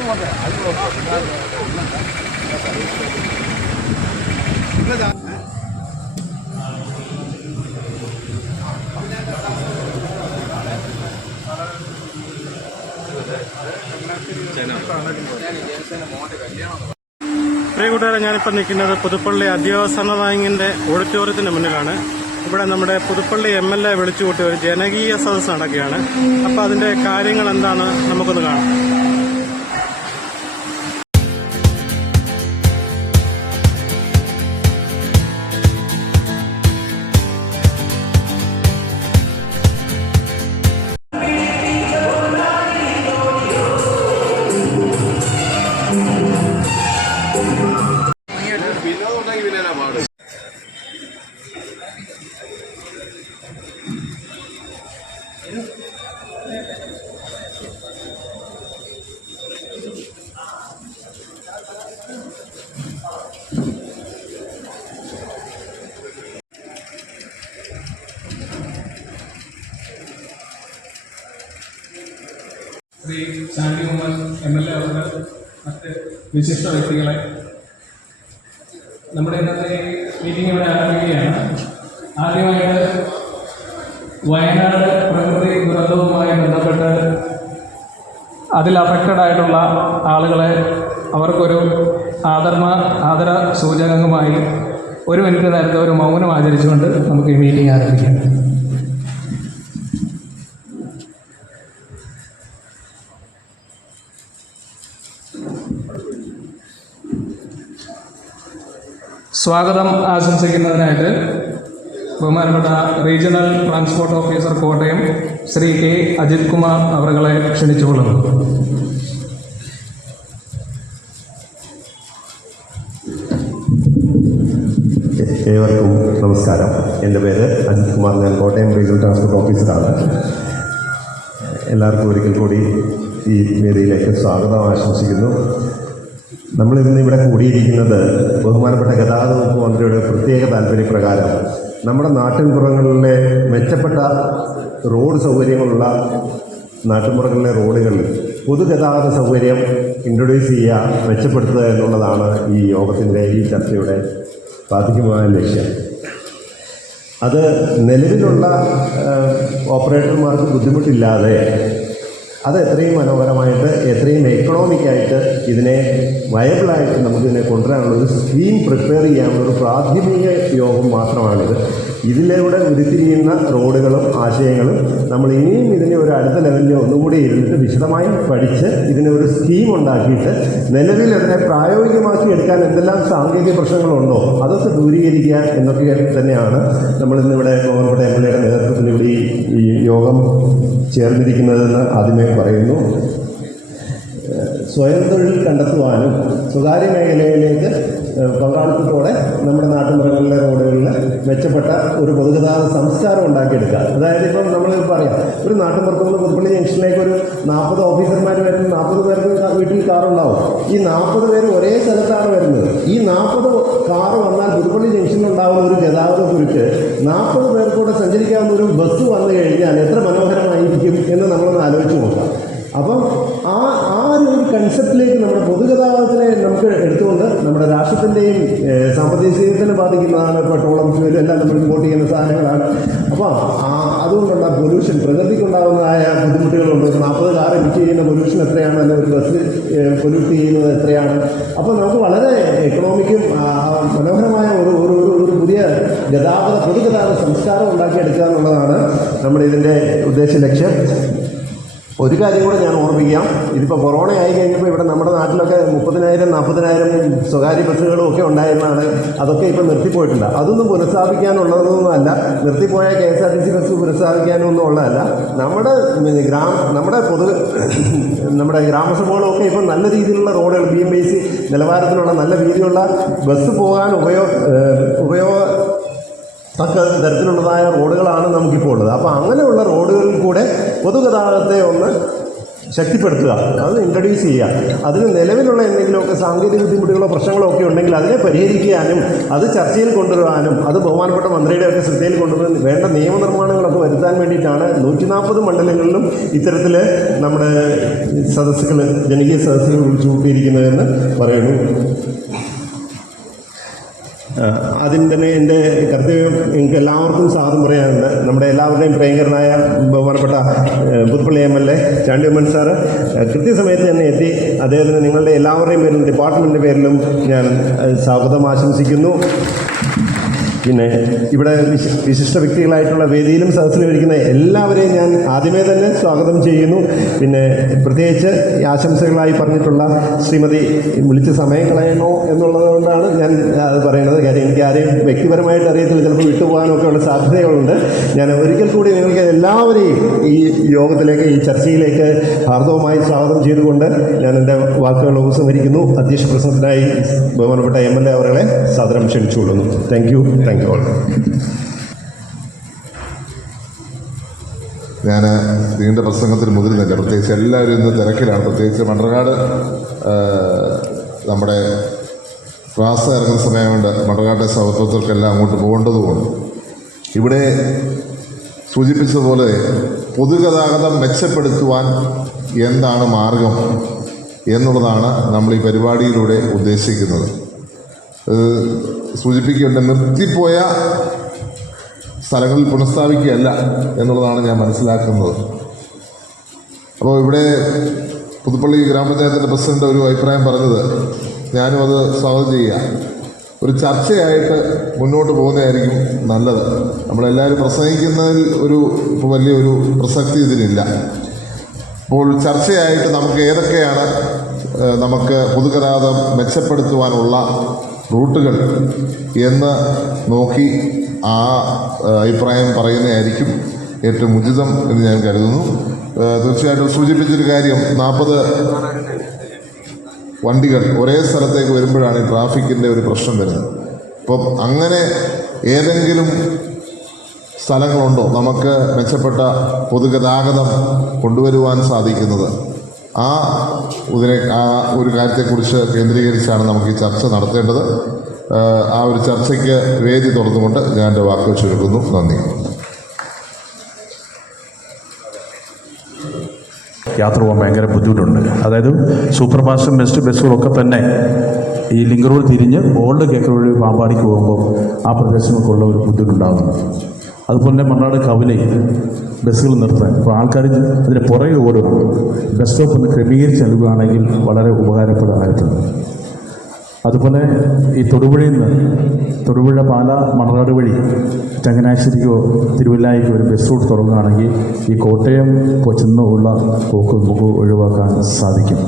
പ്രിയ കൂട്ടുകാരെ, ഞാനിപ്പോൾ നിൽക്കുന്നത് പുതുപ്പള്ളി അധ്യാവസാന ബാങ്കിന്റെ ഓഡിറ്റോറിയത്തിന് മുന്നിലാണ്. ഇവിടെ നമ്മുടെ പുതുപ്പള്ളി MLA വിളിച്ചുകൂട്ടി ഒരു ജനകീയ സദസ്സ് നടക്കുകയാണ്. അപ്പോൾ അതിന്റെ കാര്യങ്ങൾ എന്താണ് നമുക്കൊന്ന് കാണാം. ശ്രീ ഷാജി മുഹമ്മദ് MLA അവരുടെ മറ്റ് വിശിഷ്ട വ്യക്തികളെ, നമ്മുടെ ഇന്നത്തെ മീറ്റിംഗ് ഇവിടെ ആരംഭിക്കുകയാണ്. ആദ്യമായിട്ട് വയനാട് പ്രകൃതി ദുരന്തവുമായി ബന്ധപ്പെട്ട് അതിൽ അഫക്റ്റഡ് ആയിട്ടുള്ള ആളുകളെ അവർക്കൊരു ആദര സൂചകമായി 1 മിനിറ്റ് നേരത്തെ ഒരു മൗനം ആചരിച്ചുകൊണ്ട് നമുക്ക് ഈ മീറ്റിംഗ് ആരംഭിക്കാം. സ്വാഗതം ആശംസിക്കുന്നതിനായിട്ട് ബഹുമാനപ്പെട്ട regional transport officer Kottayam Shri K. Ajith Kumar അവരെ ക്ഷണിച്ചുകൊള്ളുന്നു. ഏവർക്കും നമസ്കാരം. എൻ്റെ പേര് അജിത് കുമാർ. ഞാൻ കോട്ടയം റീജിയണൽ ട്രാൻസ്പോർട്ട് ഓഫീസറാണ്. എല്ലാവർക്കും ഒരിക്കൽ കൂടി ഈ വേദിയിലേക്ക് സ്വാഗതം ആശംസിക്കുന്നു. നമ്മളിന്ന് ഇവിടെ കൂടിയിരിക്കുന്നത് ബഹുമാനപ്പെട്ട ഗതാഗത വകുപ്പ് മന്ത്രിയുടെ പ്രത്യേക താല്പര്യപ്രകാരം നമ്മുടെ നാട്ടിൻപുറങ്ങളിലെ മെച്ചപ്പെട്ട റോഡ് സൗകര്യങ്ങളുള്ള നാട്ടിൻപുറങ്ങളിലെ റോഡുകളിൽ പൊതുഗതാഗത സൗകര്യം ഇൻട്രൊഡ്യൂസ് ചെയ്യുക, മെച്ചപ്പെടുത്തുക എന്നുള്ളതാണ് ഈ യോഗത്തിൻ്റെ, ഈ ചർച്ചയുടെ പ്രാഥമികമായ ലക്ഷ്യം. അത് നിലവിലുള്ള ഓപ്പറേറ്റർമാർക്ക് ബുദ്ധിമുട്ടില്ലാതെ അത് എത്രയും മനോഹരമായിട്ട്, എത്രയും എക്കണോമിക്കായിട്ട് ഇതിനെ വയബിളായിട്ട് നമുക്കിതിനെ കൊണ്ടുവരാനുള്ള ഒരു സ്കീം പ്രിപ്പയർ ചെയ്യാനുള്ള ഒരു പ്രാഥമിക യോഗം മാത്രമാണിത്. ഇതിലൂടെ ഉരുത്തിരിയുന്ന റോഡുകളും ആശയങ്ങളും നമ്മൾ ഇനിയും ഇതിനെ ഒരു അടുത്ത ലെവലിൽ ഒന്നുകൂടി ഇരുന്നിട്ട് വിശദമായി പഠിച്ച് ഇതിനെ ഒരു സ്കീം ഉണ്ടാക്കിയിട്ട് നിലവിൽ അതിനെ പ്രായോഗികമാക്കി എടുക്കാൻ എന്തെല്ലാം സാങ്കേതിക പ്രശ്നങ്ങളുണ്ടോ അതൊക്കെ ദൂരീകരിക്കുക എന്നൊക്കെ തന്നെയാണ് നമ്മളിന്നിവിടെ ബഹുമാനപ്പെട്ട MLA നേതൃത്വത്തിൽ ഇവിടെ ഈ യോഗം ചേർന്നിരിക്കുന്നതെന്ന് ആദ്യമേ പറയുന്നു. സ്വയം തൊഴിൽ കണ്ടെത്തുവാനും സ്വകാര്യ മേഖലയിലേക്ക് പങ്കാളിത്തത്തോടെ നമ്മുടെ നാട്ടുമ്പുറങ്ങളിലെ റോഡുകളിൽ മെച്ചപ്പെട്ട ഒരു പൊതുഗതാഗത സംസ്കാരം ഉണ്ടാക്കിയെടുക്കുക. അതായത് ഇപ്പം നമ്മൾ പറയാം, ഒരു നാട്ടുമ്പുറത്തുനിന്ന് പുതുപ്പള്ളി ജംഗ്ഷനിലേക്ക് ഒരു 40 ഓഫീസർമാർ വരുന്ന 40 പേർക്ക് വീട്ടിൽ കാറുണ്ടാവും. ഈ 40 പേര് ഒരേ സ്ഥലത്താണ് വരുന്നത്. ഈ 40 കാറ് വന്നാൽ പുതുപ്പള്ളി ജംഗ്ഷനിൽ ഉണ്ടാകുന്ന ഒരു ഗതാഗത കുരുക്ക് 40 പേർക്കൂടെ സഞ്ചരിക്കാവുന്ന ഒരു ബസ് വന്നു കഴിഞ്ഞാൽ എത്ര മനോഹരമായിരിക്കും എന്ന് നമ്മളൊന്ന് ആലോചിച്ച് നോക്കാം. അപ്പം ആ ഒരു കൺസെപ്റ്റിലേക്ക് നമ്മുടെ പൊതുഗതാഗതത്തിനെ നമുക്ക് എടുത്തുകൊണ്ട് നമ്മുടെ രാഷ്ട്രത്തിൻ്റെയും സാമ്പത്തിക സ്ഥിതിനെ ബാധിക്കുന്നതാണ്. പെട്രോളും ഫ്യൂലും എല്ലാം നമ്മൾ ഇമ്പോർട്ട് ചെയ്യുന്ന സാധനങ്ങളാണ്. അപ്പോൾ അതുകൊണ്ടുള്ള പൊല്യൂഷൻ, പ്രകൃതിക്കുണ്ടാകുന്നതായ ബുദ്ധിമുട്ടുകളുണ്ട്. 40 കാർ എമിറ്റ് ചെയ്യുന്ന പൊല്യൂഷൻ എത്രയാണ്, അല്ലെങ്കിൽ ഒരു ബസ് പൊല്യൂട്ട് ചെയ്യുന്നത് എത്രയാണ്. അപ്പോൾ നമുക്ക് വളരെ എക്കണോമിക്കും മനോഹരമായ ഒരു പുതിയ പൊതുഗതാഗത സംസ്കാരം ഉണ്ടാക്കിയെടുക്കുക എന്നുള്ളതാണ് നമ്മുടെ ഇതിൻ്റെ ഉദ്ദേശ ലക്ഷ്യം. ഒരു കാര്യം കൂടെ ഞാൻ ഓർമ്മിക്കാം. ഇതിപ്പോൾ കൊറോണ ആയി കഴിഞ്ഞപ്പോൾ ഇവിടെ നമ്മുടെ നാട്ടിലൊക്കെ 30,000-40,000 സ്വകാര്യ ബസ്സുകളും ഒക്കെ ഉണ്ടായിരുന്നതാണ്. അതൊക്കെ ഇപ്പോൾ നിർത്തിപ്പോയിട്ടുണ്ട്. അതൊന്നും പുനഃസ്ഥാപിക്കാനുള്ളതൊന്നും അല്ല. നിർത്തിപ്പോയ KSRTC ബസ് പുനഃസ്ഥാപിക്കാനൊന്നും ഉള്ളതല്ല. നമ്മുടെ ഗ്രാമസഭകളൊക്കെ ഇപ്പോൾ നല്ല രീതിയിലുള്ള റോഡുകൾ, BMIC നിലവാരത്തിലുള്ള നല്ല രീതിയിലുള്ള ബസ് പോകാൻ തക്ക തരത്തിലുള്ളതായ റോഡുകളാണ് നമുക്കിപ്പോൾ ഉള്ളത്. അപ്പോൾ അങ്ങനെയുള്ള റോഡുകളിൽ കൂടെ പൊതുഗതാഗതത്തെ ഒന്ന് ശക്തിപ്പെടുത്തുക, അത് ഇൻട്രൊഡ്യൂസ് ചെയ്യുക. അതിന് നിലവിലുള്ള എന്തെങ്കിലുമൊക്കെ സാങ്കേതിക ബുദ്ധിമുട്ടുകളോ പ്രശ്നങ്ങളോ ഒക്കെ ഉണ്ടെങ്കിൽ അതിനെ പരിഹരിക്കാനും അത് ചർച്ചയിൽ കൊണ്ടുവരാനും അത് ബഹുമാനപ്പെട്ട മന്ത്രിയുടെയൊക്കെ ശ്രദ്ധയിൽ കൊണ്ടുവരാൻ വേണ്ട നിയമനിർമ്മാണങ്ങളൊക്കെ വരുത്താൻ വേണ്ടിയിട്ടാണ് 140 മണ്ഡലങ്ങളിലും ഇത്തരത്തിൽ നമ്മുടെ സദസ്സുകൾ, ജനകീയ സദസ്സുകൾ വിളിച്ചു കൂട്ടിയിരിക്കുന്നതെന്ന് പറയുന്നു. അതിന് തന്നെ എൻ്റെ കർത്തവ്യം എനിക്ക് എല്ലാവർക്കും സ്വാഗതം പറയാനുണ്ട്. നമ്മുടെ എല്ലാവരുടെയും പ്രിയങ്കരനായ ബഹുമാനപ്പെട്ട പുതുപ്പള്ളി MLA ചാണ്ടിയമ്മൻ സാറ് കൃത്യസമയത്ത് തന്നെ എത്തി. അദ്ദേഹത്തിന് നിങ്ങളുടെ എല്ലാവരുടെയും പേരിലും ഡിപ്പാർട്ട്മെൻറ്റിൻ്റെ പേരിലും ഞാൻ സ്വാഗതം ആശംസിക്കുന്നു. പിന്നെ ഇവിടെ വിശിഷ്ട വ്യക്തികളായിട്ടുള്ള വേദിയിലും സദസ്സിലും ഇരിക്കുന്ന എല്ലാവരെയും ഞാൻ ആദ്യമേ തന്നെ സ്വാഗതം ചെയ്യുന്നു. പിന്നെ പ്രത്യേകിച്ച് ഈ ആശംസകളായി പറഞ്ഞിട്ടുള്ള ശ്രീമതി വിളിച്ച് സമയം കളയണോ എന്നുള്ളത് കൊണ്ടാണ് ഞാൻ അത് പറയുന്നത്. കാര്യം എനിക്ക് ആരെയും വ്യക്തിപരമായിട്ട് അറിയത്തില്ല, ചിലപ്പോൾ വിട്ടുപോകാനൊക്കെ ഉള്ള സാധ്യതകളുണ്ട്. ഞാൻ ഒരിക്കൽ കൂടി നിങ്ങൾക്ക് എല്ലാവരെയും ഈ യോഗത്തിലേക്ക്, ഈ ചർച്ചയിലേക്ക് ഹാർദവമായി സ്വാഗതം ചെയ്തുകൊണ്ട് ഞാൻ എൻ്റെ വാക്കുകൾ ഉപസംഹരിക്കുന്നു. അധ്യക്ഷ പ്രസംഗത്തിനായി ബഹുമാനപ്പെട്ട MLA അവരെ സാദരം ക്ഷണിച്ചുകൊള്ളുന്നു. Thank you. ഞാൻ നീണ്ട പ്രസംഗത്തിന് മുതിരുന്നില്ല, പ്രത്യേകിച്ച് എല്ലാവരും ഇന്ന് തിരക്കിലാണ്. പ്രത്യേകിച്ച് മണ്ണർകാട് നമ്മുടെ ക്ലാസ് ഇറങ്ങുന്ന സമയം കൊണ്ട് മണ്ണർകാട്ടെ സൗഹൃദത്തിൽക്കെല്ലാം അങ്ങോട്ട് പോകേണ്ടതുകൊണ്ട് ഇവിടെ സൂചിപ്പിച്ചതുപോലെ പൊതുഗതാഗതം മെച്ചപ്പെടുത്തുവാൻ എന്താണ് മാർഗം എന്നുള്ളതാണ് നമ്മൾ ഈ പരിപാടിയിലൂടെ ഉദ്ദേശിക്കുന്നത്. സൂചിപ്പിക്കേണ്ട നിർത്തിപ്പോയ സ്ഥലങ്ങളിൽ പുനഃസ്ഥാപിക്കുകയല്ല എന്നുള്ളതാണ് ഞാൻ മനസ്സിലാക്കുന്നത്. അപ്പോൾ ഇവിടെ പുതുപ്പള്ളി ഗ്രാമപഞ്ചായത്തിൻ്റെ പ്രസിഡന്റ് ഒരു അഭിപ്രായം പറഞ്ഞത് ഞാനും അത് സ്വാഗതം ചെയ്യുക. ഒരു ചർച്ചയായിട്ട് മുന്നോട്ട് പോകുന്നതായിരിക്കും നല്ലത്. നമ്മളെല്ലാവരും പ്രസംഗിക്കുന്നതിൽ വലിയൊരു പ്രസക്തി ഇതിനില്ല. അപ്പോൾ ചർച്ചയായിട്ട് നമുക്ക് ഏതൊക്കെയാണ് നമുക്ക് പൊതുഗതാഗതം മെച്ചപ്പെടുത്തുവാനുള്ള റൂട്ടുകൾ എന്ന് നോക്കി ആ അഭിപ്രായം പറയുന്നതായിരിക്കും ഏറ്റവും ഉചിതം എന്ന് ഞാൻ കരുതുന്നു. തീർച്ചയായിട്ടും സൂചിപ്പിച്ചൊരു കാര്യം, 40 വണ്ടികൾ ഒരേ സ്ഥലത്തേക്ക് വരുമ്പോഴാണ് ഈ ട്രാഫിക്കിൻ്റെ ഒരു പ്രശ്നം വരുന്നത്. അപ്പം അങ്ങനെ ഏതെങ്കിലും സ്ഥലങ്ങളുണ്ടോ നമുക്ക് മെച്ചപ്പെട്ട പൊതുഗതാഗതം കൊണ്ടുവരുവാൻ സാധിക്കുന്നത്? ആ ഒരു കാര്യത്തെക്കുറിച്ച് കേന്ദ്രീകരിച്ചാണ് നമുക്ക് ഈ ചർച്ച നടത്തേണ്ടത്. ആ ഒരു ചർച്ചയ്ക്ക് വേദി തുറന്നുകൊണ്ട് ഞാൻ എൻ്റെ വാക്കുകൾ ചുരുക്കുന്നു. നന്ദി. യാത്ര പോകാൻ ഭയങ്കര ബുദ്ധിമുട്ടുണ്ട്. അതായത് സൂപ്പർ ഫാസ്റ്റും ബെസ്റ്റ് ബസ്സുകളൊക്കെ തന്നെ ഈ ലിങ്ക് റോഡ് തിരിഞ്ഞ് ഓൾഡ് കേക്കർ വഴി പാമ്പാടിക്ക് പോകുമ്പോൾ ആ പ്രദേശങ്ങൾക്കുള്ള ഒരു ബുദ്ധിമുട്ടുണ്ടാകുന്നു. അതുപോലെ തന്നെ മണ്ണാട് കവലി ബസ്സുകൾ നിർത്താൻ ഇപ്പോൾ ആൾക്കാർ അതിന് പുറകെ ഓടും. ബസ് സ്റ്റോപ്പ് ഒന്ന് ക്രമീകരിച്ച് നൽകുകയാണെങ്കിൽ വളരെ ഉപകാരപ്രദമായിട്ടുണ്ട്. അതുപോലെ ഈ തൊടുപുഴ പാല മണർകാട് വഴി ചങ്ങനാശ്ശേരിക്കോ തിരുവല്ലായിക്കോ ഒരു ബസ് റൂട്ട് തുടങ്ങുകയാണെങ്കിൽ ഈ കോട്ടയം ചെന്നുള്ള പോക്ക് നമുക്ക് ഒഴിവാക്കാൻ സാധിക്കും.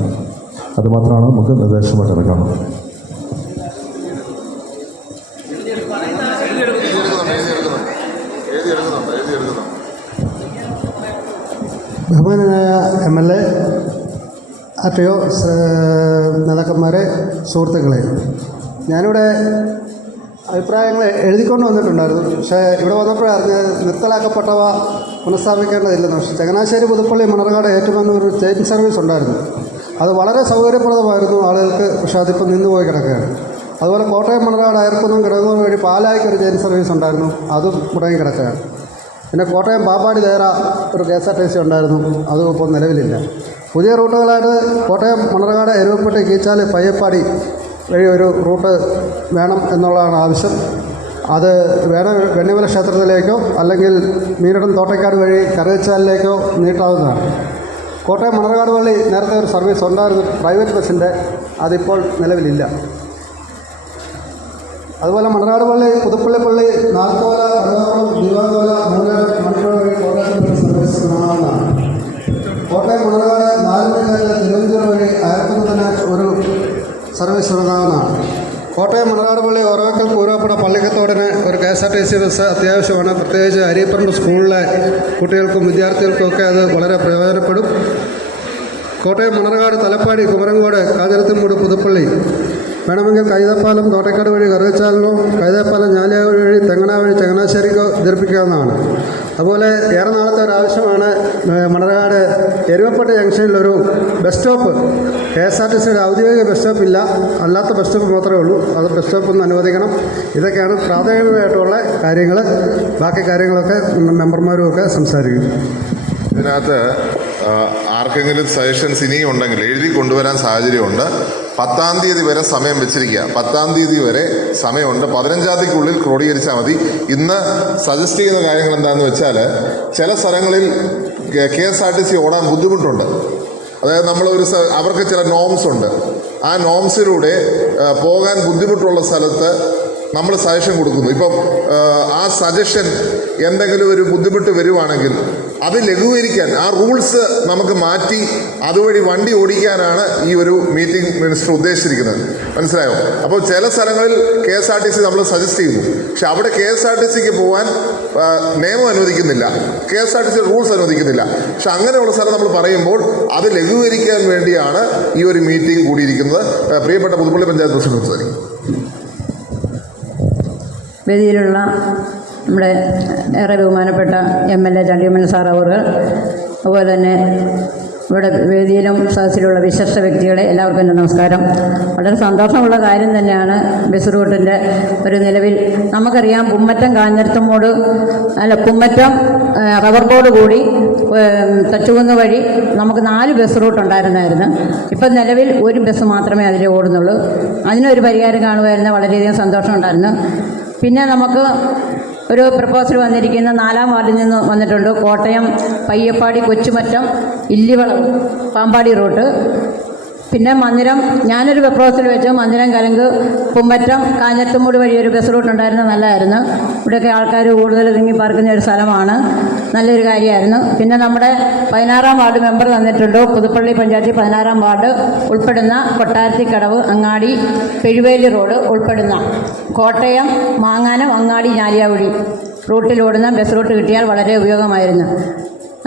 അതുമാത്രമാണ് നമുക്ക് നിർദ്ദേശമായിട്ട് ഇറക്കണം. ബഹുമാനായ MLA, അറ്റയോ നേതാക്കന്മാരെ, സുഹൃത്തുക്കളെ, ഞാനിവിടെ അഭിപ്രായങ്ങൾ എഴുതിക്കൊണ്ട് വന്നിട്ടുണ്ടായിരുന്നു. പക്ഷേ ഇവിടെ വന്നപ്പോഴറിഞ്ഞത് നിർത്തലാക്കപ്പെട്ടവ പുനഃസ്ഥാപിക്കേണ്ടതില്ലെന്ന്. പക്ഷേ ചങ്ങനാശ്ശേരി പുതുപ്പള്ളി മണർകാട് ഏറ്റുമെന്ന ഒരു ട്രെയിൻ സർവീസ് ഉണ്ടായിരുന്നു. അത് വളരെ സൗകര്യപ്രദമായിരുന്നു ആളുകൾക്ക്. പക്ഷേ അതിപ്പോൾ നിന്നുപോയി കിടക്കുകയാണ്. അതുപോലെ കോട്ടയം മണർകാട് അയർക്കുന്നം കിടങ്ങൂർ വഴി പാലായ്ക്ക് ഒരു ട്രെയിൻ സർവീസ് ഉണ്ടായിരുന്നു, അതും മുടങ്ങി കിടക്കുകയാണ്. പിന്നെ കോട്ടയം പാപ്പാടി ദേറ ഒരു KSRTC ഉണ്ടായിരുന്നു, അതും ഇപ്പോൾ നിലവിലില്ല. പുതിയ റൂട്ടുകളായിട്ട് കോട്ടയം മണർകാട് എരുവപ്പെട്ടി കീച്ചാല് പയ്യപ്പാടി വഴി ഒരു റൂട്ട് വേണം എന്നുള്ളതാണ് ആവശ്യം. അത് വെണ്ണിമല ക്ഷേത്രത്തിലേക്കോ അല്ലെങ്കിൽ മീനടം തോട്ടക്കാട് വഴി കറുകച്ചാലിലേക്കോ നീട്ടാവുന്നതാണ്. കോട്ടയം മണർകാട് പള്ളി നേരത്തെ ഒരു സർവീസ് ഉണ്ടായിരുന്നു പ്രൈവറ്റ് ബസ്സിൻ്റെ, അതിപ്പോൾ നിലവിലില്ല. അതുപോലെ മണർകാട് പള്ളി, പുതുപ്പള്ളി പള്ളി, നാൽക്കോല, കടവാളം, ദീപാകോല, മൂലം, മണിപ്പുഴ വഴി കോട്ടയത്തിന് സർവീസ് കാണാവുന്നതാണ്. കോട്ടയം മണർകാട് 4 മണിക്കാരിൽ തിരുവനന്തപുരം വഴി അയർക്കുന്നതിന് ഒരു സർവീസ് തുടങ്ങാവുന്നതാണ്. കോട്ടയം മണർകാട് പള്ളി ഒറവക്കൽ കൂരാപ്പുഴ പള്ളിക്കത്തോടിന് ഒരു KSRTC ബസ് അത്യാവശ്യമാണ്. പ്രത്യേകിച്ച് അരീപ്പറമ്പ് സ്കൂളിലെ കുട്ടികൾക്കും വിദ്യാർത്ഥികൾക്കും ഒക്കെ അത് വളരെ പ്രയോജനപ്പെടും. കോട്ടയം മണർകാട് തലപ്പാടി കുമരങ്കോട് കാഞ്ഞിരത്തിൻമൂട് പുതുപ്പള്ളി വേണമെങ്കിൽ കൈതപ്പാലം തോട്ടക്കാട് വഴി കറുകച്ചാലിനോ കൈതപ്പാലം ഞാലിയാവഴി വഴി തെങ്ങണ വഴി ചങ്ങനാശ്ശേരിക്കോ ദീർഘിപ്പിക്കാവുന്നതാണ്. അതുപോലെ ഏറെ നാളത്തെ ഒരാവശ്യമാണ് മണർകാട് എരുമപ്പെട്ട ജംഗ്ഷനിലൊരു ബസ് സ്റ്റോപ്പ്. KSRTCയുടെ ഔദ്യോഗിക ബസ് സ്റ്റോപ്പ് ഇല്ല, അല്ലാത്ത ബസ് സ്റ്റോപ്പ് മാത്രമേ ഉള്ളൂ. അത് ബസ് സ്റ്റോപ്പ് ഒന്ന് അനുവദിക്കണം. ഇതൊക്കെയാണ് പ്രാഥമികമായിട്ടുള്ള കാര്യങ്ങൾ. ബാക്കി കാര്യങ്ങളൊക്കെ മെമ്പർമാരുമൊക്കെ സംസാരിക്കും. ഇതിനകത്ത് ആർക്കെങ്കിലും സജഷൻസ് ഇനിയും ഉണ്ടെങ്കിൽ എഴുതി കൊണ്ടുവരാൻ സാഹചര്യമുണ്ട്. 10-ാം തീയതി വരെ സമയം വെച്ചിരിക്കുക. 10-ാം തീയതി വരെ സമയമുണ്ട്. 15-ാം തീയതിക്കുള്ളിൽ ക്രോഡീകരിച്ചാൽ മതി. ഇന്ന് സജസ്റ്റ് ചെയ്യുന്ന കാര്യങ്ങൾ എന്താണെന്ന് വെച്ചാൽ, ചില സ്ഥലങ്ങളിൽ KSRTC ഓടാൻ ബുദ്ധിമുട്ടുണ്ട്. അതായത് അവർക്ക് ചില നോംസ് ഉണ്ട്. ആ നോംസിലൂടെ പോകാൻ ബുദ്ധിമുട്ടുള്ള സ്ഥലത്ത് നമ്മൾ സജഷൻ കൊടുക്കുന്നു. ഇപ്പം ആ സജഷൻ എന്തെങ്കിലും ഒരു ബുദ്ധിമുട്ട് വരുവാണെങ്കിൽ അത് ലഘൂകരിക്കാൻ ആ റൂൾസ് നമുക്ക് മാറ്റി അതുവഴി വണ്ടി ഓടിക്കാനാണ് ഈ ഒരു മീറ്റിംഗ് മിനിസ്റ്റർ ഉദ്ദേശിച്ചിരിക്കുന്നത്. മനസ്സിലായോ? അപ്പോൾ ചില സ്ഥലങ്ങളിൽ KSRTC നമ്മൾ സജസ്റ്റ് ചെയ്യുന്നു, പക്ഷെ അവിടെ KSRTCക്ക് പോകാൻ നിയമം അനുവദിക്കുന്നില്ല, KSRTC റൂൾസ് അനുവദിക്കുന്നില്ല. പക്ഷെ അങ്ങനെയുള്ള സ്ഥലം നമ്മൾ പറയുമ്പോൾ അത് ലഘൂകരിക്കാൻ വേണ്ടിയാണ് ഈ ഒരു മീറ്റിംഗ് കൂടിയിരിക്കുന്നത്. പ്രിയപ്പെട്ട പുതുപ്പള്ളി പഞ്ചായത്ത് പ്രസിഡന്റ് സംസാരിക്കും. വേദിയിലുള്ള നമ്മുടെ ഏറെ ബഹുമാനപ്പെട്ട MLA ചണ്ടിയമ്മൻ സാർ അവർ, അതുപോലെ തന്നെ ഇവിടെ വേദിയിലും സദസ്സിലുള്ള വിശിഷ്ട വ്യക്തികളെ എല്ലാവർക്കും എൻ്റെ നമസ്കാരം. വളരെ സന്തോഷമുള്ള കാര്യം തന്നെയാണ് ബസ് റൂട്ടിൻ്റെ ഒരു നിലവിൽ നമുക്കറിയാം. കുമ്മറ്റം റബ്ബർ ബോർഡ് കൂടി തച്ചുകുന്ന് വഴി നമുക്ക് 4 ബസ് റൂട്ട് ഉണ്ടായിരുന്നായിരുന്നു. ഇപ്പം നിലവിൽ ഒരു ബസ് മാത്രമേ അതിൽ ഓടുന്നുള്ളൂ. അതിനൊരു പരിഹാരം കാണുമായിരുന്നു. വളരെയധികം സന്തോഷമുണ്ടായിരുന്നു. പിന്നെ നമുക്ക് ഒരു പ്രപ്പോസൽ വന്നിരിക്കുന്ന 4-ാം വാർഡിൽ നിന്ന് വന്നിട്ടുണ്ട്. കോട്ടയം പയ്യപ്പാടി കൊച്ചുമറ്റം ഇല്ലിവളം പാമ്പാടി റൂട്ട്. പിന്നെ മന്ദിരം, ഞാനൊരു പ്രപ്പോസൽ വെച്ചു മന്ദിരം കലങ്ക് കുമ്മറ്റം കാഞ്ഞത്തുമൂട് വഴി ഒരു ബസ് റൂട്ട് ഉണ്ടായിരുന്നു. നല്ലതായിരുന്നു. ഇവിടെയൊക്കെ ആൾക്കാർ കൂടുതൽ തിങ്ങി പാർക്കുന്ന ഒരു സ്ഥലമാണ്. നല്ലൊരു കാര്യമായിരുന്നു. പിന്നെ നമ്മുടെ 16-ാം വാർഡ് മെമ്പർ തന്നിട്ടുണ്ട്. പുതുപ്പള്ളി പഞ്ചായത്തിൽ 16-ാം വാർഡ് ഉൾപ്പെടുന്ന കൊട്ടാരത്തിക്കടവ് അങ്ങാടി പെഴുവേലി റോഡ് ഉൾപ്പെടുന്ന കോട്ടയം മാങ്ങാനം അങ്ങാടി ഞാലിയാവഴി റൂട്ടിലോടുന്ന ബസ് റൂട്ട് കിട്ടിയാൽ വളരെ ഉപയോഗമായിരുന്നു.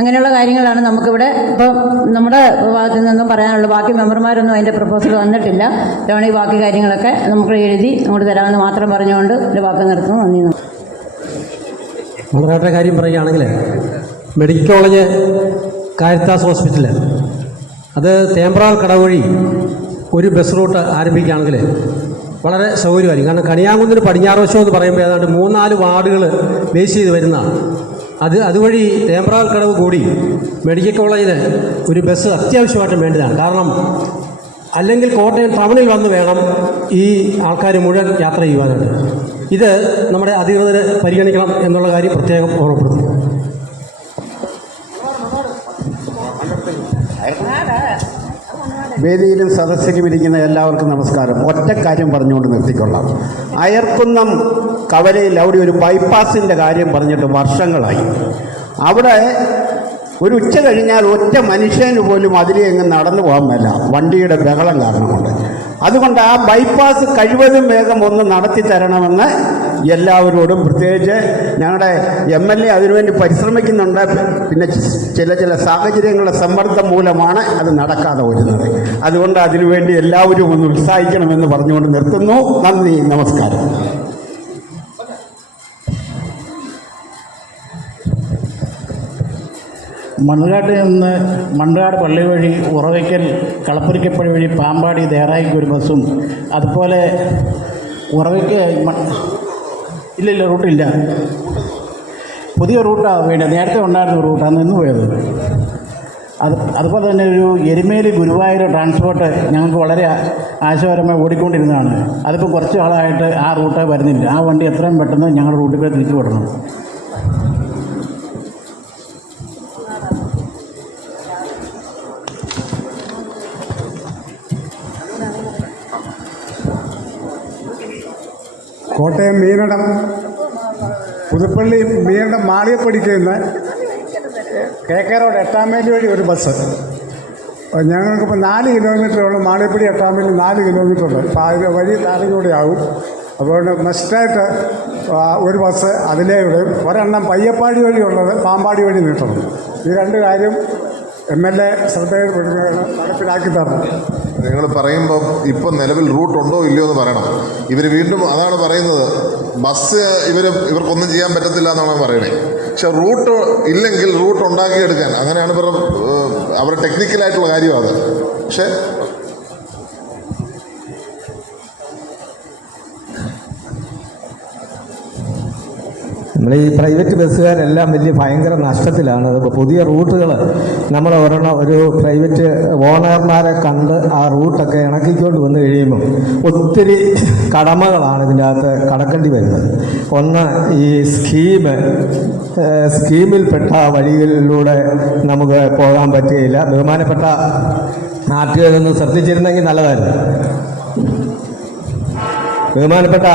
അങ്ങനെയുള്ള കാര്യങ്ങളാണ് നമുക്കിവിടെ ഇപ്പോൾ നമ്മുടെ ഭാഗത്തു നിന്നും പറയാനുള്ളൂ. ബാക്കി മെമ്പർമാരൊന്നും അതിൻ്റെ പ്രപ്പോസൽ വന്നിട്ടില്ല. ഈ ബാക്കി കാര്യങ്ങളൊക്കെ നമുക്ക് എഴുതി അങ്ങോട്ട് തരാമെന്ന് മാത്രം പറഞ്ഞുകൊണ്ട് ഒരു വാക്ക് നിർത്തുന്നു. നന്ദി. മണർകാട്ടെ കാര്യം പറയുകയാണെങ്കിൽ മെഡിക്കൽ കോളേജ് കാരിത്താസ് ഹോസ്പിറ്റൽ അത് തേമ്പ്രാൾ കടവ് വഴി ഒരു ബസ് റൂട്ട് ആരംഭിക്കുകയാണെങ്കിൽ വളരെ സൗകര്യമായിരിക്കും. കാരണം കണിയാങ്കുന്നിന് പടിഞ്ഞാറ് വശം എന്ന് പറയുമ്പോൾ ഏതാണ്ട് 3-4 വാർഡുകൾ ബേസ് ചെയ്ത് വരുന്നതാണ്. അതുവഴി തേമ്പ്രാൾ കടവ് കൂടി മെഡിക്കൽ കോളേജിന് ഒരു ബസ് അത്യാവശ്യമായിട്ടും വേണ്ടതാണ്. കാരണം അല്ലെങ്കിൽ കോട്ടയം ടൗണിൽ വന്ന് വേണം ഈ ആൾക്കാർ മുഴുവൻ യാത്ര ചെയ്യുവാനായിട്ട്. ഇത് നമ്മുടെ അധികൃതർ പരിഗണിക്കണം എന്നുള്ള കാര്യം പ്രത്യേകം ഓർമ്മപ്പെടുത്തുന്നു. വേദിയിലും സദസ്സിലും ഇരിക്കുന്ന എല്ലാവർക്കും നമസ്കാരം. ഒറ്റ കാര്യം പറഞ്ഞുകൊണ്ട് നിർത്തിക്കൊള്ളാം. അയർക്കുന്നം കവലയിൽ അവിടെ ഒരു ബൈപ്പാസിൻ്റെ കാര്യം പറഞ്ഞിട്ട് വർഷങ്ങളായി. അവിടെ ഒരു ഉച്ച കഴിഞ്ഞാൽ ഒറ്റ മനുഷ്യന് പോലും അതിലെങ്ങ് നടന്നു പോകാൻ മേല, വണ്ടിയുടെ ബഹളം കാരണം കൊണ്ട്. അതുകൊണ്ട് ആ ബൈപ്പാസ് കഴിവതും വേഗം ഒന്ന് നടത്തി തരണമെന്ന് എല്ലാവരോടും, പ്രത്യേകിച്ച് ഞങ്ങളുടെ MLA അതിനുവേണ്ടി പരിശ്രമിക്കുന്നുണ്ട്. പിന്നെ ചില സാഹചര്യങ്ങളുടെ സമ്മർദ്ദം മൂലമാണ് അത് നടക്കാതെ വരുന്നത്. അതുകൊണ്ട് അതിനുവേണ്ടി എല്ലാവരും ഒന്ന് ഉത്സാഹിക്കണമെന്ന് പറഞ്ഞുകൊണ്ട് നിർത്തുന്നു. നന്ദി, നമസ്കാരം. മണർകാട്ടിൽ നിന്ന് മണർകാട് പള്ളി വഴി ഉറവയ്ക്കൽ കളപ്പുരിക്കപ്പള്ളി വഴി പാമ്പാടി ദേറായിക്ക് ഒരു ബസ്സും, അതുപോലെ ഉറവയ്ക്ക് ഇല്ലില്ല റൂട്ടില്ല, പുതിയ റൂട്ടാണ് വേണ്ടത്. നേരത്തെ ഉണ്ടായിരുന്ന റൂട്ടാണ് നിന്ന് പോയത്. അതുപോലെ തന്നെ ഒരു എരുമേലി ഗുരുവായൂർ ട്രാൻസ്പോർട്ട് ഞങ്ങൾക്ക് വളരെ ആശയപരമായി ഓടിക്കൊണ്ടിരുന്നതാണ്. അതിപ്പോൾ കുറച്ച് ആളായിട്ട് ആ റൂട്ട് വരുന്നില്ല. ആ വണ്ടി എത്രയും പെട്ടെന്ന് ഞങ്ങളുടെ റൂട്ടിൽ കൂടെ തിരിച്ചു വിടണം. കോട്ടയം മീനടം പുതുപ്പള്ളി മീനടം മാളിയപ്പടിക്ക് നിന്ന് KK റോഡ് 8-ാം മൈൽ വഴി ഒരു ബസ്. ഞങ്ങൾക്കിപ്പോൾ 4 കിലോമീറ്ററുള്ള മാളിയപ്പടി 8-ാം മൈൽ 4 കിലോമീറ്ററുണ്ട്. അപ്പോൾ അതിന് വഴി താരകൂടെ ആകും. അതുകൊണ്ട് മസ്റ്റായിട്ട് ഒരു ബസ് അതിലേ വിടും. ഒരെണ്ണം പയ്യപ്പാടി വഴിയുള്ളത് പാമ്പാടി വഴി നീട്ടണം. ഈ 2 കാര്യം MLA ശ്രദ്ധയിൽ നടപ്പിലാക്കി തരണം. നിങ്ങൾ പറയുമ്പം ഇപ്പം നിലവിൽ റൂട്ട് ഉണ്ടോ ഇല്ലയോ എന്ന് പറയണം. ഇവർ വീണ്ടും അതാണ് പറയുന്നത്, ബസ് ഇവർക്കൊന്നും ചെയ്യാൻ പറ്റത്തില്ല എന്നാണ് പറയണേ. പക്ഷെ റൂട്ട് ഇല്ലെങ്കിൽ റൂട്ട് ഉണ്ടാക്കിയെടുക്കാൻ, അങ്ങനെയാണ് അവരുടെ ടെക്നിക്കലായിട്ടുള്ള കാര്യം അത്. പക്ഷേ നമ്മൾ ഈ പ്രൈവറ്റ് ബസ്സുകാരെല്ലാം വലിയ ഭയങ്കര നഷ്ടത്തിലാണ്. ഇപ്പോൾ പുതിയ റൂട്ടുകൾ നമ്മൾ ഒരു പ്രൈവറ്റ് ഓണർമാരെ കണ്ട് ആ റൂട്ടൊക്കെ ഇണക്കിക്കൊണ്ട് വന്നു കഴിയുമ്പം ഒത്തിരി കടമകളാണ് ഇതിൻ്റെ അകത്ത് കടക്കേണ്ടി വരുന്നത്. ഒന്ന്, ഈ സ്കീമിൽപ്പെട്ട വഴികളിലൂടെ നമുക്ക് പോകാൻ പറ്റുകയില്ല. ബഹുമാനപ്പെട്ട RTO ഇതൊന്ന് ശ്രദ്ധിച്ചിരുന്നെങ്കിൽ നല്ലതായിരുന്നു. ബഹുമാനപ്പെട്ട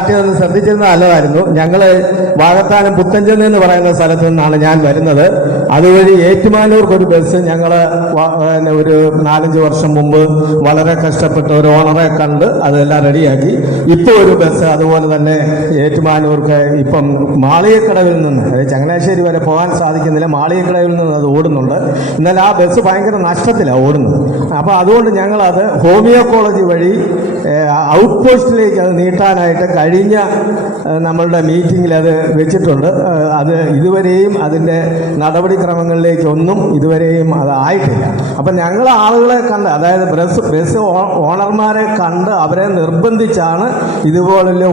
RTO ഒന്ന് ശ്രദ്ധിച്ചിരുന്നത് നല്ലതായിരുന്നു. ഞങ്ങൾ വാകത്താനം പുത്തഞ്ചെന്ന് എന്ന് പറയുന്ന സ്ഥലത്ത് നിന്നാണ് ഞാൻ വരുന്നത്. അതുവഴി ഏറ്റുമാനൂർക്കൊരു ബസ് ഞങ്ങൾ ഒരു 4-5 വർഷം മുമ്പ് വളരെ കഷ്ടപ്പെട്ട് ഒരു ഓണറെ കണ്ട് അതെല്ലാം റെഡിയാക്കി. ഇപ്പോൾ ഒരു ബസ് അതുപോലെ തന്നെ ഏറ്റുമാനൂർക്ക് ഇപ്പം മാളികക്കടവിൽ നിന്ന്, അതായത് ചങ്ങനാശ്ശേരി വരെ പോകാൻ സാധിക്കുന്നില്ല, മാളികക്കടവിൽ നിന്ന് അത് ഓടുന്നുണ്ട്. എന്നാൽ ആ ബസ് ഭയങ്കര നഷ്ടത്തിലാണ് ഓടുന്നത്. അപ്പോൾ അതുകൊണ്ട് ഞങ്ങളത് ഹോമിയോ കോളേജ് വഴി ഔട്ട് പോസ്റ്റിലേക്ക് അത് നീട്ടാനായിട്ട് കഴിഞ്ഞ നമ്മളുടെ മീറ്റിങ്ങിൽ അത് വെച്ചിട്ടുണ്ട്. അത് ഇതുവരെയും അതിൻ്റെ നടപടിക്രമങ്ങളിലേക്കൊന്നും ഇതുവരെയും അത് ആയിട്ടില്ല. അപ്പം ഞങ്ങൾ ആളുകളെ കണ്ട്, അതായത് ബസ് ഓണർമാരെ കണ്ട് അവരെ നിർബന്ധിച്ചാണ് ഇതുപോലുള്ള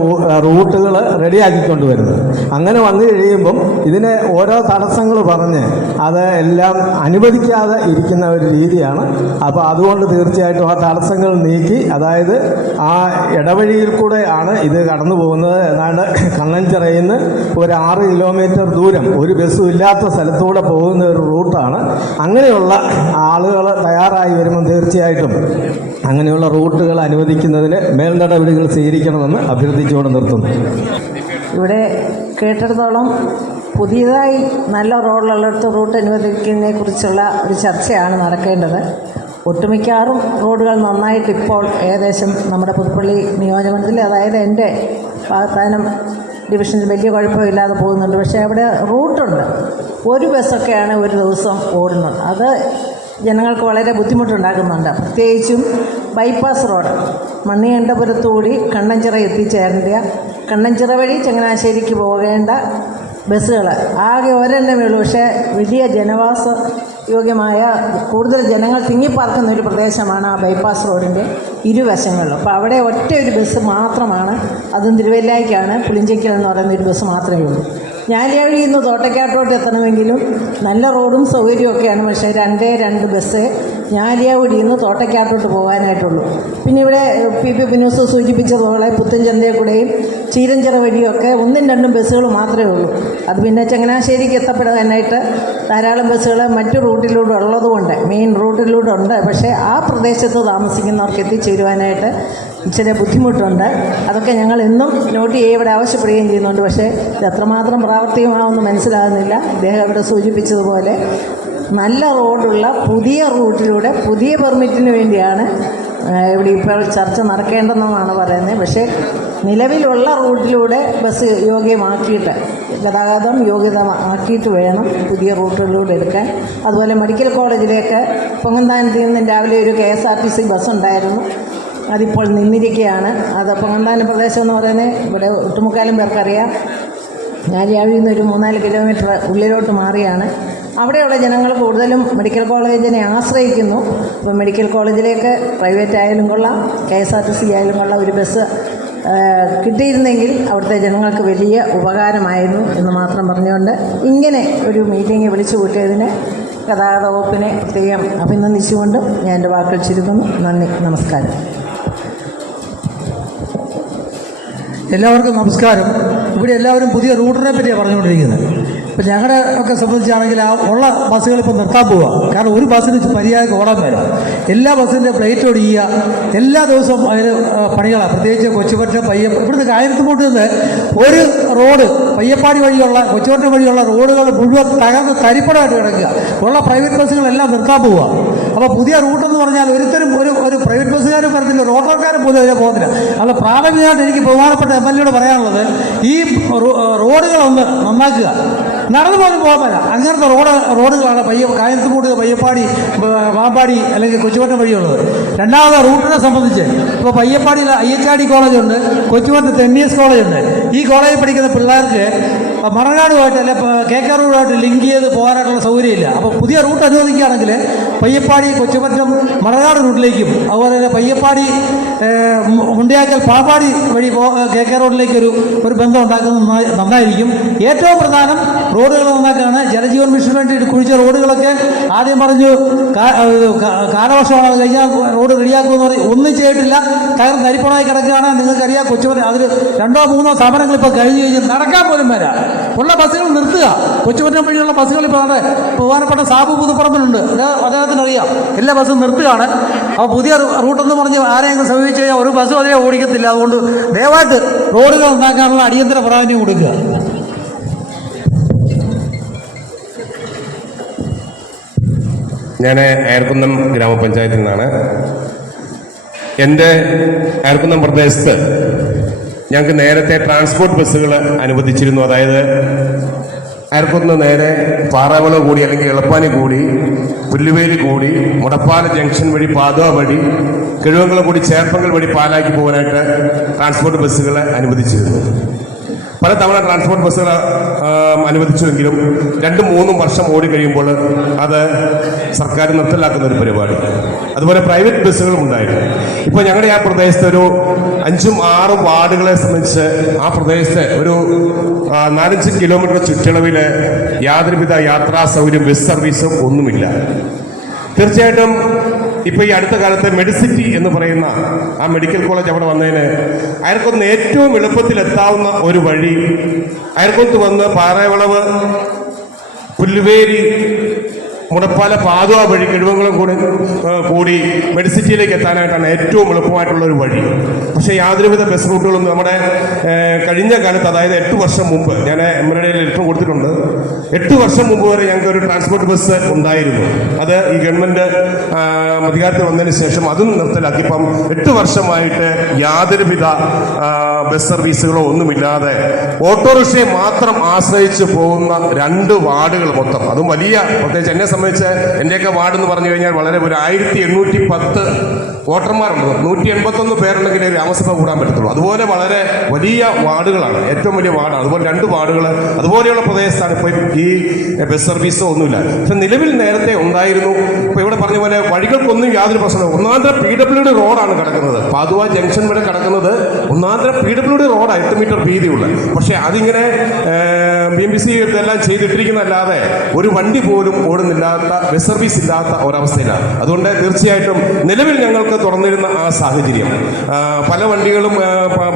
റൂട്ടുകൾ റെഡിയാക്കിക്കൊണ്ട് വരുന്നത്. അങ്ങനെ വന്നു കഴിയുമ്പം ഇതിന് ഓരോ തടസ്സങ്ങൾ പറഞ്ഞ് അത് എല്ലാം അനുവദിക്കാതെ ഇരിക്കുന്ന ഒരു രീതിയാണ്. അപ്പോൾ അതുകൊണ്ട് തീർച്ചയായിട്ടും ആ തടസ്സങ്ങൾ നീക്കി, അതായത് ആ ഇടവഴിയിൽ കൂടെ ആണ് ഇത് കടന്നു പോകുന്നത്. ഏതാണ്ട് കണ്ണഞ്ചിറയിൽ നിന്ന് ഒരു 6 കിലോമീറ്റർ ദൂരം ഒരു ബസ്സും ഇല്ലാത്ത സ്ഥലത്തൂടെ പോകുന്ന ഒരു റൂട്ടാണ്. അങ്ങനെയുള്ള ആളുകൾ തയ്യാറായി വരുമ്പോൾ തീർച്ചയായിട്ടും അങ്ങനെയുള്ള റൂട്ടുകൾ അനുവദിക്കുന്നതിന് മേൽനടപടികൾ സ്വീകരിക്കണമെന്ന് അഭ്യർത്ഥിച്ചുകൊണ്ട് നിർത്തുന്നു. ഇവിടെ കേട്ടിടത്തോളം പുതിയതായി നല്ല റോഡുള്ളിടത്ത് റൂട്ട് അനുവദിക്കുന്നതിനെ കുറിച്ചുള്ള ഒരു ചർച്ചയാണ് നടക്കേണ്ടത്. ഒട്ടുമിക്കാറും റോഡുകൾ നന്നായിട്ട് ഇപ്പോൾ ഏകദേശം നമ്മുടെ പുതുപ്പള്ളി നിയോജകമണ്ഡലത്തിൽ, അതായത് എൻ്റെ വാകത്താനം ഡിവിഷനിൽ വലിയ കുഴപ്പമില്ലാതെ പോകുന്നുണ്ട്. പക്ഷേ അവിടെ റൂട്ടുണ്ട്. ഒരു ബസ്സൊക്കെയാണ് ഒരു ദിവസം ഓടുന്നത്. അത് ജനങ്ങൾക്ക് വളരെ ബുദ്ധിമുട്ടുണ്ടാക്കുന്നുണ്ട്. പ്രത്യേകിച്ചും ബൈപ്പാസ് റോഡ് മണികണ്ഠപുരത്തുകൂടി കണ്ണഞ്ചിറ എത്തിച്ചേരേണ്ട, കണ്ണഞ്ചിറ വഴി ചങ്ങനാശ്ശേരിക്ക് പോകേണ്ട ബസ്സുകൾ ആകെ ഒരെണ്ണമേ ഉള്ളൂ. പക്ഷേ വലിയ ജനവാസ യോഗ്യമായ കൂടുതൽ ജനങ്ങൾ തിങ്ങിപ്പാർക്കുന്ന ഒരു പ്രദേശമാണ് ആ ബൈപ്പാസ് റോഡിൻ്റെ ഇരുവശങ്ങളിലും. അപ്പോൾ അവിടെ ഒറ്റ ഒരു ബസ് മാത്രമാണ്, അതും തിരുവല്ലയ്ക്കാണ്, പുളിഞ്ചയ്ക്കൽ എന്ന് പറയുന്ന ഒരു ബസ് മാത്രമേ ഉള്ളൂ. ഞാലിയാഴിയിൽ നിന്ന് തോട്ടയ്ക്കാട്ടോട്ട് എത്തണമെങ്കിലും നല്ല റോഡും സൗകര്യമൊക്കെയാണ്. പക്ഷേ 2 ബസ് ഞാലിയാവടിയിൽ നിന്ന് തോട്ടയ്ക്കാട്ടോട്ട് പോകാനായിട്ടുള്ളൂ. പിന്നെ ഇവിടെ PP പിന്നൂസ് സൂചിപ്പിച്ചതുപോലെ പുത്തൻചന്തയിൽ കൂടെയും ചീരഞ്ചിറ വഴിയൊക്കെ 1-2 ബസ്സുകൾ മാത്രമേ ഉള്ളൂ. അത് പിന്നെ ചങ്ങനാശ്ശേരിക്ക് എത്തപ്പെടാനായിട്ട് ധാരാളം ബസ്സുകൾ മറ്റു റൂട്ടിലൂടെ ഉള്ളതുകൊണ്ട്, മെയിൻ റൂട്ടിലൂടെ ഉണ്ട്. പക്ഷേ ആ പ്രദേശത്ത് താമസിക്കുന്നവർക്ക് എത്തിച്ചേരുവാനായിട്ട് ഇച്ചിരി ബുദ്ധിമുട്ടുണ്ട്. അതൊക്കെ ഞങ്ങൾ എന്നും നോട്ട് ഇവിടെ ആവശ്യപ്പെടുകയും ചെയ്യുന്നുണ്ട്. പക്ഷേ ഇത് എത്രമാത്രം പ്രാവർത്തികമാണെന്ന് മനസ്സിലാകുന്നില്ല. ഇദ്ദേഹം ഇവിടെ സൂചിപ്പിച്ചതുപോലെ നല്ല റോഡുള്ള പുതിയ റൂട്ടിലൂടെ പുതിയ പെർമിറ്റിന് വേണ്ടിയാണ് ഇവിടെ ഇപ്പോൾ ചർച്ച നടക്കേണ്ടതെന്നാണ് പറയുന്നത്. പക്ഷേ നിലവിലുള്ള റൂട്ടിലൂടെ ബസ് യോഗ്യമാക്കിയിട്ട്, ഗതാഗതം യോഗ്യമാക്കിയിട്ട് വേണം പുതിയ റൂട്ടുകളിലൂടെ എടുക്കാൻ. അതുപോലെ മെഡിക്കൽ കോളേജിലേക്ക് പൊങ്ങന്താനത്തിൽ നിന്ന് രാവിലെ ഒരു KSRTC ബസ് ഉണ്ടായിരുന്നു. അതിപ്പോൾ നിന്നിരിക്കുകയാണ്. അത് പൊങ്ങന്താനം പ്രദേശം എന്ന് പറയുന്നത് ഇവിടെ ഒട്ടുമുക്കാലും പേർക്കറിയാം. ഞാലിയാവിൽ നിന്ന് ഒരു 3-4 കിലോമീറ്റർ ഉള്ളിലോട്ട് മാറിയാണ്. അവിടെയുള്ള ജനങ്ങൾ കൂടുതലും മെഡിക്കൽ കോളേജിനെ ആശ്രയിക്കുന്നു. അപ്പോൾ മെഡിക്കൽ കോളേജിലേക്ക് പ്രൈവറ്റ് ആയാലും കൊള്ളാം, KSRTC ആയാലും കൊള്ളാം, ഒരു ബസ് കിട്ടിയിരുന്നെങ്കിൽ അവിടുത്തെ ജനങ്ങൾക്ക് വലിയ ഉപകാരമായിരുന്നു എന്ന് മാത്രം പറഞ്ഞുകൊണ്ട് ഇങ്ങനെ ഒരു മീറ്റിംഗ് വിളിച്ചു കൂട്ടിയതിന് ഗതാഗത വകുപ്പിനെ പ്രത്യേകം അഭിനന്ദിച്ചുകൊണ്ടും ഞാൻ എൻ്റെ വാക്കുകൾ ചുരുക്കുന്നു. നന്ദി, നമസ്കാരം. എല്ലാവർക്കും നമസ്കാരം. ഇവിടെ എല്ലാവരും പുതിയ റൂട്ടിനെ പറ്റിയാണ് പറഞ്ഞുകൊണ്ടിരിക്കുന്നത്. ഇപ്പം ഞങ്ങളുടെ ഒക്കെ സംബന്ധിച്ചാണെങ്കിൽ ആ ഉള്ള ബസ്സുകൾ ഇപ്പോൾ നിർത്താൻ പോവുക. കാരണം ഒരു ബസ്സിന് മര്യാദയ്ക്ക് ഓടാൻ വരിക. എല്ലാ ബസ്സിൻ്റെ പ്ലേറ്റ് ഒടിയുക, എല്ലാ ദിവസവും അതിന് പണികളാണ്. പ്രത്യേകിച്ച് കൊച്ചുപറ്റം ഇവിടുന്ന് കായലത്തുമ്പോട്ട് നിന്ന് ഒരു റോഡ് പയ്യപ്പാടി വഴിയുള്ള കൊച്ചുപറ്റം വഴിയുള്ള റോഡുകൾ മുഴുവൻ തകർന്ന് തരിപ്പടമായിട്ട് കിടക്കുക. ഉള്ള പ്രൈവറ്റ് ബസ്സുകളെല്ലാം നിർത്താൻ പോവുക. അപ്പോൾ പുതിയ റൂട്ടെന്ന് പറഞ്ഞാൽ ഒരിക്കലും ഒരു പ്രൈവറ്റ് ബസ്സുകാരും പറഞ്ഞില്ല, ഒരു ഓട്ടോക്കാരും പോലും അതിനെ പോകുന്നില്ല. അത് പ്രാഥമികമായിട്ട് എനിക്ക് ബഹുമാനപ്പെട്ട MLA യോട് പറയാനുള്ളത്, ഈ റോഡുകളൊന്ന് നന്നാക്കുക. നടന്നു പോലും പോകാൻ പറ്റില്ല. അങ്ങനത്തെ റോഡുകളാണ് കായത്തുമൂട്, പയ്യപ്പാടി, പാമ്പാടി അല്ലെങ്കിൽ കൊച്ചുപട്ടം വഴിയുള്ളത്. രണ്ടാമത് റൂട്ടിനെ സംബന്ധിച്ച് ഇപ്പോൾ പയ്യപ്പാടിയിൽ IHRD കോളേജുണ്ട്, കൊച്ചുപട്ടത്ത് MES കോളേജുണ്ട്. ഈ കോളേജിൽ പഠിക്കുന്ന പിള്ളേർക്ക് മറനാടുമായിട്ട് അല്ലെ KK റോഡുമായിട്ട് ലിങ്ക് ചെയ്ത് പോകാനായിട്ടുള്ള സൗകര്യമില്ല. അപ്പോൾ പുതിയ റൂട്ട് അനുവദിക്കുകയാണെങ്കിൽ പയ്യപ്പാടി, കൊച്ചുപറ്റം, മറനാട് റൂട്ടിലേക്കും അതുപോലെ തന്നെ പയ്യപ്പാടി, മുണ്ടിയാക്കൽ, പാമ്പാടി വഴി KK റോഡിലേക്ക് ഒരു ബന്ധം ഉണ്ടാക്കുന്നത് നന്നായിരിക്കും. ഏറ്റവും പ്രധാനം റോഡുകൾ നന്നാക്കുകയാണ്. ജലജീവൻ മിഷന് വേണ്ടിയിട്ട് കുഴിച്ച റോഡുകളൊക്കെ ആദ്യം പറഞ്ഞു കാലവർഷമാണ് കഴിഞ്ഞാൽ റോഡ് റെഡിയാക്കുമെന്ന് പറയും, ഒന്നും ചെയ്തിട്ടില്ല. തകർന്ന് അരിപ്പണമായി കിടക്കുകയാണ്. നിങ്ങൾക്കറിയാം, കൊച്ചുപറ്റം അതിൽ 2-3 സമരങ്ങൾ ഇപ്പോൾ കഴിഞ്ഞ് നടക്കാൻ പോലും വരാം. ഉള്ള ബസ്സുകൾ നിർത്തുക. കൊച്ചുപറ്റം വഴിയുള്ള ബസ്സുകൾ ഇപ്പോൾ അവിടെ പ്രധാനപ്പെട്ട സാബു പുതുപ്പറമ്പിലുണ്ട്, അദ്ദേഹത്തിനറിയാം. എല്ലാ ബസ്സും നിർത്തുകയാണ്. അപ്പോൾ പുതിയ റൂട്ടെന്ന് പറഞ്ഞ് ആരെങ്കിലും സമീപിച്ച് കഴിഞ്ഞാൽ ഒരു ബസ്സും അതിനെ ഓടിക്കത്തില്ല. അതുകൊണ്ട് ദയവായിട്ട് റോഡുകൾ ഉണ്ടാക്കാനുള്ള അടിയന്തര പ്രാധാന്യം കൊടുക്കുക. ഞാൻ അയർക്കുന്നം ഗ്രാമപഞ്ചായത്തിൽ നിന്നാണ്. എൻ്റെ അയർക്കുന്നം പ്രദേശത്ത് ഞങ്ങൾക്ക് നേരത്തെ ട്രാൻസ്പോർട്ട് ബസ്സുകൾ അനുവദിച്ചിരുന്നു. അതായത് അയർക്കുന്നം നേരെ പാറാവള കൂടി അല്ലെങ്കിൽ എളപ്പാനി കൂടി, പുല്ലുവേലി കൂടി, മുടപ്പാല ജംഗ്ഷൻ വഴി, പാതുവ വഴി, കിഴുവങ്കുളം കൂടി, ചേർപ്പങ്കൽ വഴി പാലാക്കി പോകാനായിട്ട് ട്രാൻസ്പോർട്ട് ബസ്സുകൾ അനുവദിച്ചിരുന്നു. പലതവണ ട്രാൻസ്പോർട്ട് ബസ്സുകൾ അനുവദിച്ചുവെങ്കിലും 2-3 വർഷം ഓടി കഴിയുമ്പോൾ അത് സർക്കാർ നിർത്തലാക്കുന്ന ഒരു പരിപാടി. അതുപോലെ പ്രൈവറ്റ് ബസ്സുകളും ഉണ്ടായിരുന്നു. ഇപ്പോൾ ഞങ്ങളുടെ ആ പ്രദേശത്ത് ഒരു 5-6 വാർഡുകളെ സംബന്ധിച്ച് ആ പ്രദേശത്ത് ഒരു 4-5 കിലോമീറ്റർ ചുറ്റളവിൽ യാതൊരുവിധ യാത്രാ സൗകര്യം, ബസ് സർവീസും ഒന്നുമില്ല. തീർച്ചയായിട്ടും ഇപ്പോൾ ഈ അടുത്ത കാലത്ത് മെഡിസിറ്റി എന്ന് പറയുന്ന ആ മെഡിക്കൽ കോളേജ് അവിടെ വന്നതിന് അയർക്കുന്നത്ത് ഏറ്റവും എളുപ്പത്തിലെത്താവുന്ന ഒരു വഴി അയർക്കുന്നത്ത് വന്ന് പാറയവളവ്, പുല്ലുവേലി, മുടപ്പാല, പാതുവ വഴി, കിഴുവങ്കുളം കൂടി മെഡിസിറ്റിയിലേക്ക് എത്താനായിട്ടാണ് ഏറ്റവും എളുപ്പമായിട്ടുള്ള ഒരു വഴി. പക്ഷേ യാതൊരുവിധ ബസ് റൂട്ടുകളൊന്നും നമ്മുടെ കഴിഞ്ഞ കാലത്ത്, അതായത് 8 വർഷം മുമ്പ്, ഞാൻ MLAയിൽ ലെറ്റർ കൊടുത്തിട്ടുണ്ട്, 8 വർഷം മുമ്പ് വരെ ഞങ്ങൾക്ക് ഒരു ട്രാൻസ്പോർട്ട് ബസ് ഉണ്ടായിരുന്നു. അത് ഈ ഗവൺമെൻറ് അധികാരത്തിൽ വന്നതിന് ശേഷം അതും നിർത്തലാക്കി. ഇപ്പം 8 വർഷമായിട്ട് യാതൊരുവിധ ബസ് സർവീസുകളോ ഒന്നുമില്ലാതെ ഓട്ടോറിക്ഷയെ മാത്രം ആശ്രയിച്ച് പോകുന്ന 2 വാർഡുകൾ മൊത്തം, അതും വലിയ, പ്രത്യേകിച്ച് എന്നെ സംബന്ധിച്ച് എൻ്റെയൊക്കെ വാർഡ് എന്ന് പറഞ്ഞു കഴിഞ്ഞാൽ വളരെ ഒരു 1810 വോട്ടർമാരുണ്ട്. 181 പേരുണ്ടെങ്കിൽ ഗ്രാമസഭ കൂടാൻ പറ്റത്തുള്ളൂ. അതുപോലെ വളരെ വലിയ വാർഡുകളാണ്, ഏറ്റവും വലിയ വാർഡാണ്. അതുപോലെ 2 വാർഡുകൾ അതുപോലെയുള്ള പ്രദേശത്താണ് ഇപ്പോൾ ഈ ബസ് സർവീസോ ഒന്നുമില്ല. പക്ഷെ നിലവിൽ നേരത്തെ ഉണ്ടായിരുന്നു. ഇപ്പോൾ ഇവിടെ പറഞ്ഞ പോലെ വഴികൾക്കൊന്നും യാതൊരു പ്രശ്നമില്ല. ഒന്നാന്തരം PWD റോഡാണ് കിടക്കുന്നത്. പാതുവ ജംഗ്ഷൻ വരെ കിടക്കുന്നത് ഒന്നാന്തരം PWD റോഡാണ്, 8 മീറ്റർ വീതിയുള്ള. പക്ഷേ അതിങ്ങനെ BMC ഇതെല്ലാം ചെയ്തിട്ടിരിക്കുന്നതല്ലാതെ ഒരു വണ്ടി പോലും ഓടുന്നില്ലാത്ത, ബസ് സർവീസ് ഇല്ലാത്ത ഒരവസ്ഥയിലാണ്. അതുകൊണ്ട് തീർച്ചയായിട്ടും നിലവിൽ ഞങ്ങൾക്ക് തുറന്നിരുന്ന ആ സാഹചര്യം, പല വണ്ടികളും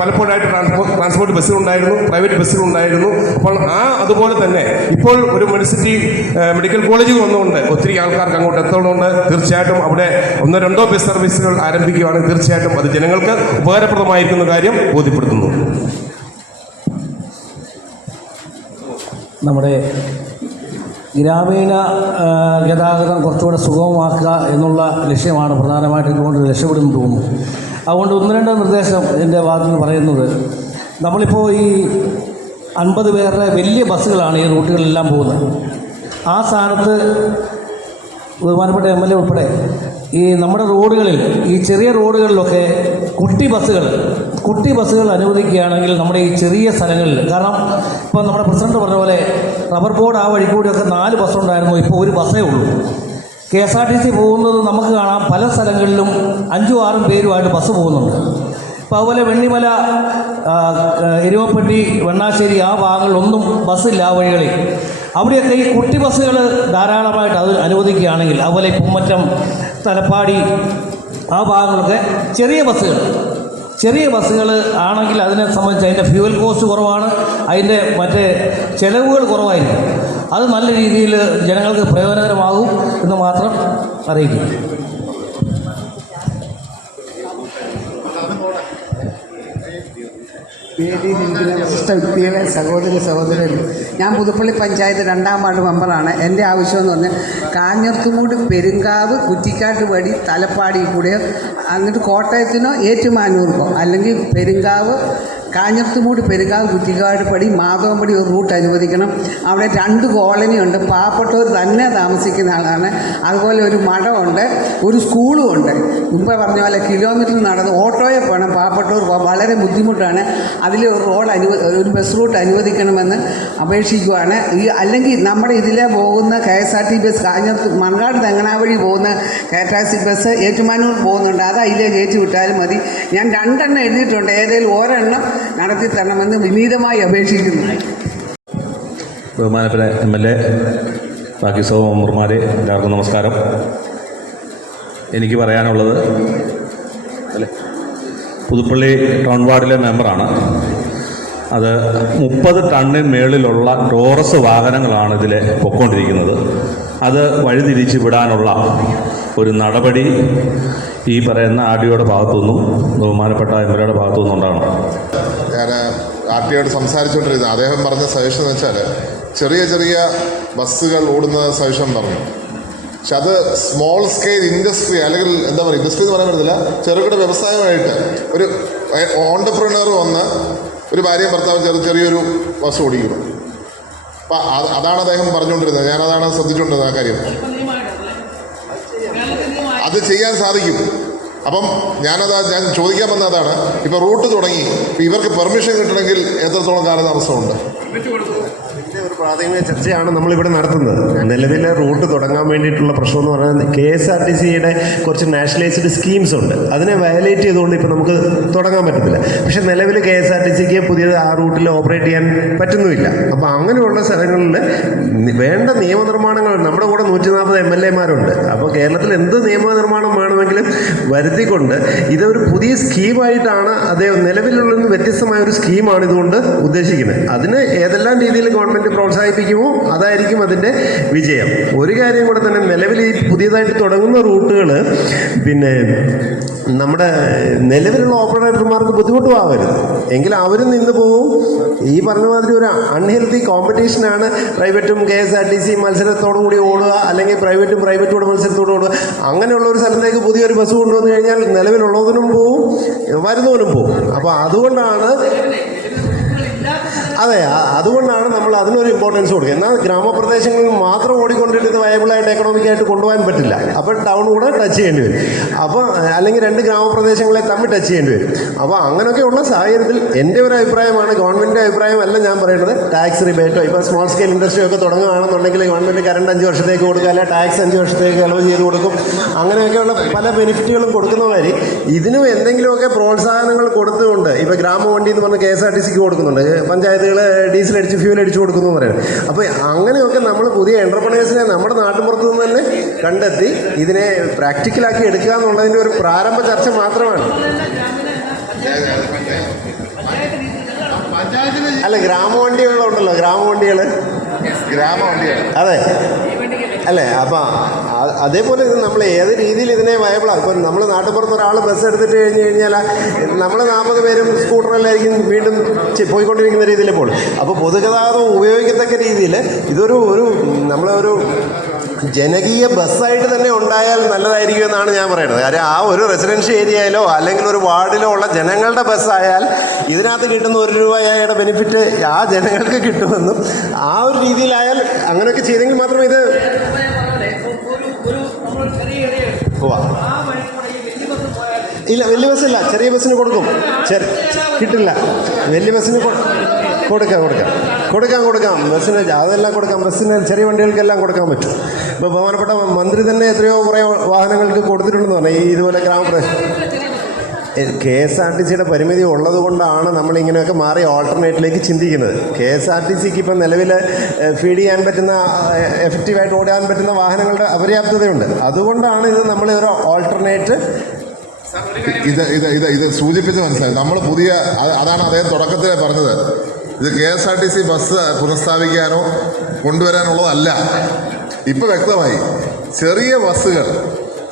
പലപ്പോഴായിട്ട് ട്രാൻസ്പോർട്ട് ബസ്സുകളുണ്ടായിരുന്നു, പ്രൈവറ്റ് ബസ്സുകളുണ്ടായിരുന്നു. അപ്പോൾ അതുപോലെ തന്നെ ഇപ്പോൾ ഒരു മെഡിസിറ്റി മെഡിക്കൽ കോളേജ് വന്നുകൊണ്ട് ഒത്തിരി ആൾക്കാർക്ക് അങ്ങോട്ട് എത്തുന്നതുകൊണ്ട് തീർച്ചയായിട്ടും അവിടെ 1-2 ബസ് സർവീസുകൾ ആരംഭിക്കുകയാണെങ്കിൽ തീർച്ചയായിട്ടും അത് ജനങ്ങൾക്ക് ഉപകാരപ്രദമായിരിക്കുന്ന കാര്യം ബോധ്യപ്പെടുത്തുന്നു. നമ്മുടെ ഗ്രാമീണ ഗതാഗതം കുറച്ചുകൂടെ സുഗമമാക്കുക എന്നുള്ള ലക്ഷ്യമാണ് പ്രധാനമായിട്ട് ഇതുകൊണ്ട് രക്ഷപ്പെടുന്നു തോന്നുന്നു. അതുകൊണ്ട് 1-2 നിർദ്ദേശം എൻ്റെ ഭാഗത്ത് നിന്ന് പറയുന്നത്, നമ്മളിപ്പോൾ ഈ 50 പേരുടെ വലിയ ബസ്സുകളാണ് ഈ റൂട്ടുകളിലെല്ലാം പോകുന്നത്. ആ സ്ഥാനത്ത് ബഹുമാനപ്പെട്ട MLA ഉൾപ്പെടെ ഈ നമ്മുടെ റോഡുകളിൽ, ഈ ചെറിയ റോഡുകളിലൊക്കെ കുട്ടി ബസ്സുകൾ അനുവദിക്കുകയാണെങ്കിൽ നമ്മുടെ ഈ ചെറിയ സ്ഥലങ്ങളിൽ, കാരണം ഇപ്പോൾ നമ്മുടെ പ്രസിഡന്റ് പറഞ്ഞ പോലെ റബ്ബർ ബോർഡ് ആ വഴി കൂടിയൊക്കെ 4 ബസ്സുണ്ടായിരുന്നു, ഇപ്പോൾ 1 ബസ്സേ ഉള്ളൂ. KSRTC പോകുന്നത് നമുക്ക് കാണാം, പല സ്ഥലങ്ങളിലും 5-6 പേരുമായിട്ട് ബസ് പോകുന്നുണ്ട്. ഇപ്പോൾ അതുപോലെ വെണ്ണിമല, എരുമപ്പെട്ടി, വെണ്ണാശ്ശേരി ആ ഭാഗങ്ങളിലൊന്നും ബസ്സില്ല ആ വഴികളിൽ. അവിടെയൊക്കെ ഈ കുട്ടി ബസ്സുകൾ ധാരാളമായിട്ട് അത് അനുവദിക്കുകയാണെങ്കിൽ, അതുപോലെ പൂമറ്റം, തലപ്പാടി ആ ഭാഗങ്ങളൊക്കെ ചെറിയ ബസ്സുകൾ ആണെങ്കിൽ അതിനെ സംബന്ധിച്ച് അതിൻ്റെ ഫ്യൂവൽ കോസ്റ്റ് കുറവാണ്, അതിൻ്റെ മറ്റേ ചിലവുകൾ കുറവായിരിക്കും. അത് നല്ല രീതിയിൽ ജനങ്ങൾക്ക് പ്രയോജനകരമാകും എന്ന് മാത്രം അറിയിക്കും. വേദിയിലിരിക്കുന്ന വിശിഷ്ട വ്യക്തികളെ, സഹോദരൻ, ഞാൻ പുതുപ്പള്ളി പഞ്ചായത്ത് 2-ാം വാർഡ് മെമ്പറാണ്. എൻ്റെ ആവശ്യമെന്ന് പറഞ്ഞാൽ കാഞ്ഞിരത്തുമൂട്, പെരുങ്കാവ്, കുറ്റിക്കാട്ട് വഴി തലപ്പാടി കൂടെയോ, എന്നിട്ട് കോട്ടയത്തിനോ ഏറ്റുമാനൂർക്കോ, അല്ലെങ്കിൽ പെരുങ്കാവ്, കാഞ്ഞിരത്തുമൂട് പെരുകാവ് കുറ്റിക്കാടുപടി മാധവൻപടി ഒരു റൂട്ട് അനുവദിക്കണം. അവിടെ 2 കോളനിയുണ്ട്, പാവപ്പെട്ടവർ തന്നെ താമസിക്കുന്ന ആളാണ്. അതുപോലെ ഒരു മഠമുണ്ട്, ഒരു സ്കൂളും ഉണ്ട്. മുമ്പേ പറഞ്ഞ പോലെ കിലോമീറ്റർ നടന്ന് ഓട്ടോയെ പോകണം, പാവപ്പെട്ടവർ വളരെ ബുദ്ധിമുട്ടാണ്. അതിൽ ഒരു ബസ് റൂട്ട് അനുവദിക്കണമെന്ന് അപേക്ഷിക്കുവാണ്. അല്ലെങ്കിൽ നമ്മുടെ ഇതിലെ പോകുന്ന KSRT ബസ് മണ്ണാട് തെങ്ങനാ വഴി പോകുന്ന KTC ബസ് ഏറ്റുമാനൂർ പോകുന്നുണ്ട്, അത് അതിലേ കയറ്റി വിട്ടാലും മതി. ഞാൻ 2 എണ്ണം എഴുതിയിട്ടുണ്ട്, ഏതെങ്കിലും ഒരെണ്ണം നടത്തി തരണമെന്ന് വിനീതമായി അപേക്ഷിക്കുന്നു. ബഹുമാനപ്പെട്ട MLA ബാക്കി സഹോദരന്മാരെ എല്ലാവർക്കും നമസ്കാരം. എനിക്ക് പറയാനുള്ളത് പുതുപ്പള്ളി ടൗൺ വാർഡിലെ മെമ്പറാണ്. അത് 30 ടണ്ണിന് മേളിലുള്ള ടോറസ് വാഹനങ്ങളാണ് ഇതിൽ പൊയ്ക്കൊണ്ടിരിക്കുന്നത്. അത് വഴിതിരിച്ച് വിടാനുള്ള ഒരു നടപടി ഈ പറയുന്ന RDOയുടെ ഭാഗത്തുനിന്നും ബഹുമാനപ്പെട്ട MLAയുടെ ഭാഗത്തുനിന്നും ഉണ്ടാകണം. ഞാൻ RTOയോട് സംസാരിച്ചുകൊണ്ടിരുന്നത് അദ്ദേഹം പറഞ്ഞ സജഷൻ എന്ന് വെച്ചാൽ ചെറിയ ചെറിയ ബസ്സുകൾ ഓടുന്ന സജഷൻ പറഞ്ഞു. പക്ഷെ അത് സ്മോൾ സ്കെയിൽ ഇൻഡസ്ട്രി, അല്ലെങ്കിൽ എന്താ പറയുക, ഇൻഡസ്ട്രി എന്ന് പറയാൻ പറ്റത്തില്ല, ചെറുകിട വ്യവസായമായിട്ട് ഒരു ഓൺടർപ്രണർ വന്ന് ഒരു ഭാര്യയും ഭർത്താവും ചെറിയൊരു ബസ് ഓടിക്കുന്നു. അപ്പം അതാണ് അദ്ദേഹം പറഞ്ഞുകൊണ്ടിരുന്നത്. ഞാനതാണ് ശ്രദ്ധിച്ചുകൊണ്ടിരുന്നത് ആ കാര്യം. അത് ചെയ്യാൻ സാധിക്കും. അപ്പം ഞാൻ ചോദിക്കാൻ വന്ന അതാണ്, ഇപ്പോൾ റൂട്ട് തുടങ്ങി, ഇവർക്ക് പെർമിഷൻ കിട്ടണമെങ്കിൽ എത്രത്തോളം കാലതാമസമുണ്ട്? ഇതിൻ്റെ ഒരു പ്രാഥമിക ചർച്ചയാണ് നമ്മളിവിടെ നടത്തുന്നത്. നിലവിലെ റൂട്ട് തുടങ്ങാൻ വേണ്ടിയിട്ടുള്ള പ്രശ്നം എന്ന് പറയുന്നത് KSRTCയുടെ കുറച്ച് നാഷണലൈസ്ഡ് സ്കീംസ് ഉണ്ട്. അതിനെ വയലേറ്റ് ചെയ്തുകൊണ്ട് ഇപ്പോൾ നമുക്ക് തുടങ്ങാൻ പറ്റത്തില്ല. പക്ഷേ നിലവിൽ KSRTCക്ക് പുതിയത് ആ റൂട്ടിൽ ഓപ്പറേറ്റ് ചെയ്യാൻ പറ്റുന്നുമില്ല. അപ്പോൾ അങ്ങനെയുള്ള സ്ഥലങ്ങളിൽ വേണ്ട നിയമനിർമ്മാണങ്ങൾ, നമ്മുടെ കൂടെ 140 MLAമാരുണ്ട്. അപ്പോൾ കേരളത്തിൽ എന്ത് നിയമനിർമ്മാണം വേണമെങ്കിലും വരുത്തിക്കൊണ്ട് ഇതൊരു പുതിയ സ്കീമായിട്ടാണ് അദ്ദേഹം നിലവിലുള്ളതിന് വ്യത്യസ്തമായ ഒരു സ്കീമാണ് ഇതുകൊണ്ട് ഉദ്ദേശിക്കുന്നത്. അതിന് ഏതെല്ലാം രീതിയിൽ ഗവൺമെൻറ് പ്രോത്സാഹിപ്പിക്കുമോ അതായിരിക്കും അതിൻ്റെ വിജയം. ഒരു കാര്യം കൂടെ തന്നെ, നിലവിൽ ഈ പുതിയതായിട്ട് തുടങ്ങുന്ന റൂട്ടുകൾ പിന്നെ നമ്മുടെ നിലവിലുള്ള ഓപ്പറേറ്റർമാർക്ക് ബുദ്ധിമുട്ടുമാവരുത്, എങ്കിൽ അവരും നിന്ന് പോവും. ഈ പറഞ്ഞ മാതിരി ഒരു അൺഹെൽത്തി കോമ്പറ്റീഷനാണ് പ്രൈവറ്റും KSRTC മത്സരത്തോടു കൂടി ഓടുക, അല്ലെങ്കിൽ പ്രൈവറ്റോട് മത്സരത്തോട് ഓടുക. അങ്ങനെയുള്ള ഒരു സ്ഥലത്തേക്ക് പുതിയൊരു ബസ് കൊണ്ടുവന്നു കഴിഞ്ഞാൽ നിലവിലുള്ളതിനും പോവും, വരുന്നവനും പോവും. അപ്പോൾ അതുകൊണ്ടാണ് നമ്മൾ അതിനൊരു ഇമ്പോർട്ടൻസ് കൊടുക്കുക. എന്നാൽ ഗ്രാമപ്രദേശങ്ങളിൽ മാത്രം ഓടിക്കൊണ്ടിട്ട് ഇത് വയബിളായിട്ട് എക്കണോമിക്കായിട്ട് കൊണ്ടുപോകാൻ പറ്റില്ല. അപ്പോൾ ടൗൺ കൂടെ ടച്ച് ചെയ്യേണ്ടി വരും. അപ്പോൾ അല്ലെങ്കിൽ 2 ഗ്രാമപ്രദേശങ്ങളെ തമ്മിൽ ടച്ച് ചെയ്യേണ്ടി വരും. അപ്പോൾ അങ്ങനെയൊക്കെയുള്ള സാഹചര്യത്തിൽ എൻ്റെ ഒരു അഭിപ്രായമാണ്, ഗവൺമെൻറ്റിൻ്റെ അഭിപ്രായമല്ല ഞാൻ പറയുന്നത്. ടാക്സ് റിബേറ്റോ, ഇപ്പോൾ സ്മോൾ സ്കെയിൽ ഇൻഡസ്ട്രി ഒക്കെ തുടങ്ങുകയാണെന്നുണ്ടെങ്കിൽ ഗവൺമെൻറ് കറണ്ട് 5 വർഷത്തേക്ക് കൊടുക്കുക, അല്ല ടാക്സ് 5 വർഷത്തേക്ക് ഇളവ് ചെയ്ത് കൊടുക്കും. അങ്ങനെയൊക്കെയുള്ള പല ബെനിഫിറ്റുകളും കൊടുക്കുന്ന മാതിരി ഇതിനും എന്തെങ്കിലുമൊക്കെ പ്രോത്സാഹനങ്ങൾ കൊടുത്തുകൊണ്ട്, ഇപ്പോൾ ഗ്രാമവണ്ടി എന്ന് പറഞ്ഞ് KSRTCക്ക് കൊടുക്കുന്നുണ്ട്, പഞ്ചായത്തുകൾ ഡീസൽ അടിച്ച് ഫ്യൂൽ അടിച്ച് കൊടുക്കുന്നു എന്ന് പറയുന്നത്. അപ്പോൾ അങ്ങനെയൊക്കെ നമ്മൾ പുതിയ എൻ്റർപ്രണേഴ്സിനെ നമ്മുടെ നാട്ടുപുറത്ത് നിന്ന് തന്നെ കണ്ടെത്തി ഇതിനെ പ്രാക്ടിക്കലാക്കി എടുക്കുക എന്നുള്ളതിൻ്റെ ഒരു പ്രാരംഭ ചർച്ച മാത്രമാണ്. അല്ല, ഗ്രാമവണ്ടികളുണ്ടല്ലോ, ഗ്രാമവണ്ടികൾ അതെ അല്ലേ. അപ്പം അതേപോലെ ഇത് നമ്മൾ ഏത് രീതിയിൽ ഇതിനെ വയബിളാണ്. ഇപ്പം നമ്മൾ നാട്ടുപുറത്ത് ഒരാൾ ബസ് എടുത്തിട്ട് കഴിഞ്ഞാൽ നമ്മൾ 40 പേരും സ്കൂട്ടറിലായിരിക്കും വീണ്ടും പോയിക്കൊണ്ടിരിക്കുന്ന രീതിയിൽ പോകും. അപ്പോൾ പൊതുഗതാഗതം ഉപയോഗിക്കത്തക്ക രീതിയിൽ ഇതൊരു നമ്മളൊരു ജനകീയ ബസ്സായിട്ട് തന്നെ ഉണ്ടായാൽ നല്ലതായിരിക്കും എന്നാണ് ഞാൻ പറയുന്നത്. കാര്യം ആ ഒരു റെസിഡൻഷ്യൽ ഏരിയയിലോ അല്ലെങ്കിൽ ഒരു വാർഡിലോ ഉള്ള ജനങ്ങളുടെ ബസ്സായാൽ ഇതിനകത്ത് കിട്ടുന്ന ₹1 ബെനിഫിറ്റ് ആ ജനങ്ങൾക്ക് കിട്ടുമെന്നും ആ ഒരു രീതിയിലായാൽ അങ്ങനെയൊക്കെ ചെയ്തെങ്കിൽ മാത്രമേ ഇത് ഇല്ല. വലിയ ബസ്സില്ല, ചെറിയ ബസ്സിന് കൊടുക്കും, കിട്ടില്ല. വലിയ ബസ്സിന് കൊടുക്കാം ബസ്സിന്, അതെല്ലാം കൊടുക്കാം. ബസ്സിന് ചെറിയ വണ്ടികൾക്കെല്ലാം കൊടുക്കാൻ പറ്റും. ഇപ്പോൾ ബഹുമാനപ്പെട്ട മന്ത്രി തന്നെ എത്രയോ കുറേ വാഹനങ്ങൾക്ക് കൊടുത്തിട്ടുണ്ടെന്ന് പറഞ്ഞാൽ ഈ ഇതുപോലെ ഗ്രാമപ്രദേശം. KSRTCയുടെ പരിമിതി ഉള്ളത് കൊണ്ടാണ് നമ്മളിങ്ങനെയൊക്കെ മാറി ഓൾട്ടർനേറ്റിലേക്ക് ചിന്തിക്കുന്നത്. KSRTCക്ക് ഇപ്പം നിലവിൽ ഫീഡ് ചെയ്യാൻ പറ്റുന്ന, എഫക്റ്റീവായിട്ട് ഓടാൻ പറ്റുന്ന വാഹനങ്ങളുടെ അപര്യാപ്തതയുണ്ട്. അതുകൊണ്ടാണ് ഇത് നമ്മൾ ഒരു ഓൾട്ടർനേറ്റ് ഇത് സൂചിപ്പിച്ച് മനസ്സിലായി. നമ്മൾ പുതിയ അതാണ് അദ്ദേഹം തുടക്കത്തിൽ പറഞ്ഞത്. ഇത് KSRTC ബസ് പുനഃസ്ഥാപിക്കാനോ കൊണ്ടുവരാനുള്ളതല്ല. ഇപ്പോൾ വ്യക്തമായി. ചെറിയ ബസ്സുകൾ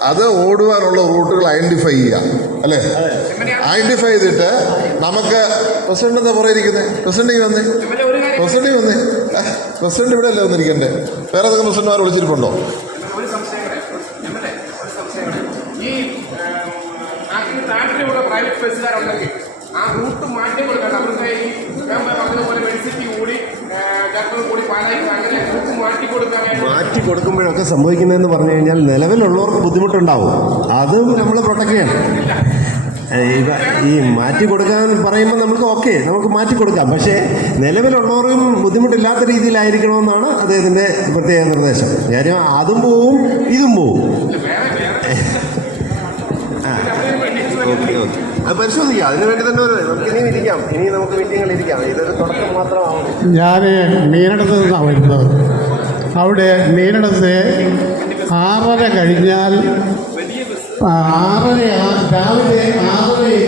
അത് ഓടുവാനുള്ള റൂട്ടുകൾ ഐഡൻറ്റിഫൈ ചെയ്യുക, അല്ലേ? ഐഡൻറ്റിഫൈ ചെയ്തിട്ട് നമുക്ക് പ്രസിഡന്റ് എന്താ പുറകെ ഇരിക്കുന്നത്? പ്രസിഡന്റ് വന്നേ, പ്രസിഡന്റ് ഇവിടെ അല്ലേ വന്നിരിക്കണ്ടേ? വേറെ ഏതൊക്കെ പ്രസിഡന്റുമാർ വിളിച്ചിരിപ്പുണ്ടോ? പ്രൈവറ്റ് ബസ്സുകാരുണ്ടെങ്കിൽ ആ റൂട്ട് മാറ്റി കൊടുക്കണം. നമുക്ക് ഈ പറഞ്ഞതുപോലെ മെഡിസിറ്റി കൂടി ഡോക്ടർ കൂടി പാലായി അങ്ങനെ റൂട്ട് മാറ്റി മാറ്റി കൊടുക്കുമ്പോഴൊക്കെ സംഭവിക്കുന്നതെന്ന് പറഞ്ഞു കഴിഞ്ഞാൽ നിലവിലുള്ളവർക്ക് ബുദ്ധിമുട്ടുണ്ടാവും. അതും നമ്മൾ പ്രൊട്ടക്ട് ചെയ്യണം. ഈ മാറ്റി കൊടുക്കാൻ പറയുമ്പോൾ നമുക്ക് മാറ്റി കൊടുക്കാം. പക്ഷേ നിലവിലുള്ളവർക്കും ബുദ്ധിമുട്ടില്ലാത്ത രീതിയിലായിരിക്കണമെന്നാണ് അദ്ദേഹത്തിൻ്റെ പ്രത്യേക നിർദ്ദേശം. കാര്യം അതും പോവും ഇതും പോവും. ഓക്കെ അത് പരിശോധിക്കാം. അതിനുവേണ്ടി തന്നെ നമുക്ക് ഇനിയും ഇരിക്കാം. നമുക്ക് മീറ്റിങ്ങുകളിരിക്കാം. ഇതൊരു തുടക്കം മാത്രമാവും. ഞാൻ മീനടത്ത് നിന്നാണ് വരുന്നത്. അവിടെ മീനടത്ത് 6:30 കഴിഞ്ഞാൽ രാവിലെ 6:30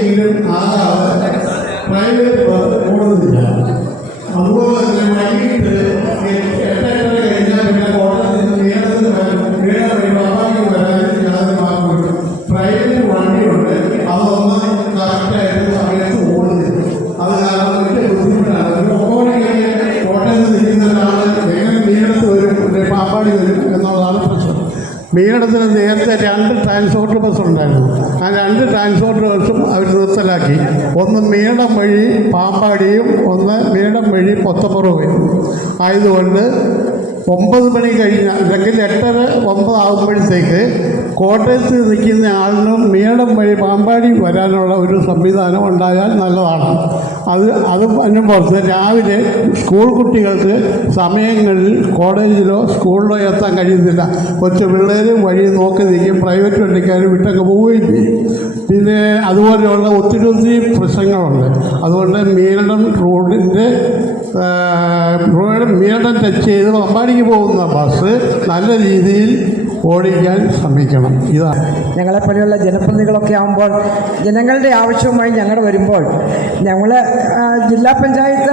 പ്രൈവറ്റ് ഓടുന്നില്ല. അതുപോലെ തന്നെ വൈകിട്ട് 8:30 കഴിഞ്ഞാൽ പിന്നെ കോട്ടയത്ത് മീനടത്ത് പ്രൈവറ്റ് വണ്ടിയുണ്ട്. അതൊന്ന് കറക്റ്റായിട്ട് സമയത്ത് ഓടുന്നില്ല. അത് കാരണം വലിയ ബുദ്ധിമുട്ടാണ്. ഒരു 9 കഴിഞ്ഞ് കോട്ടയത്ത് നിൽക്കുന്ന ഒരാൾ എങ്ങനെ മീനടത്ത് വരും, പാമ്പാടി വരും എന്നുള്ളതാണ് പ്രശ്നം. മീനടത്തിന് നേരത്തെ 2 ട്രാൻസ്പോർട്ട് ബസ് ഉണ്ടായിരുന്നു. ആ 2 ട്രാൻസ്പോർട്ട് ബസ്സും അവർ നിർത്തലാക്കി. ഒന്ന് മീനടം വഴി പാമ്പാടിയും ഒന്ന് മീനടം വഴി പൊത്തപ്പുറവും ആയതുകൊണ്ട് 9 മണി കഴിഞ്ഞ അല്ലെങ്കിൽ 8:30 9 ആകുമ്പോഴത്തേക്ക് കോട്ടയത്ത് നിൽക്കുന്ന ആളിനും മീനടം വഴി പാമ്പാടി വരാനുള്ള ഒരു സംവിധാനം ഉണ്ടായാൽ നല്ലതാണ്. അതിനും പുറത്ത് രാവിലെ സ്കൂൾ കുട്ടികൾക്ക് സമയങ്ങളിൽ കോളേജിലോ സ്കൂളിലോ എത്താൻ കഴിയുന്നില്ല. കൊച്ചു പിള്ളേർ വഴി നോക്കി നിൽക്കും, പ്രൈവറ്റ് വണ്ടിക്കാർ വിട്ടങ്ങ് പോവുകയും ചെയ്യും. പിന്നെ അതുപോലെയുള്ള ഒത്തിരി പ്രശ്നങ്ങളുണ്ട്. അതുകൊണ്ട് മീനടം മീനടം ടച്ച് ചെയ്ത് പമ്പാടിക്ക് പോകുന്ന ബസ് നല്ല രീതിയിൽ ഓടിക്കാൻ ശ്രമിക്കണം. ഇതാണ് ഞങ്ങളെപ്പോലെയുള്ള ജനപ്രതിനിധികളൊക്കെ ആകുമ്പോൾ ജനങ്ങളുടെ ആവശ്യവുമായി ഞങ്ങൾ വരുമ്പോൾ ഞങ്ങൾ ജില്ലാ പഞ്ചായത്ത്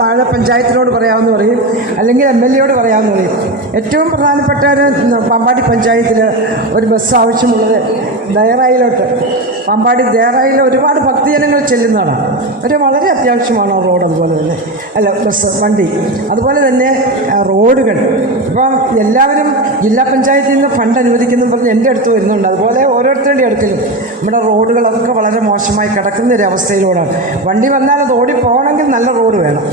താഴെ പഞ്ചായത്തിനോട് പറയാമെന്ന് പറയും, അല്ലെങ്കിൽ MLA പറയാമെന്ന് പറയും. ഏറ്റവും പ്രധാനപ്പെട്ട പാമ്പാടി പഞ്ചായത്തിൽ ഒരു ബസ് ആവശ്യമുള്ളത് ദയറായിലോട്ട്. പാമ്പാടി ദയറായിൽ ഒരുപാട് ഭക്തജനങ്ങൾ ചെല്ലുന്നതാണ്. വളരെ അത്യാവശ്യമാണ് റോഡ്. അതുപോലെ തന്നെ ബസ് വണ്ടി, അതുപോലെ തന്നെ റോഡുകൾ. ഇപ്പം എല്ലാവരും ജില്ലാ പഞ്ചായത്തിൽ നിന്ന് ഫണ്ട് അനുവദിക്കുന്നു പറഞ്ഞ് എൻ്റെ അടുത്ത് വരുന്നുണ്ട്. അതുപോലെ ഓരോരുത്തരുടെ അടുക്കലും നമ്മുടെ റോഡുകളൊക്കെ വളരെ മോശമായി കിടക്കുന്ന ഒരു അവസ്ഥയിലൂടെയാണ്. വണ്ടി വന്നാൽ അത് ഓടിപ്പോകണമെങ്കിൽ നല്ല റോഡ് വേണം.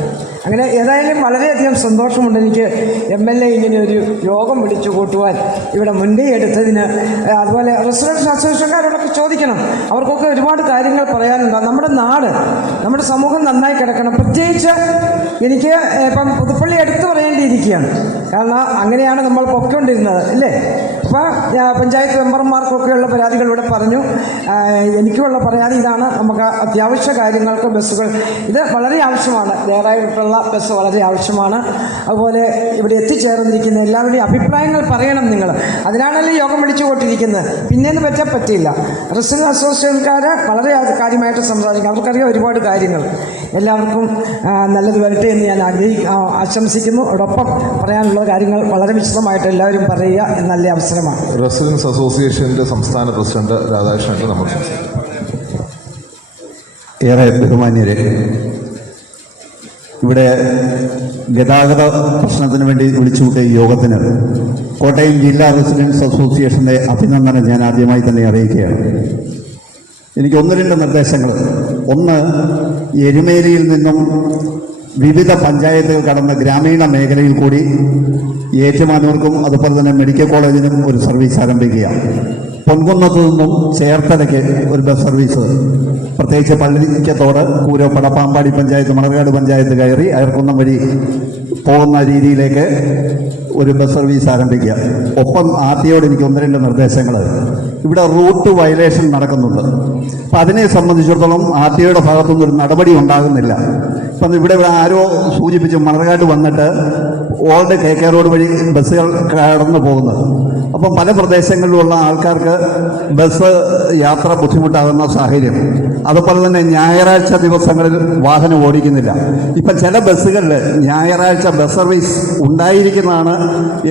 അങ്ങനെ ഏതായാലും വളരെയധികം സന്തോഷമുണ്ട് എനിക്ക് MLA ഇങ്ങനെ ഒരു യോഗം വിളിച്ചു കൂട്ടുവാൻ ഇവിടെ മുൻകൈ എടുത്തതിന്. അതുപോലെ റെസിഡൻസ് അസോസിയേഷൻകാരോടൊക്കെ ചോദിക്കണം, അവർക്കൊക്കെ ഒരുപാട് കാര്യങ്ങൾ പറയാനുണ്ടാകും. നമ്മുടെ നാട്, നമ്മുടെ സമൂഹം നന്നായി കിടക്കണം. പ്രത്യേകിച്ച് എനിക്ക് ഇപ്പം പുതുപ്പള്ളി എടുത്തു പറയേണ്ടിയിരിക്കുകയാണ്. കാരണം അങ്ങനെയാണ് നമ്മൾ പൊയ്ക്കൊണ്ടിരുന്നത്, അല്ലേ? അപ്പോൾ പഞ്ചായത്ത് മെമ്പർമാർക്കൊക്കെയുള്ള പരാതികൾ ഇവിടെ പറഞ്ഞു. എനിക്കുള്ള പരാതി ഇതാണ്. നമുക്ക് അത്യാവശ്യ കാര്യങ്ങൾക്ക് ബസ്സുകൾ ഇത് വളരെ ആവശ്യമാണ്. നേരായിട്ടുള്ള ബസ് വളരെ ആവശ്യമാണ്. അതുപോലെ ഇവിടെ എത്തിച്ചേർന്നിരിക്കുന്ന എല്ലാവരുടെയും അഭിപ്രായങ്ങൾ പറയണം നിങ്ങൾ. അതിനാണല്ലോ യോഗം വിളിച്ചു കൊണ്ടിരിക്കുന്നത്. പിന്നേന്ന് പറ്റാൻ പറ്റില്ല. റെസിഡൻസ് അസോസിയേഷൻകാർ വളരെ കാര്യമായിട്ട് സംസാരിക്കും. അവർക്കറിയാം ഒരുപാട് കാര്യങ്ങൾ. എല്ലാവർക്കും നല്ലത് വരട്ടെ എന്ന് ഞാൻ ആശംസിക്കുന്നു. അതോടൊപ്പം പറയാനുള്ള കാര്യങ്ങൾ വളരെ വിശദമായിട്ട് എല്ലാവരും പറയുക. നല്ല അവസരമാണ്. റെസിഡൻസ് അസോസിയേഷൻ്റെ സംസ്ഥാന പ്രസിഡന്റ് രാധാകൃഷ്ണൻ നമ്മൾ സംസാരിക്കും. ഏറെ ബഹുമാന്യരെ, ഇവിടെ ഗതാഗത പ്രശ്നത്തിന് വേണ്ടി വിളിച്ചുകൂട്ടിയ യോഗത്തിന് കോട്ടയം ജില്ലാ റെസിഡൻസ് അസോസിയേഷൻ്റെ അഭിനന്ദനം ഞാൻ ആദ്യമായി തന്നെ അറിയിക്കുകയാണ്. എനിക്ക് 1-2 നിർദ്ദേശങ്ങൾ. ഒന്ന്, എരുമേലിയിൽ നിന്നും വിവിധ പഞ്ചായത്തുകൾ കടന്ന ഗ്രാമീണ മേഖലയിൽ കൂടി ഏറ്റുമാനൂർക്കും അതുപോലെ തന്നെ മെഡിക്കൽ കോളേജിനും ഒരു സർവീസ് ആരംഭിക്കുക. പൊൻകുന്നത്തു നിന്നും ചേർത്തലയ്ക്ക് ഒരു ബസ് സർവീസ്, പ്രത്യേകിച്ച് പള്ളിക്കത്തോട്, കൂരോപ്പട, പാമ്പാടി പഞ്ചായത്ത്, മണർകാട് പഞ്ചായത്ത് കയറി അയർക്കുന്നം വഴി പോകുന്ന രീതിയിലേക്ക് ഒരു ബസ് സർവീസ് ആരംഭിക്കുക. ഒപ്പം ആർടിയോട് എനിക്ക് 1-2 നിർദ്ദേശങ്ങൾ. ഇവിടെ റൂട്ട് വയലേഷൻ നടക്കുന്നുണ്ട്. അപ്പം അതിനെ സംബന്ധിച്ചിടത്തോളം ആർടിയോയുടെ ഭാഗത്തുനിന്ന് ഒരു നടപടി ഉണ്ടാകുന്നില്ല. ഇപ്പം ഇവിടെ ആരോ സൂചിപ്പിച്ചു, മണർകാട് വന്നിട്ട് ഓൾഡ് KK റോഡ് വഴി ബസ്സുകൾ കടന്നു പോകുന്നത്. അപ്പം പല പ്രദേശങ്ങളിലുള്ള ആൾക്കാർക്ക് ബസ് യാത്ര ബുദ്ധിമുട്ടാകുന്ന സാഹചര്യം. അതുപോലെ തന്നെ ഞായറാഴ്ച ദിവസങ്ങളിൽ വാഹനം ഓടിക്കുന്നില്ല. ഇപ്പം ചില ബസ്സുകളിൽ ഞായറാഴ്ച ബസ് സർവീസ് ഉണ്ടായിരിക്കുന്നതാണ്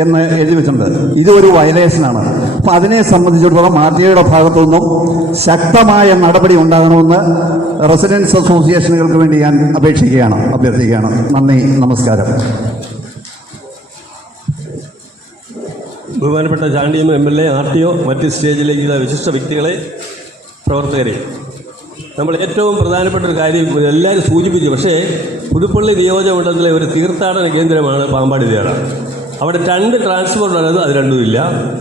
എന്ന് എഴുതി വെച്ചിട്ടുണ്ട്. ഇതൊരു വയലേഷനാണ്. അപ്പം അതിനെ സംബന്ധിച്ചിടത്തോളം RTIയുടെ ഭാഗത്തു നിന്നും ശക്തമായ നടപടി ഉണ്ടാകണമെന്ന് റെസിഡൻസ് അസോസിയേഷനുകൾക്ക് വേണ്ടി ഞാൻ അഭ്യർത്ഥിക്കുകയാണ്. നന്ദി, നമസ്കാരം. ബഹുമാനപ്പെട്ട ചാണ്ടിയം MLA, RTO, മറ്റ് സ്റ്റേജിലേക്ക് വിശിഷ്ട വ്യക്തികളെ, പ്രവർത്തകരെ, നമ്മൾ ഏറ്റവും പ്രധാനപ്പെട്ട ഒരു കാര്യം എല്ലാവരും സൂചിപ്പിച്ചു. പക്ഷേ പുതുപ്പള്ളി നിയോജകമണ്ഡലത്തിലെ ഒരു തീർത്ഥാടന കേന്ദ്രമാണ് പാമ്പാടി ദേറ. അവിടെ 2 ട്രാൻസ്പോർട്ട് ഉണ്ടായിരുന്നു, അത് രണ്ടുമില്ല.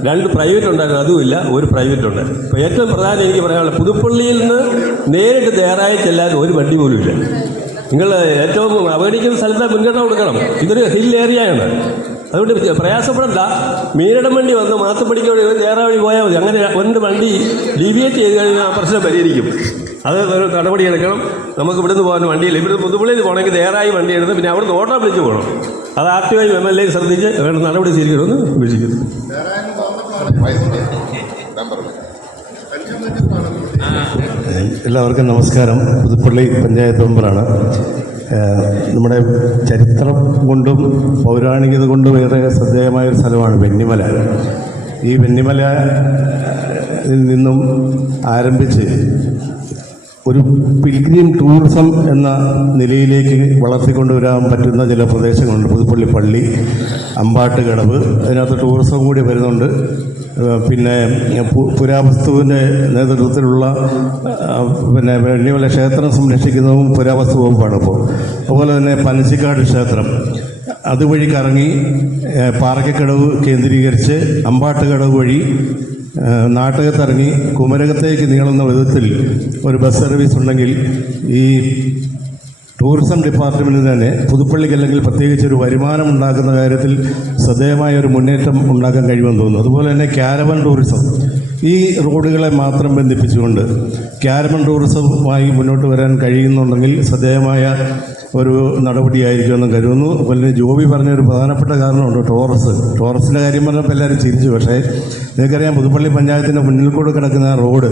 2 പ്രൈവറ്റ് ഉണ്ടായിരുന്നു, അതുമില്ല. ഒരു പ്രൈവറ്റ് ഉണ്ട്. ഇപ്പോൾ ഏറ്റവും പ്രധാനം എനിക്ക് പറയാനുള്ളത്, പുതുപ്പള്ളിയിൽ നിന്ന് നേരിട്ട് ദേറായി ചെല്ലാൻ ഒരു വണ്ടി പോലും ഇല്ല. നിങ്ങൾ ഏറ്റവും അവഗണിക്കുന്ന സ്ഥലത്ത് മുൻഗണന കൊടുക്കണം. ഇതൊരു ഹിൽ ഏരിയയാണ്, അതുകൊണ്ട് പ്രയാസപ്പെടണ്ട. മീനടം വണ്ടി വന്ന് മാത്തപ്പടിക്ക് വഴി ദേറാ വഴി പോയാൽ മതി. അങ്ങനെ 2 വണ്ടി ഡീവിയേറ്റ് ചെയ്ത് കഴിഞ്ഞാൽ ആ പ്രശ്നം പരിഹരിക്കും. അത് ഒരു നടപടി എടുക്കണം. നമുക്ക് ഇവിടുന്ന് പോകാൻ വണ്ടിയില്ല. ഇവിടുന്ന് പുതുപ്പള്ളിയിൽ പോകണമെങ്കിൽ ദേറായി വണ്ടി എടുത്ത് പിന്നെ അവിടുന്ന് ഓട്ടോ വിളിച്ച് പോകണം. അത് ആർട്ടിഐ MLA ശ്രദ്ധിച്ച് വേണ്ട നടപടി സ്വീകരിക്കണമെന്ന് അപേക്ഷിക്കുന്നു. എല്ലാവർക്കും നമസ്കാരം. പുതുപ്പള്ളി പഞ്ചായത്ത് മെമ്പറാണ്. നമ്മുടെ ചരിത്രം കൊണ്ടും പൗരാണികത കൊണ്ടും ഏറെ ശ്രദ്ധേയമായൊരു സ്ഥലമാണ് വെന്നിമല. ഈ വെന്നിമലയിൽ നിന്നും ആരംഭിച്ച് ഒരു പിൽഗ്രിം ടൂറിസം എന്ന നിലയിലേക്ക് വളർത്തിക്കൊണ്ടുവരാൻ പറ്റുന്ന ചില പ്രദേശങ്ങളുണ്ട്. പുതുപ്പള്ളി പള്ളി, അമ്പാട്ടുകടവ്, അതിനകത്ത് ടൂറിസം കൂടി വരുന്നുണ്ട്. പിന്നെ പുരാവസ്തുവിൻ്റെ നേതൃത്വത്തിലുള്ള പിന്നെ വെണ്ണിമല ക്ഷേത്രം സംരക്ഷിക്കുന്നതും പുരാവസ്തു വകുപ്പാണ് ഇപ്പോൾ. അതുപോലെ തന്നെ പനച്ചിക്കാട് ക്ഷേത്രം, അതുവഴി കറങ്ങി പാറയ്ക്കക്കടവ് കേന്ദ്രീകരിച്ച് അമ്പാട്ടുകടവ് വഴി നാട്ടകത്തിറങ്ങി കുമരകത്തേക്ക് നീളുന്ന വിധത്തിൽ ഒരു ബസ് സർവീസ് ഉണ്ടെങ്കിൽ ഈ ടൂറിസം ഡിപ്പാർട്ട്മെൻറ്റിന് തന്നെ പുതുപ്പള്ളിക്ക് അല്ലെങ്കിൽ പ്രത്യേകിച്ച് ഒരു വരുമാനം ഉണ്ടാക്കുന്ന കാര്യത്തിൽ ശ്രദ്ധേയമായ ഒരു മുന്നേറ്റം ഉണ്ടാക്കാൻ കഴിയുമെന്ന് തോന്നുന്നു. അതുപോലെ തന്നെ ക്യാരവൻ ടൂറിസം, ഈ റോഡുകളെ മാത്രം ബന്ധിപ്പിച്ചുകൊണ്ട് ക്യാരവൻ ടൂറിസവുമായി മുന്നോട്ട് വരാൻ കഴിയുന്നുണ്ടെങ്കിൽ ശ്രദ്ധേയമായ ഒരു നടപടിയായിരിക്കുമെന്ന് കരുതുന്നു. അതുപോലെ തന്നെ ജോബി പറഞ്ഞൊരു പ്രധാനപ്പെട്ട കാരണമുണ്ട്, ടോറസിൻ്റെ കാര്യം പറഞ്ഞപ്പോൾ എല്ലാവരും ചിരിച്ചു. പക്ഷേ നിങ്ങൾക്കറിയാം, പുതുപ്പള്ളി പഞ്ചായത്തിൻ്റെ മുന്നിൽ കൂടെ കിടക്കുന്ന റോഡ്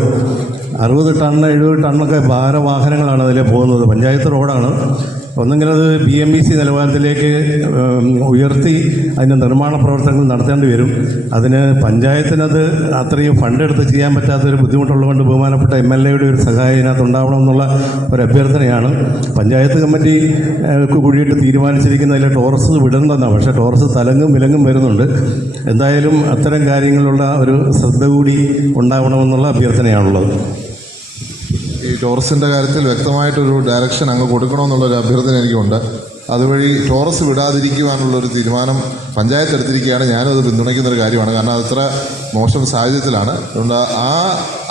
60 ടൺ 70 ടണ്ണൊക്കെ ഭാരവാഹനങ്ങളാണ് അതിലെ പോകുന്നത്. പഞ്ചായത്ത് റോഡാണ്. ഒന്നെങ്കിൽ അത് BMBC നിലവാരത്തിലേക്ക് ഉയർത്തി അതിൻ്റെ നിർമ്മാണ പ്രവർത്തനങ്ങൾ നടത്തേണ്ടി വരും. അതിന് പഞ്ചായത്തിനത് അത്രയും ഫണ്ടെടുത്ത് ചെയ്യാൻ പറ്റാത്തൊരു ബുദ്ധിമുട്ടുള്ളതുകൊണ്ട് ബഹുമാനപ്പെട്ട MLA-യുടെ ഒരു സഹായം ഇതിനകത്ത് ഉണ്ടാവണമെന്നുള്ള ഒരു അഭ്യർത്ഥനയാണ്. പഞ്ചായത്ത് കമ്മിറ്റി കൂടിയിട്ട് തീരുമാനിച്ചിരിക്കുന്നതിൽ ടോറസ് വിടണമെന്നാണ്. പക്ഷേ ടോറസ് തലങ്ങും വിലങ്ങും വരുന്നുണ്ട്. എന്തായാലും അത്തരം കാര്യങ്ങളിലുള്ള ഒരു ശ്രദ്ധ കൂടി ഉണ്ടാവണമെന്നുള്ള അഭ്യർത്ഥനയാണുള്ളത്. ഈ ടോറസിൻ്റെ കാര്യത്തിൽ വ്യക്തമായിട്ടൊരു ഡയറക്ഷൻ അങ്ങ് കൊടുക്കണമെന്നുള്ളൊരു അഭ്യർത്ഥന എനിക്കുണ്ട്. അതുവഴി ടോറസ് വിടാതിരിക്കുവാനുള്ളൊരു തീരുമാനം പഞ്ചായത്ത് എടുത്തിരിക്കുകയാണ്. ഞാനും അത് പിന്തുണയ്ക്കുന്നൊരു കാര്യമാണ്. കാരണം അതത്ര മോശം സാഹചര്യത്തിലാണ്. അതുകൊണ്ട്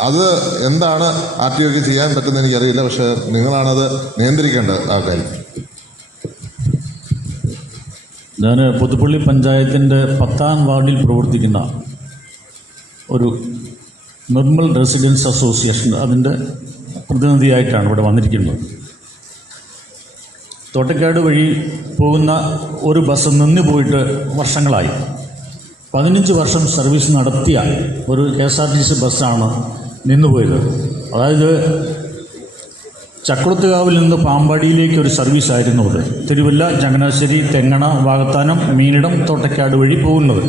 അത് എന്താണ് RTOക്ക് ചെയ്യാൻ പറ്റുന്നത് എനിക്കറിയില്ല. പക്ഷേ നിങ്ങളാണത് നിയന്ത്രിക്കേണ്ടത് ആ കാര്യം. ഞാൻ പുതുപ്പള്ളി പഞ്ചായത്തിൻ്റെ 10ാം വാർഡിൽ പ്രവർത്തിക്കുന്ന ഒരു നിർമ്മൽ റെസിഡൻസ് അസോസിയേഷൻ, അതിൻ്റെ പ്രതിനിധിയായിട്ടാണ് ഇവിടെ വന്നിരിക്കുന്നത്. തോട്ടക്കാട് വഴി പോകുന്ന ഒരു ബസ് നിന്ന് പോയിട്ട് വർഷങ്ങളായി. 15 വർഷം സർവീസ് നടത്തിയ ഒരു KSRTC ബസ്സാണ് നിന്നുപോയത്. അതായത് ചക്കുളത്തുകാവിൽ നിന്ന് പാമ്പാടിയിലേക്ക് ഒരു സർവീസായിരുന്നു അത്. തിരുവല്ല, ചങ്ങനാശ്ശേരി, തെങ്ങണ, വാകത്താനം, മീനിടം, തോട്ടക്കാട് വഴി പോകുന്നത്.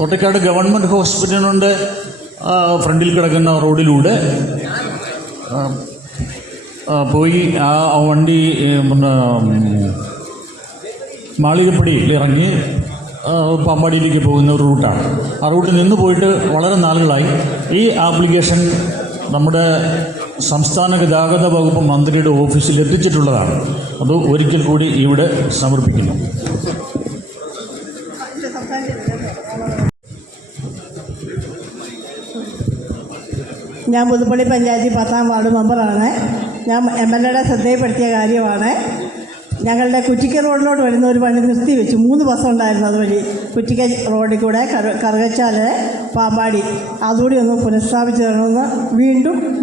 തോട്ടക്കാട് ഗവൺമെൻറ് ഹോസ്പിറ്റലിൻ്റെ ഫ്രണ്ടിൽ കിടക്കുന്ന റോഡിലൂടെ പോയി ആ വണ്ടി പിന്നെ മാളികപ്പടിയിൽ ഇറങ്ങി പാമ്പാടിയിലേക്ക് പോകുന്ന ഒരു റൂട്ടാണ്. ആ റൂട്ടിൽ നിന്ന് പോയിട്ട് വളരെ നാളുകളായി. ഈ ആപ്ലിക്കേഷൻ നമ്മുടെ സംസ്ഥാന ഗതാഗത വകുപ്പ് മന്ത്രിയുടെ ഓഫീസിൽ എത്തിച്ചിട്ടുള്ളതാണ്. അത് ഒരിക്കൽ കൂടി ഇവിടെ സമർപ്പിക്കുന്നു. ഞാൻ പുതുപ്പള്ളി പഞ്ചായത്തിൽ 10ാം വാർഡ് മെമ്പറാണ്. ഞാൻ MLA-യുടെ ശ്രദ്ധയിൽപ്പെടുത്തിയ കാര്യമാണ്. ഞങ്ങളുടെ കുറ്റിക്ക റോഡിലോട്ട് വരുന്ന ഒരു വണ്ടി നിർത്തി വെച്ചു. 3 ബസ്സുണ്ടായിരുന്നു അതുവഴി. കുറ്റിക്ക റോഡിൽ കൂടെ കറുകച്ചാല് പാമ്പാടി, അതുകൂടി ഒന്ന് പുനഃസ്ഥാപിച്ച് തരണമെന്ന്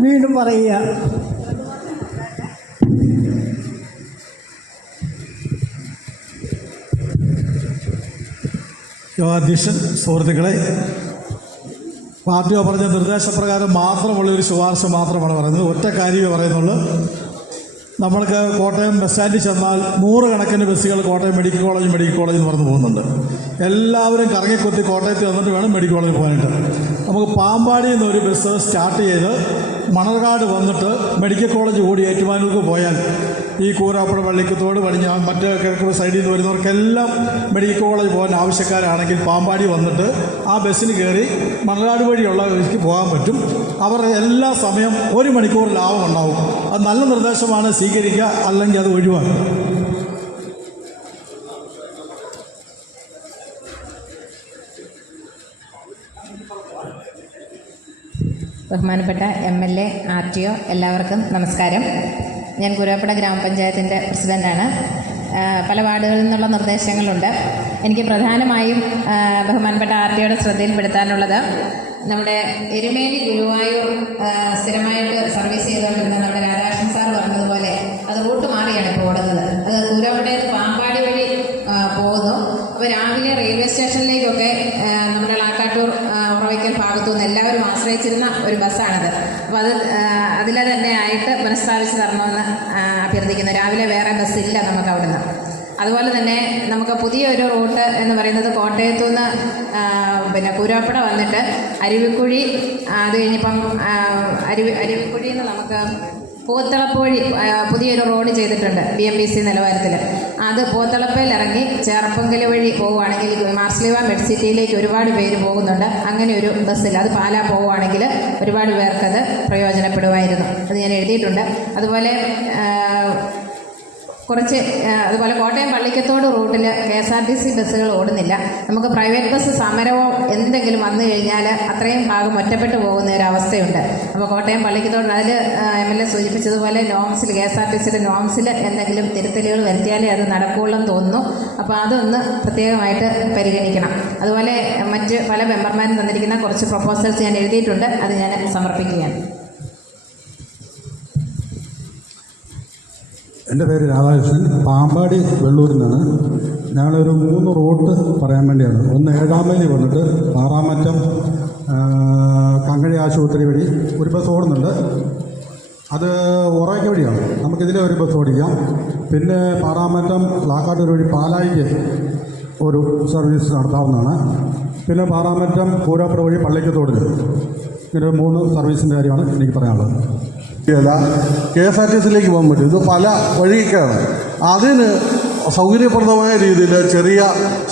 വീണ്ടും പറയുക. യോഗാധ്യക്ഷൻ, സുഹൃത്തുക്കളെ, പാർട്ടിയോ പറഞ്ഞ നിർദ്ദേശപ്രകാരം മാത്രമുള്ളൊരു ശുപാർശ മാത്രമാണ് പറയുന്നത്. ഒറ്റ കാര്യമേ പറയുന്നുള്ളൂ. നമ്മൾക്ക് കോട്ടയം ബസ് സ്റ്റാൻഡിൽ ചെന്നാൽ 100 കണക്കിന് ബസ്സുകൾ കോട്ടയം മെഡിക്കൽ കോളേജ് എന്ന് പറഞ്ഞു പോകുന്നുണ്ട്. എല്ലാവരും കറങ്ങിക്കൊത്തി കോട്ടയത്ത് വന്നിട്ട് വേണം മെഡിക്കൽ കോളേജിൽ പോകാനായിട്ട്. നമുക്ക് പാമ്പാടിയിൽ നിന്ന് ഒരു ബസ് സ്റ്റാർട്ട് ചെയ്ത് മണർകാട് വന്നിട്ട് മെഡിക്കൽ കോളേജ് ഓടി ഏറ്റുമാനൂർക്ക് പോയാൽ ഈ കൂരാപ്പുഴ പള്ളിക്കത്തോട് പടിഞ്ഞ മറ്റ് കിഴക്ക് സൈഡിൽ നിന്ന് വരുന്നവർക്കെല്ലാം മെഡിക്കൽ കോളേജ് പോകാൻ ആവശ്യക്കാരാണെങ്കിൽ പാമ്പാടി വന്നിട്ട് ആ ബസ്സിന് കയറി മണർകാട് വഴിയുള്ള വഴിക്ക് പോകാൻ പറ്റും. അവരുടെ എല്ലാ സമയം 1 മണിക്കൂർ ലാഭം ഉണ്ടാവും. അത് നല്ല നിർദ്ദേശമാണ്, സ്വീകരിക്കുക, അല്ലെങ്കിൽ അത് ഒഴിവാക്കുക. ബഹുമാനപ്പെട്ട MLA, RTO, എല്ലാവർക്കും നമസ്കാരം. ഞാൻ കൂരാപ്പുഴ ഗ്രാമപഞ്ചായത്തിൻ്റെ പ്രസിഡൻ്റാണ്. പല വാർഡുകളിൽ നിന്നുള്ള നിർദ്ദേശങ്ങളുണ്ട്. എനിക്ക് പ്രധാനമായും ബഹുമാനപ്പെട്ട RTOയുടെ ശ്രദ്ധയിൽപ്പെടുത്താനുള്ളത് നമ്മുടെ എരുമേലി ഗുരുവായൂർ സ്ഥിരമായിട്ട് സർവീസ് ചെയ്തുകൊണ്ടിരുന്ന നമ്മുടെ രാധാകൃഷ്ണൻ സാർ പറഞ്ഞതുപോലെ അത് റൂട്ട് മാറിയാണ് ഇപ്പോൾ ഓടുന്നത്. അത് കൂരാപ്പുഴയിൽ പാമ്പാടി വഴി പോകുന്നു. അപ്പോൾ രാവിലെ റെയിൽവേ സ്റ്റേഷനിലേക്കൊക്കെ നമ്മുടെ ലാക്കാട്ടൂർ ഉറവയ്ക്കൽ ഭാഗത്തു നിന്ന് എല്ലാവരും ആശ്രയിച്ചിരുന്ന ഒരു ബസ്സാണത്. അപ്പോൾ അതിലെ തന്നെ ആയിട്ട് പുനഃസ്ഥാപിച്ച് തരണമെന്ന് അഭ്യർത്ഥിക്കുന്നു. രാവിലെ വേറെ ബസ്സില്ല നമുക്ക് അവിടുന്ന്. അതുപോലെ തന്നെ നമുക്ക് പുതിയൊരു റൂട്ട് എന്ന് പറയുന്നത് കോട്ടയത്തു നിന്ന് പിന്നെ കൂരാപ്പുഴ വന്നിട്ട് അരുവിക്കുഴി, അത് കഴിഞ്ഞപ്പം അരുവിക്കുഴിയിൽ നിന്ന് നമുക്ക് പോത്തളപ്പ് വഴി പുതിയൊരു റോഡ് ചെയ്തിട്ടുണ്ട് BMBC നിലവാരത്തിൽ. അത് പോത്തളപ്പയിൽ ഇറങ്ങി ചേർപ്പങ്കൽ വഴി പോവുകയാണെങ്കിൽ മാർസ്ലിവ മെഡ്സിറ്റിയിലേക്ക് ഒരുപാട് പേര് പോകുന്നുണ്ട്. അങ്ങനെ ഒരു ബസ്സിൽ അത് പാലാ പോവുകയാണെങ്കിൽ ഒരുപാട് പേർക്കത് പ്രയോജനപ്പെടുമായിരുന്നു. അത് ഞാൻ എഴുതിയിട്ടുണ്ട്. അതുപോലെ അതുപോലെ കോട്ടയം പള്ളിക്കത്തോട് റൂട്ടിൽ KSRTC ബസ്സുകൾ ഓടുന്നില്ല. നമുക്ക് പ്രൈവറ്റ് ബസ് സമരമോ എന്തെങ്കിലും വന്നു കഴിഞ്ഞാൽ അത്രയും ഭാഗം ഒറ്റപ്പെട്ടു പോകുന്ന ഒരു അവസ്ഥയുണ്ട്. അപ്പോൾ കോട്ടയം പള്ളിക്കത്തോട് അതിൽ MLA സൂചിപ്പിച്ചതുപോലെ നോംസിൽ KSRTCയുടെ നോംസിൽ എന്തെങ്കിലും തിരുത്തലുകൾ വരുത്തിയാലേ അത് നടക്കുകയുള്ളൂ എന്ന് തോന്നുന്നു. അപ്പോൾ അതൊന്ന് പ്രത്യേകമായിട്ട് പരിഗണിക്കണം. അതുപോലെ മറ്റ് പല മെമ്പർമാരും തന്നിരിക്കുന്ന കുറച്ച് പ്രൊപ്പോസൽസ് ഞാൻ എഴുതിയിട്ടുണ്ട്. അത് ഞാൻ സമർപ്പിക്കുകയാണ്. എൻ്റെ പേര് രാധാകൃഷ്ണൻ, പാമ്പാടി വെള്ളൂരിൽ നിന്നാണ്. ഞങ്ങളൊരു 3 റൂട്ട് പറയാൻ വേണ്ടിയാണ്. ഒന്ന് 7-ാം മൈലി വന്നിട്ട് പാറാമറ്റം കങ്കഴി ആശുപത്രി വഴി ഒരു ബസ് ഓടുന്നുണ്ട്. അത് ഉറയ്ക്ക വഴിയാണ്. നമുക്കിതിലെ ഒരു ബസ് ഓടിക്കാം. പിന്നെ പാറാമറ്റം ലാക്കാട്ടൂർ വഴി പാലായിക്ക് ഒരു സർവീസ് നടത്താവുന്നതാണ്. പിന്നെ പാറാമറ്റം കൂരാപ്പുഴ വഴി പള്ളിക്കത്തോടിൽ ഇങ്ങനെ 3 സർവീസിൻ്റെ കാര്യമാണ് എനിക്ക് പറയാനുള്ളത്. അല്ല, KSRTCയിലേക്ക് പോകാൻ പറ്റും. ഇത് പല വഴിക്കാണ്. അതിന് സൗകര്യപ്രദമായ രീതിയിൽ ചെറിയ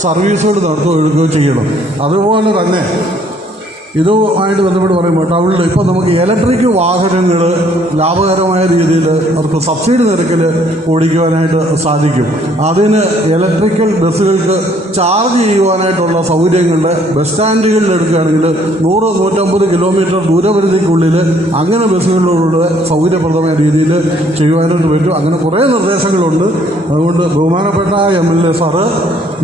സർവീസുകൾ നടത്തുകയോ എടുക്കുകയോ ചെയ്യണം. അതുപോലെ തന്നെ ഇതുമായിട്ട് ബന്ധപ്പെട്ട് പറയുമ്പോൾ ടൗണിൽ ഇപ്പോൾ നമുക്ക് ഇലക്ട്രിക് വാഹനങ്ങൾ ലാഭകരമായ രീതിയിൽ അവർക്ക് സബ്സിഡി നിരക്കിൽ ഓടിക്കുവാനായിട്ട് സാധിക്കും. അതിന് ഇലക്ട്രിക്കൽ ബസ്സുകൾക്ക് ചാർജ് ചെയ്യുവാനായിട്ടുള്ള സൗകര്യങ്ങളുടെ ബസ് സ്റ്റാൻഡുകളിൽ എടുക്കുകയാണെങ്കിൽ 100-150 കിലോമീറ്റർ ദൂരപരിധിക്കുള്ളിൽ അങ്ങനെ ബസ്സുകളിലൂടെ സൗകര്യപ്രദമായ രീതിയിൽ ചെയ്യുവാനായിട്ട് പറ്റും. അങ്ങനെ കുറേ നിർദ്ദേശങ്ങളുണ്ട്. അതുകൊണ്ട് ബഹുമാനപ്പെട്ട MLA സാറ്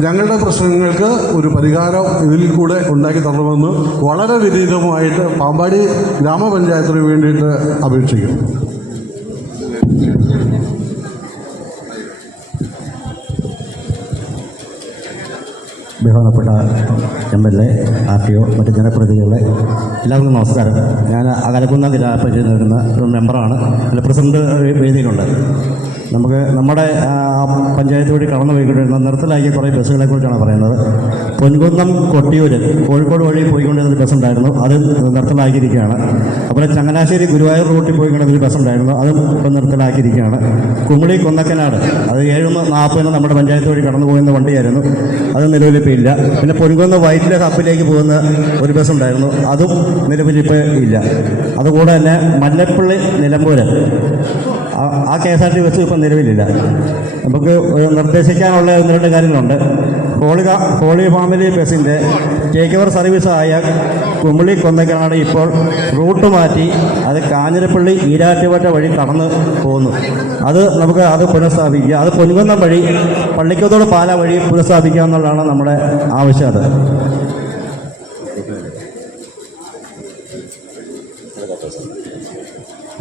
ഞങ്ങളുടെ പ്രശ്നങ്ങൾക്ക് ഒരു പരിഹാരം ഇതിൽ കൂടെ ഉണ്ടാക്കി തരണമെന്ന് വളരെ വിനീതമായിട്ട് പാമ്പാടി ഗ്രാമപഞ്ചായത്തിന് വേണ്ടിയിട്ട് അപേക്ഷിക്കുന്നു. ബഹുമാനപ്പെട്ട MLA, RTO, മറ്റ് ജനപ്രതിനിധികളെ എല്ലാവർക്കും നമസ്കാരം. ഞാൻ അകലക്കുന്ന ഗ്രാമപഞ്ചായത്തിൽ നിൽക്കുന്ന ഒരു മെമ്പറാണ്. അതിൽ പ്രസിഡന്റ് വേദിയിലുണ്ട്. നമുക്ക് നമ്മുടെ പഞ്ചായത്ത് വഴി കടന്നു പോയിക്കൊണ്ടിരുന്ന നിർത്തലാക്കിയ കുറേ ബസ്സുകളെക്കുറിച്ചാണ് പറയുന്നത്. പൊൻകുന്നം കൊട്ടിയൂർ കോഴിക്കോട് വഴി പോയിക്കൊണ്ടിരുന്ന ബസ് ഉണ്ടായിരുന്നു, അത് നിർത്തലാക്കിയിരിക്കുകയാണ്. അതുപോലെ ചങ്ങനാശ്ശേരി ഗുരുവായൂർ റൂട്ടിൽ പോയിക്കൊണ്ടിരുന്ന ഒരു ബസ് ഉണ്ടായിരുന്നു, അതും ഇപ്പം നിർത്തലാക്കിയിരിക്കുകയാണ്. കുമിളി കൊന്നക്കനാട് അത് 7:40 നമ്മുടെ പഞ്ചായത്ത് വഴി കടന്നു പോകുന്ന വണ്ടിയായിരുന്നു, അത് നിലവിലിപ്പോൾ ഇല്ല. പിന്നെ പൊൻകുന്ന് വൈറ്റിലെ ഹബിലേക്ക് പോകുന്ന ഒരു ബസ് ഉണ്ടായിരുന്നു, അതും നിലവിലിപ്പോൾ ഇല്ല. അതുകൂടെ തന്നെ മല്ലപ്പള്ളി നിലമ്പൂര് ആ KSRTC ബസ് ഇപ്പം നിലവിലില്ല. നമുക്ക് നിർദ്ദേശിക്കാനുള്ള 1-2 കാര്യങ്ങളുണ്ട്. ഹോളി ഫാമിലി ബസ്സിൻ്റെ ടേക്ക് ഓവർ സർവീസായ കുമിളി കൊന്നക്കനാട് ഇപ്പോൾ റൂട്ട് മാറ്റി അത് കാഞ്ഞിരപ്പള്ളി ഈരാറ്റുപേട്ട വഴി കടന്ന് പോകുന്നു. അത് പുനഃസ്ഥാപിക്കുക. അത് പൊൻകുന്നം വഴി പള്ളിക്കത്തോട് പാല വഴി പുനഃസ്ഥാപിക്കുക എന്നുള്ളതാണ് നമ്മുടെ ആവശ്യം. അത്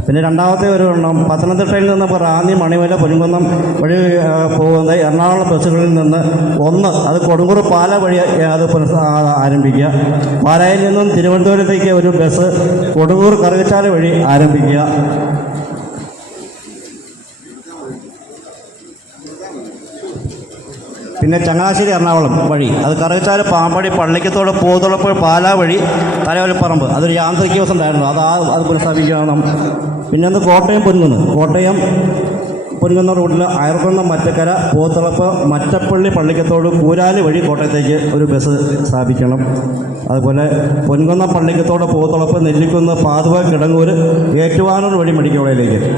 പിന്നെ രണ്ടാമത്തെ ഒരു എണ്ണം പത്തനംതിട്ടയിൽ നിന്ന് റാന്നി, മണിമല, പൊൻകുന്നം വഴി പോകുന്ന എറണാകുളം ബസ്സുകളിൽ നിന്ന് അത് കൊടുങ്ങൂർ പാല വഴി അത് ആരംഭിക്കുക. പാലായിൽ നിന്നും തിരുവനന്തപുരത്തേക്ക് ഒരു ബസ് കൊടുങ്ങൂർ കറുകച്ചാല വഴി ആരംഭിക്കുക. പിന്നെ പിന്നെ ചങ്ങനാശ്ശേരി എറണാകുളം വഴി, അത് കറുകച്ചാൽ പാമ്പാടി പള്ളിക്കത്തോട് പോതുളപ്പ് പാലാ വഴി തലയോലപ്പറമ്പ്, അതൊരു യാന്ത്രിക ദിവസം ഉണ്ടായിരുന്നു, അത് പുനഃസ്ഥാപിക്കണം. പിന്നെ ഒന്ന് കോട്ടയം പൊൻകുന്ന റൂട്ടിൽ അയർക്കുന്നം മറ്റക്കര പോത്തുളപ്പ് മറ്റപ്പള്ളി പള്ളിക്കത്തോട് കൂരാലി വഴി കോട്ടയത്തേക്ക് ഒരു ബസ് സ്ഥാപിക്കണം. അതുപോലെ പൊൻകുന്നം പള്ളിക്കത്തോട് പോത്തുളപ്പ് നെല്ലിക്കുന്ന് പാതുവ കിടങ്ങൂർ ഏറ്റുവാനൂർ വഴി മെഡിക്കൽ കോളേജിലേക്ക്.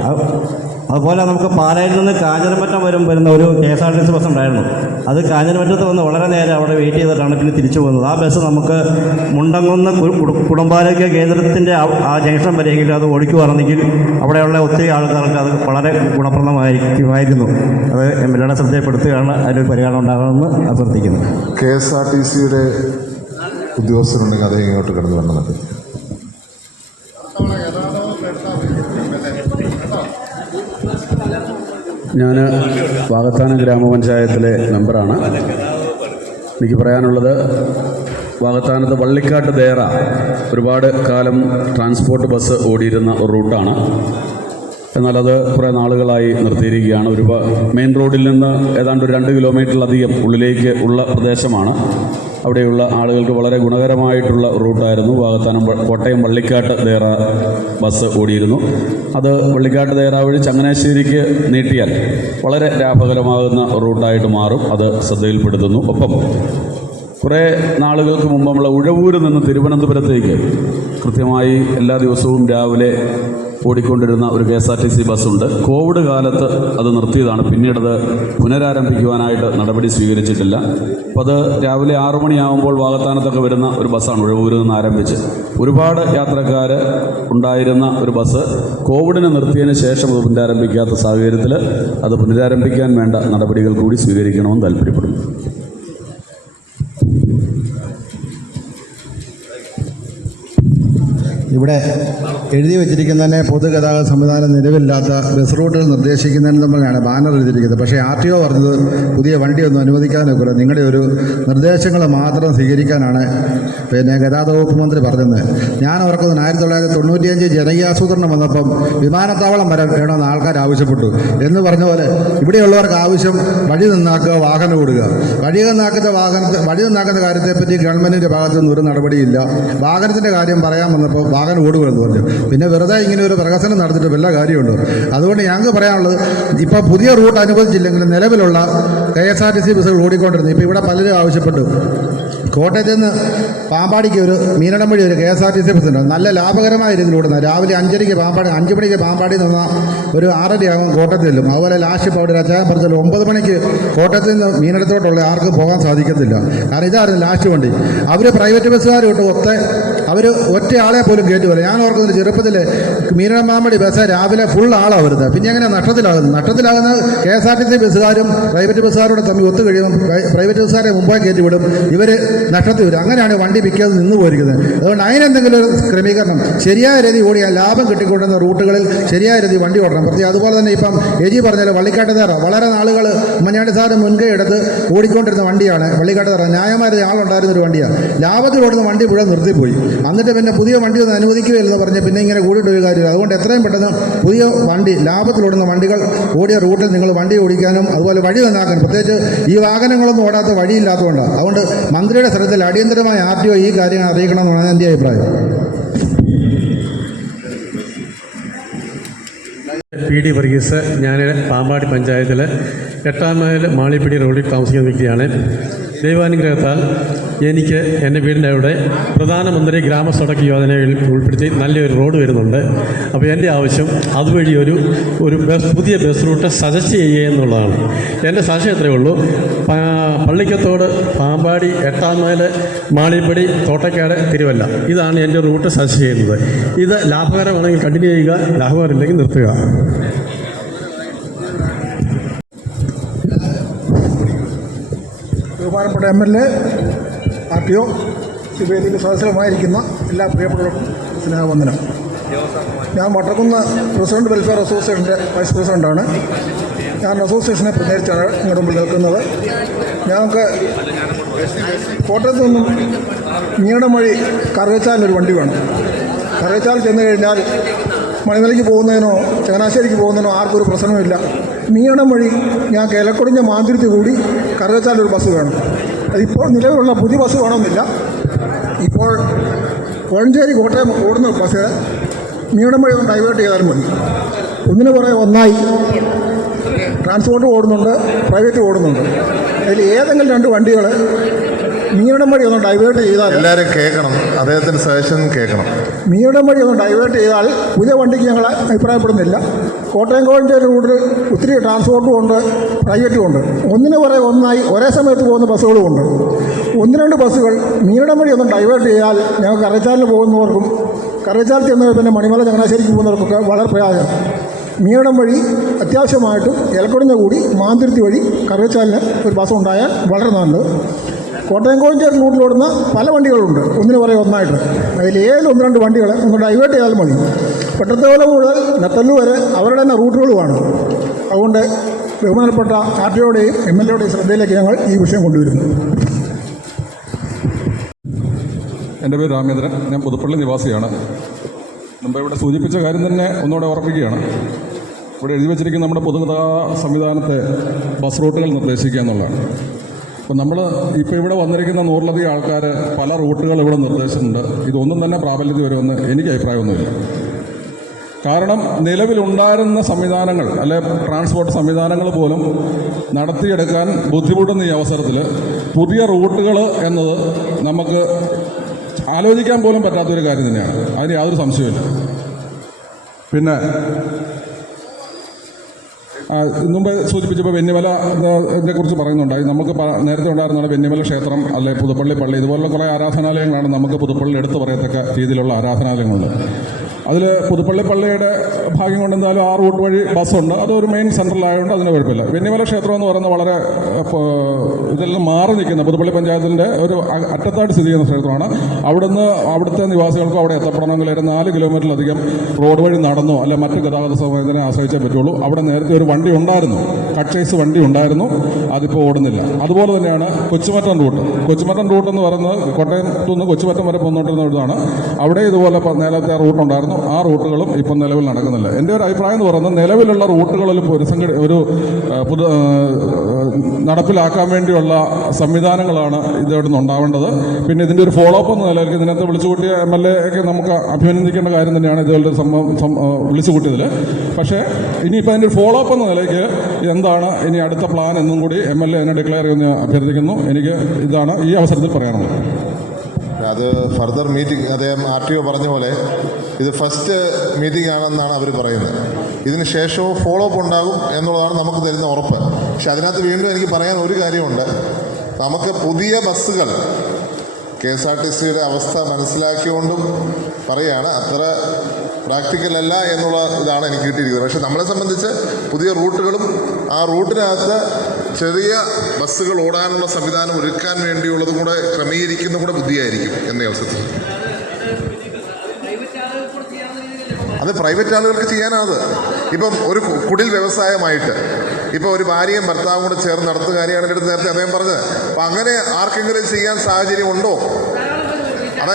അതുപോലെ നമുക്ക് പാലായിൽ നിന്ന് കാഞ്ഞിരമറ്റം വരുന്ന ഒരു KSRTC ബസ് ഉണ്ടായിരുന്നു. അത് കാഞ്ഞിരമറ്റത്ത് വന്ന് വളരെ നേരം അവിടെ വെയിറ്റ് ചെയ്തിട്ടാണ് പിന്നെ തിരിച്ചു പോകുന്നത്. ആ ബസ് നമുക്ക് മുണ്ടംകുന്ന് കുടുംബാരോഗ്യ കേന്ദ്രത്തിൻ്റെ ആ ജംഗ്ഷൻ വരെയെങ്കിലും അത് ഓടിക്കുവാണെങ്കിൽ അവിടെയുള്ള ഒത്തിരി ആൾക്കാർക്ക് അത് വളരെ ഗുണപ്രദമായിരിക്കുമായിരുന്നു. അത് MLAയുടെ ശ്രദ്ധയിൽപ്പെടുത്തുകയാണ് അതിനൊരു പരിഹാരം ഉണ്ടാകണമെന്ന് അഭ്യർത്ഥിക്കുന്നു. KSRTCയുടെ ഉദ്യോഗസ്ഥരുണ്ടെങ്കിൽ അദ്ദേഹം ഇങ്ങോട്ട് കടന്നു വരണം. ഞാൻ വാകത്താനം ഗ്രാമപഞ്ചായത്തിലെ മെമ്പറാണ്. എനിക്ക് പറയാനുള്ളത്, വാകത്താനത്ത് വള്ളിക്കാട്ട് ദേറ ഒരുപാട് കാലം ട്രാൻസ്പോർട്ട് ബസ് ഓടിയിരുന്ന ഒരു റൂട്ടാണ്. എന്നാൽ അത് കുറേ നാളുകളായി നിർത്തിയിരിക്കുകയാണ്. മെയിൻ റോഡിൽ നിന്ന് ഏതാണ്ട് ഒരു 2 കിലോമീറ്ററിലധികം ഉള്ളിലേക്ക് ഉള്ള പ്രദേശമാണ്. അവിടെയുള്ള ആളുകൾക്ക് വളരെ ഗുണകരമായിട്ടുള്ള റൂട്ടായിരുന്നു വാകത്താനം കോട്ടയം വള്ളിക്കാട്ട് ദേറ ബസ് ഓടിയിരുന്നു. അത് വള്ളിക്കാട്ട് ദേറ വഴി ചങ്ങനാശ്ശേരിക്ക് നീട്ടിയാൽ വളരെ ലാഭകരമാകുന്ന റൂട്ടായിട്ട് മാറും. അത് ശ്രദ്ധയിൽപ്പെടുത്തുന്നു. ഒപ്പം കുറേ നാളുകൾക്ക് മുമ്പ് നമ്മൾ ഉഴവൂരിൽ നിന്ന് തിരുവനന്തപുരത്തേക്ക് കൃത്യമായി എല്ലാ ദിവസവും രാവിലെ ഓടിക്കൊണ്ടിരുന്ന ഒരു KSRTC ബസ്സുണ്ട്. കോവിഡ് കാലത്ത് അത് നിർത്തിയതാണ്. പിന്നീടത് പുനരാരംഭിക്കുവാനായിട്ട് നടപടി സ്വീകരിച്ചിട്ടില്ല. അപ്പോൾ അത് രാവിലെ 6 മണിയാകുമ്പോൾ വാകത്താനത്തൊക്കെ വരുന്ന ഒരു ബസ്സാണ് ഉഴവൂരിൽ നിന്ന് ആരംഭിച്ച്. ഒരുപാട് യാത്രക്കാർ ഉണ്ടായിരുന്ന ഒരു ബസ് കോവിഡിനെ നിർത്തിയതിന് ശേഷം അത് പുനരാരംഭിക്കാത്ത സാഹചര്യത്തിൽ അത് പുനരാരംഭിക്കാൻ വേണ്ട നടപടികൾ കൂടി സ്വീകരിക്കണമെന്ന് താല്പര്യപ്പെടുന്നു. ഇവിടെ എഴുതി വച്ചിരിക്കുന്നതിനെ പൊതുഗതാഗത സംവിധാനം നിലവിലില്ലാത്ത ബസ് റൂട്ടുകൾ നിർദ്ദേശിക്കുന്നതിന് തമ്മിലാണ് ബാനർ എഴുതിയിരിക്കുന്നത്. പക്ഷേ RTO പറഞ്ഞത് പുതിയ വണ്ടിയൊന്നും അനുവദിക്കാനൊക്കില്ല, നിങ്ങളുടെ ഒരു നിർദ്ദേശങ്ങൾ മാത്രം സ്വീകരിക്കാനാണ് ഗതാഗത വകുപ്പ് മന്ത്രി പറഞ്ഞത്. ഞാൻ ഓർക്കുന്നത് 1995 ജനകീയാസൂത്രണം വന്നപ്പം വിമാനത്താവളം വരെ വേണമെന്ന് ആൾക്കാർ ആവശ്യപ്പെട്ടു എന്ന് പറഞ്ഞ പോലെ ഇവിടെയുള്ളവർക്ക് ആവശ്യം വഴി നന്നാക്കുക, വാഹനം ഓടുക. വഴി നന്നാക്കുന്ന കാര്യത്തെപ്പറ്റി ഗവൺമെൻറ്റിൻ്റെ ഭാഗത്തുനിന്ന് ഒരു നടപടിയില്ല. വാഹനത്തിൻ്റെ കാര്യം പറയാൻ വന്നപ്പോൾ വാഹനം ഓടുകയെന്ന് പറഞ്ഞു. പിന്നെ വെറുതെ ഇങ്ങനെ ഒരു പ്രഹസനം നടത്തിയിട്ട് വല്ല കാര്യമുണ്ടോ? അതുകൊണ്ട് ഞങ്ങൾക്ക് പറയാനുള്ളത്, ഇപ്പോൾ പുതിയ റൂട്ട് അനുവദിച്ചില്ലെങ്കിലും നിലവിലുള്ള KSRTC ബസ്സുകൾ ഓടിക്കൊണ്ടിരുന്നു. ഇപ്പോൾ ഇവിടെ പലരും ആവശ്യപ്പെട്ടു കോട്ടയത്ത് നിന്ന് പാമ്പാടിക്ക് ഒരു മീനടം വഴി ഒരു KSRTC ബസ്സുണ്ട്, നല്ല ലാഭകരമായ രീതിയിൽ ഓടുന്നത്. രാവിലെ 5 മണിക്ക് പാമ്പാടി നിന്ന് ഒരു 6:30 ആകും കോട്ടയത്ത് ചെല്ലും. അതുപോലെ ലാസ്റ്റ് ഇപ്പോൾ അവിടെ അച്ചായം പറഞ്ഞാൽ 9 മണിക്ക് കോട്ടയത്ത് നിന്ന് മീനടത്തോട്ടുള്ള ആർക്കും പോകാൻ സാധിക്കത്തില്ല. കാരണം ഇതായിരുന്നു ലാസ്റ്റ് വണ്ടി. അവർ പ്രൈവറ്റ് ബസ്സുകാർ തൊട്ട് അവർ ഒറ്റയാളെ പോലും കയറ്റുമല്ല. ഞാൻ ഓർക്കുന്നത് ചെറുപ്പത്തിൽ മീനടം പാമ്പാടി ബസ് രാവിലെ ഫുൾ ആളാണ് വരുന്നത്. പിന്നെ എങ്ങനെ നഷ്ടത്തിലാകുന്ന KSRTC ബസ്സുകാരും പ്രൈവറ്റ് ബസ്സുകാരോട് തമ്മിൽ ഒത്തു കഴിയുമ്പോൾ പ്രൈവറ്റ് ബസ്സുകാരെ മുമ്പേ കയറ്റി വിടും, ഇവർ നഷ്ടത്തിൽ വരും. അങ്ങനെയാണ് വണ്ടി മിക്കത് നിന്ന് പോയിരിക്കുന്നത്. അതുകൊണ്ട് അതിനെന്തെങ്കിലും ഒരു ക്രമീകരണം, ശരിയായ രീതി ഓടിയാൽ ലാഭം കിട്ടിക്കൊണ്ടുന്ന റൂട്ടുകളിൽ ശരിയായ രീതി വണ്ടി ഓടണം. പ്രത്യേകം അതുപോലെ തന്നെ ഇപ്പം AG പറഞ്ഞാൽ വള്ളിക്കാട്ട് ദേറ വളരെ നാളുകൾ ഉമ്മൻചാണ്ടി സാറ് മുൻകൈ എടുത്ത് ഓടിക്കൊണ്ടിരുന്ന വണ്ടിയാണ് വള്ളിക്കാട്ട് ദേറ. ന്യായമായ ആളുണ്ടായിരുന്ന ഒരു വണ്ടിയാണ്. ലാഭത്തിൽ ഓടുന്ന വണ്ടി മുഴുവൻ നിർത്തിപ്പോയി. എന്നിട്ട് പിന്നെ പുതിയ വണ്ടി ഒന്നും അനുവദിക്കുകയില്ലെന്ന് പറഞ്ഞ് പിന്നെ ഇങ്ങനെ കൂടിയിട്ട് ഒരു കാര്യമില്ല. അതുകൊണ്ട് എത്രയും പെട്ടെന്ന് പുതിയ വണ്ടി, ലാഭത്തിലോടുന്ന വണ്ടികൾ ഓടിയ റൂട്ടിൽ നിങ്ങൾ വണ്ടി ഓടിക്കാനും അതുപോലെ വഴി നന്നാക്കാനും, പ്രത്യേകിച്ച് ഈ വാഹനങ്ങളൊന്നും ഓടാത്ത വഴിയില്ലാത്തതുകൊണ്ടാണ്. അതുകൊണ്ട് മന്ത്രിയുടെ ശ്രദ്ധയിൽ അടിയന്തരമായ RTO ഈ കാര്യങ്ങൾ അറിയിക്കണമെന്നാണ് എൻ്റെ അഭിപ്രായം. PD വർഗീസ്. ഞാൻ പാമ്പാടി പഞ്ചായത്തിൽ 8-ാം മൈൽ മാളിപ്പിടി റോഡിൽ താമസിക്കുന്ന വ്യക്തിയാണ്. ദൈവാനുഗ്രഹത്താൽ എനിക്ക് എൻ്റെ വീടിൻ്റെ അവിടെ പ്രധാനമന്ത്രി ഗ്രാമ സഡക്ക് യോജനയിൽ ഉൾപ്പെടുത്തി നല്ലൊരു റോഡ് വരുന്നുണ്ട്. അപ്പോൾ എൻ്റെ ആവശ്യം അതുവഴി ഒരു പുതിയ ബസ് റൂട്ട് സജസ്റ്റ് ചെയ്യുക എന്നുള്ളതാണ്. എൻ്റെ സജഷൻ എത്രയേ ഉള്ളൂ, പള്ളിക്കത്തോട് പാമ്പാടി 8-ാം മൈൽ മാളിപ്പടി തോട്ടക്കാട് തിരുവല്ല, ഇതാണ് എൻ്റെ റൂട്ട് സജസ്റ്റ് ചെയ്യുന്നത്. ഇത് ലാഭകരമാണെങ്കിൽ കണ്ടിന്യൂ ചെയ്യുക, ലാഭകരമില്ലെങ്കിൽ നിർത്തുക. ബഹുമാനപ്പെട്ട MLA, RTO, ഈ വേദിയിൽ സദസ്യമായിരിക്കുന്ന എല്ലാ പ്രിയപ്പെട്ടവർക്കും സ്നേഹവന്ദനം. ഞാൻ വട്ടക്കുന്ന് പ്രസിഡന്റ് വെൽഫെയർ അസോസിയേഷൻ്റെ വൈസ് പ്രസിഡൻ്റാണ്. ഞാൻ അസോസിയേഷനെ പ്രതിനിധീകരിച്ചാണ് നിങ്ങളുടെ മുമ്പിൽ നിൽക്കുന്നത്. ഞങ്ങൾക്ക് കോട്ടയത്ത് നിന്നും മീനടം വഴി കറുകച്ചാലിനൊരു വണ്ടി വേണം. കറുകച്ചാൽ ചെന്ന് കഴിഞ്ഞാൽ മണിമലയ്ക്ക് പോകുന്നതിനോ ചങ്ങനാശ്ശേരിക്ക് പോകുന്നതിനോ ആർക്കും ഒരു പ്രശ്നവുമില്ല. മീനം വഴി ഞാൻ കിഴക്കൊടിഞ്ഞ മാന്തിരുത്തി കൂടി കറുകച്ചാലൊരു ബസ് വേണം. അതിപ്പോൾ നിലവിലുള്ള പുതിയ ബസ് വേണമെന്നില്ല. ഇപ്പോൾ കോഴഞ്ചേരി കോട്ടയം ഓടുന്ന ബസ് മീനം വഴി ഒന്ന് ഡൈവേർട്ട് ചെയ്താലും മതി. ഒന്നിനു പുറകെ ഒന്നായി ട്രാൻസ്പോർട്ട് ഓടുന്നുണ്ട്, പ്രൈവറ്റ് ഓടുന്നുണ്ട്. അതിൽ ഏതെങ്കിലും 2 വണ്ടികൾ മീനം വഴി ഒന്ന് ഡൈവേർട്ട് ചെയ്താൽ, എല്ലാവരും കേൾക്കണം, അദ്ദേഹത്തിൻ്റെ സജഷൻ കേൾക്കണം. മീനം വഴി ഒന്ന് ഡൈവേർട്ട് ചെയ്താൽ പുതിയ വണ്ടിക്ക് ഞങ്ങൾ അഭിപ്രായപ്പെടുന്നില്ല. കോട്ടയം കോഴഞ്ചേരി റൂട്ടിൽ ഒത്തിരി ട്രാൻസ്പോർട്ടും ഉണ്ട്, പ്രൈവറ്റും ഉണ്ട്. ഒന്നിനു പുറകെ ഒന്നായി ഒരേ സമയത്ത് പോകുന്ന ബസ്സുകളും ഉണ്ട്. 1-2 ബസ്സുകൾ മീനം വഴി ഒന്ന് ഡൈവേർട്ട് ചെയ്താൽ ഞങ്ങൾക്ക് കറുകച്ചാലിന് പോകുന്നവർക്കും കറുകച്ചാൽ ചെന്ന് പിന്നെ മണിമല ചങ്ങനാശ്ശേരിക്ക് പോകുന്നവർക്കൊക്കെ വളരെ പ്രയാസം. മീനം വഴി അത്യാവശ്യമായിട്ടും ഇലക്കൊടിഞ്ഞ കൂടി മാന്തിരുത്തി വഴി കറുകച്ചാലിന് ഒരു ബസ് ഉണ്ടായാൽ വളരെ നല്ലത്. കോട്ടയം കോഴഞ്ചേരി റൂട്ടിലോടുന്ന പല വണ്ടികളുണ്ട്, ഒന്നിനു പുറകെ ഒന്നായിട്ട്. അതിൽ ഏതെങ്കിലും 1-2 വണ്ടികൾ ഒന്ന് ഡൈവേർട്ട് ചെയ്താൽ മതി. പെട്ടത്തോല മുതൽ നെത്തല്ലു വരെ അവരുടെ തന്നെ റൂട്ടുകളുമാണ്. അതുകൊണ്ട് ബഹുമാനപ്പെട്ട RTOയുടെയും MLAയുടെയും ശ്രദ്ധയിലേക്ക് ഞങ്ങൾ ഈ വിഷയം കൊണ്ടുവരുന്നു. എൻ്റെ പേര് രാമേന്ദ്രൻ, ഞാൻ പുതുപ്പള്ളി നിവാസിയാണ്. മുമ്പ് ഇവിടെ സൂചിപ്പിച്ച കാര്യം തന്നെ ഒന്നുകൂടെ ഓർമ്മിക്കുകയാണ്. ഇവിടെ എഴുതി വച്ചിരിക്കുന്ന നമ്മുടെ പൊതുഗതാഗത സംവിധാനത്തെ ബസ് റൂട്ടുകൾ നിർദ്ദേശിക്കുക എന്നുള്ളതാണ്. അപ്പോൾ നമ്മൾ ഇപ്പോൾ ഇവിടെ വന്നിരിക്കുന്ന 100-ലധികം ആൾക്കാർ പല റൂട്ടുകൾ ഇവിടെ നിർദ്ദേശിച്ചിട്ടുണ്ട്. ഇതൊന്നും തന്നെ പ്രാബല്യത്തിൽ വരുമെന്ന് എനിക്ക് അഭിപ്രായമൊന്നുമില്ല. കാരണം നിലവിലുണ്ടായിരുന്ന സംവിധാനങ്ങൾ അല്ലെ ട്രാൻസ്പോർട്ട് സംവിധാനങ്ങൾ പോലും നടത്തിയെടുക്കാൻ ബുദ്ധിമുട്ടുന്ന ഈ അവസരത്തിൽ പുതിയ റൂട്ടുകൾ എന്നത് നമുക്ക് ആലോചിക്കാൻ പോലും പറ്റാത്തൊരു കാര്യം തന്നെയാണ്. അതിന് യാതൊരു സംശയമില്ല. പിന്നെ മുമ്പ് സൂചിപ്പിച്ചപ്പോൾ വെന്നിമലയെ കുറിച്ച് പറയുന്നുണ്ടായി. നമുക്ക് നേരത്തെ ഉണ്ടായിരുന്ന വെന്നിമല ക്ഷേത്രം അല്ലെ പുതുപ്പള്ളി പള്ളി ഇതുപോലുള്ള കുറേ ആരാധനാലയങ്ങളാണ് നമുക്ക് പുതുപ്പള്ളി എടുത്തു പറയത്തക്ക രീതിയിലുള്ള ആരാധനാലയങ്ങളുണ്ട്. അതിൽ പുതുപ്പള്ളി പള്ളിയുടെ ഭാഗ്യം കൊണ്ട് എന്തായാലും ആ റൂട്ട് വഴി ബസ്സുണ്ട്. അതൊരു മെയിൻ സെൻട്രലായതുകൊണ്ട് അതിന് കുഴപ്പമില്ല. വെന്നിമല ക്ഷേത്രം എന്ന് പറയുന്നത് വളരെ ഇതെല്ലാം മാറി നിൽക്കുന്ന പുതുപ്പള്ളി പഞ്ചായത്തിൻ്റെ ഒരു അറ്റത്തായിട്ട് സ്ഥിതി ചെയ്യുന്ന ക്ഷേത്രമാണ്. അവിടുത്തെ നിവാസികൾക്കും അവിടെ എത്തപ്പെടണമെങ്കിൽ ഒരു 4 കിലോമീറ്ററിലധികം റോഡ് വഴി നടന്നോ അല്ലെ മറ്റ് ഗതാഗത സംവിധാനത്തിനെ ആശ്രയിച്ചേ പറ്റുള്ളൂ. അവിടെ നേരത്തെ ഒരു വണ്ടി ഉണ്ടായിരുന്നു, കട്ട്ചേസ് വണ്ടി ഉണ്ടായിരുന്നു, അതിപ്പോൾ ഓടുന്നില്ല. അതുപോലെ തന്നെയാണ് കൊച്ചുമറ്റം റൂട്ട്. കൊച്ചുമറ്റം റൂട്ട് എന്ന് പറയുന്നത് കോട്ടയത്തു നിന്ന് കൊച്ചുമറ്റം വരെ പോന്നിട്ടുന്ന ഇതാണ്. അവിടെ ഇതുപോലെ നേരത്തെ റൂട്ടുണ്ടായിരുന്നു. ആ റൂട്ടുകളും ഇപ്പം നിലവിൽ നടക്കുന്നില്ല. എൻ്റെ ഒരു അഭിപ്രായം എന്ന് പറയുന്നത് നിലവിലുള്ള റൂട്ടുകളിൽ ഒരു നടപ്പിലാക്കാൻ വേണ്ടിയുള്ള സംവിധാനങ്ങളാണ് ഇതോടെ ഉണ്ടാവേണ്ടത്. പിന്നെ ഇതിൻ്റെ ഒരു ഫോളോ അപ്പ് എന്ന നിലയ്ക്ക് ഇതിനകത്ത് വിളിച്ചുകൂട്ടിയ MLA ഒക്കെ നമുക്ക് അഭിനന്ദിക്കേണ്ട കാര്യം തന്നെയാണ് ഇതുപോലൊരു സംഭവം വിളിച്ചുകൂട്ടിയതിൽ. പക്ഷേ ഇനിയിപ്പോൾ അതിൻ്റെ ഒരു ഫോളോ അപ്പ് എന്ന നിലയ്ക്ക് എന്താണ് ഇനി അടുത്ത പ്ലാൻ എന്നും കൂടി MLA എന്നെ ഡിക്ലെയർ ചെയ്യുമെന്ന് അഭ്യർത്ഥിക്കുന്നു. എനിക്ക് ഇതാണ് ഈ അവസരത്തിൽ പറയാനുള്ളത്. അത് ഫർദർ മീറ്റിംഗ് അദ്ദേഹം RTO പറഞ്ഞ പോലെ ഇത് ഫസ്റ്റ് മീറ്റിംഗ് ആണെന്നാണ് അവർ പറയുന്നത്. ഇതിന് ശേഷവും ഫോളോ അപ്പ് ഉണ്ടാകും എന്നുള്ളതാണ് നമുക്ക് തരുന്ന ഉറപ്പ്. പക്ഷെ അതിനകത്ത് വീണ്ടും എനിക്ക് പറയാൻ ഒരു കാര്യമുണ്ട്. നമുക്ക് പുതിയ ബസ്സുകൾ KSRTCയുടെ അവസ്ഥ മനസ്സിലാക്കിക്കൊണ്ടും പറയുകയാണ്, അത്ര പ്രാക്ടിക്കൽ അല്ല എന്നുള്ള ഇതാണ് എനിക്ക് കിട്ടിയിരിക്കുന്നത്. പക്ഷെ നമ്മളെ സംബന്ധിച്ച് പുതിയ റൂട്ടുകളും ആ റൂട്ടിനകത്ത് ചെറിയ ബസ്സുകൾ ഓടാനുള്ള സംവിധാനം ഒരുക്കാൻ വേണ്ടിയുള്ളതും കൂടെ ക്രമീകരിക്കുന്ന കൂടെ ബുദ്ധിയായിരിക്കും എന്നേ അവസരത്തിൽ. അത് പ്രൈവറ്റ് ആളുകൾക്ക് ചെയ്യാനാണ്. ഇപ്പം ഒരു കുടിൽ വ്യവസായമായിട്ട് ഇപ്പോൾ ഒരു ഭാര്യയും ഭർത്താവും കൂടെ ചേർന്ന് നടത്തുന്ന കാര്യമാണ് എൻ്റെ അടുത്ത് നേരത്തെ അദ്ദേഹം പറഞ്ഞത്. അപ്പം അങ്ങനെ ആർക്കെങ്കിലും ചെയ്യാൻ സാഹചര്യം ഉണ്ടോ? അതാ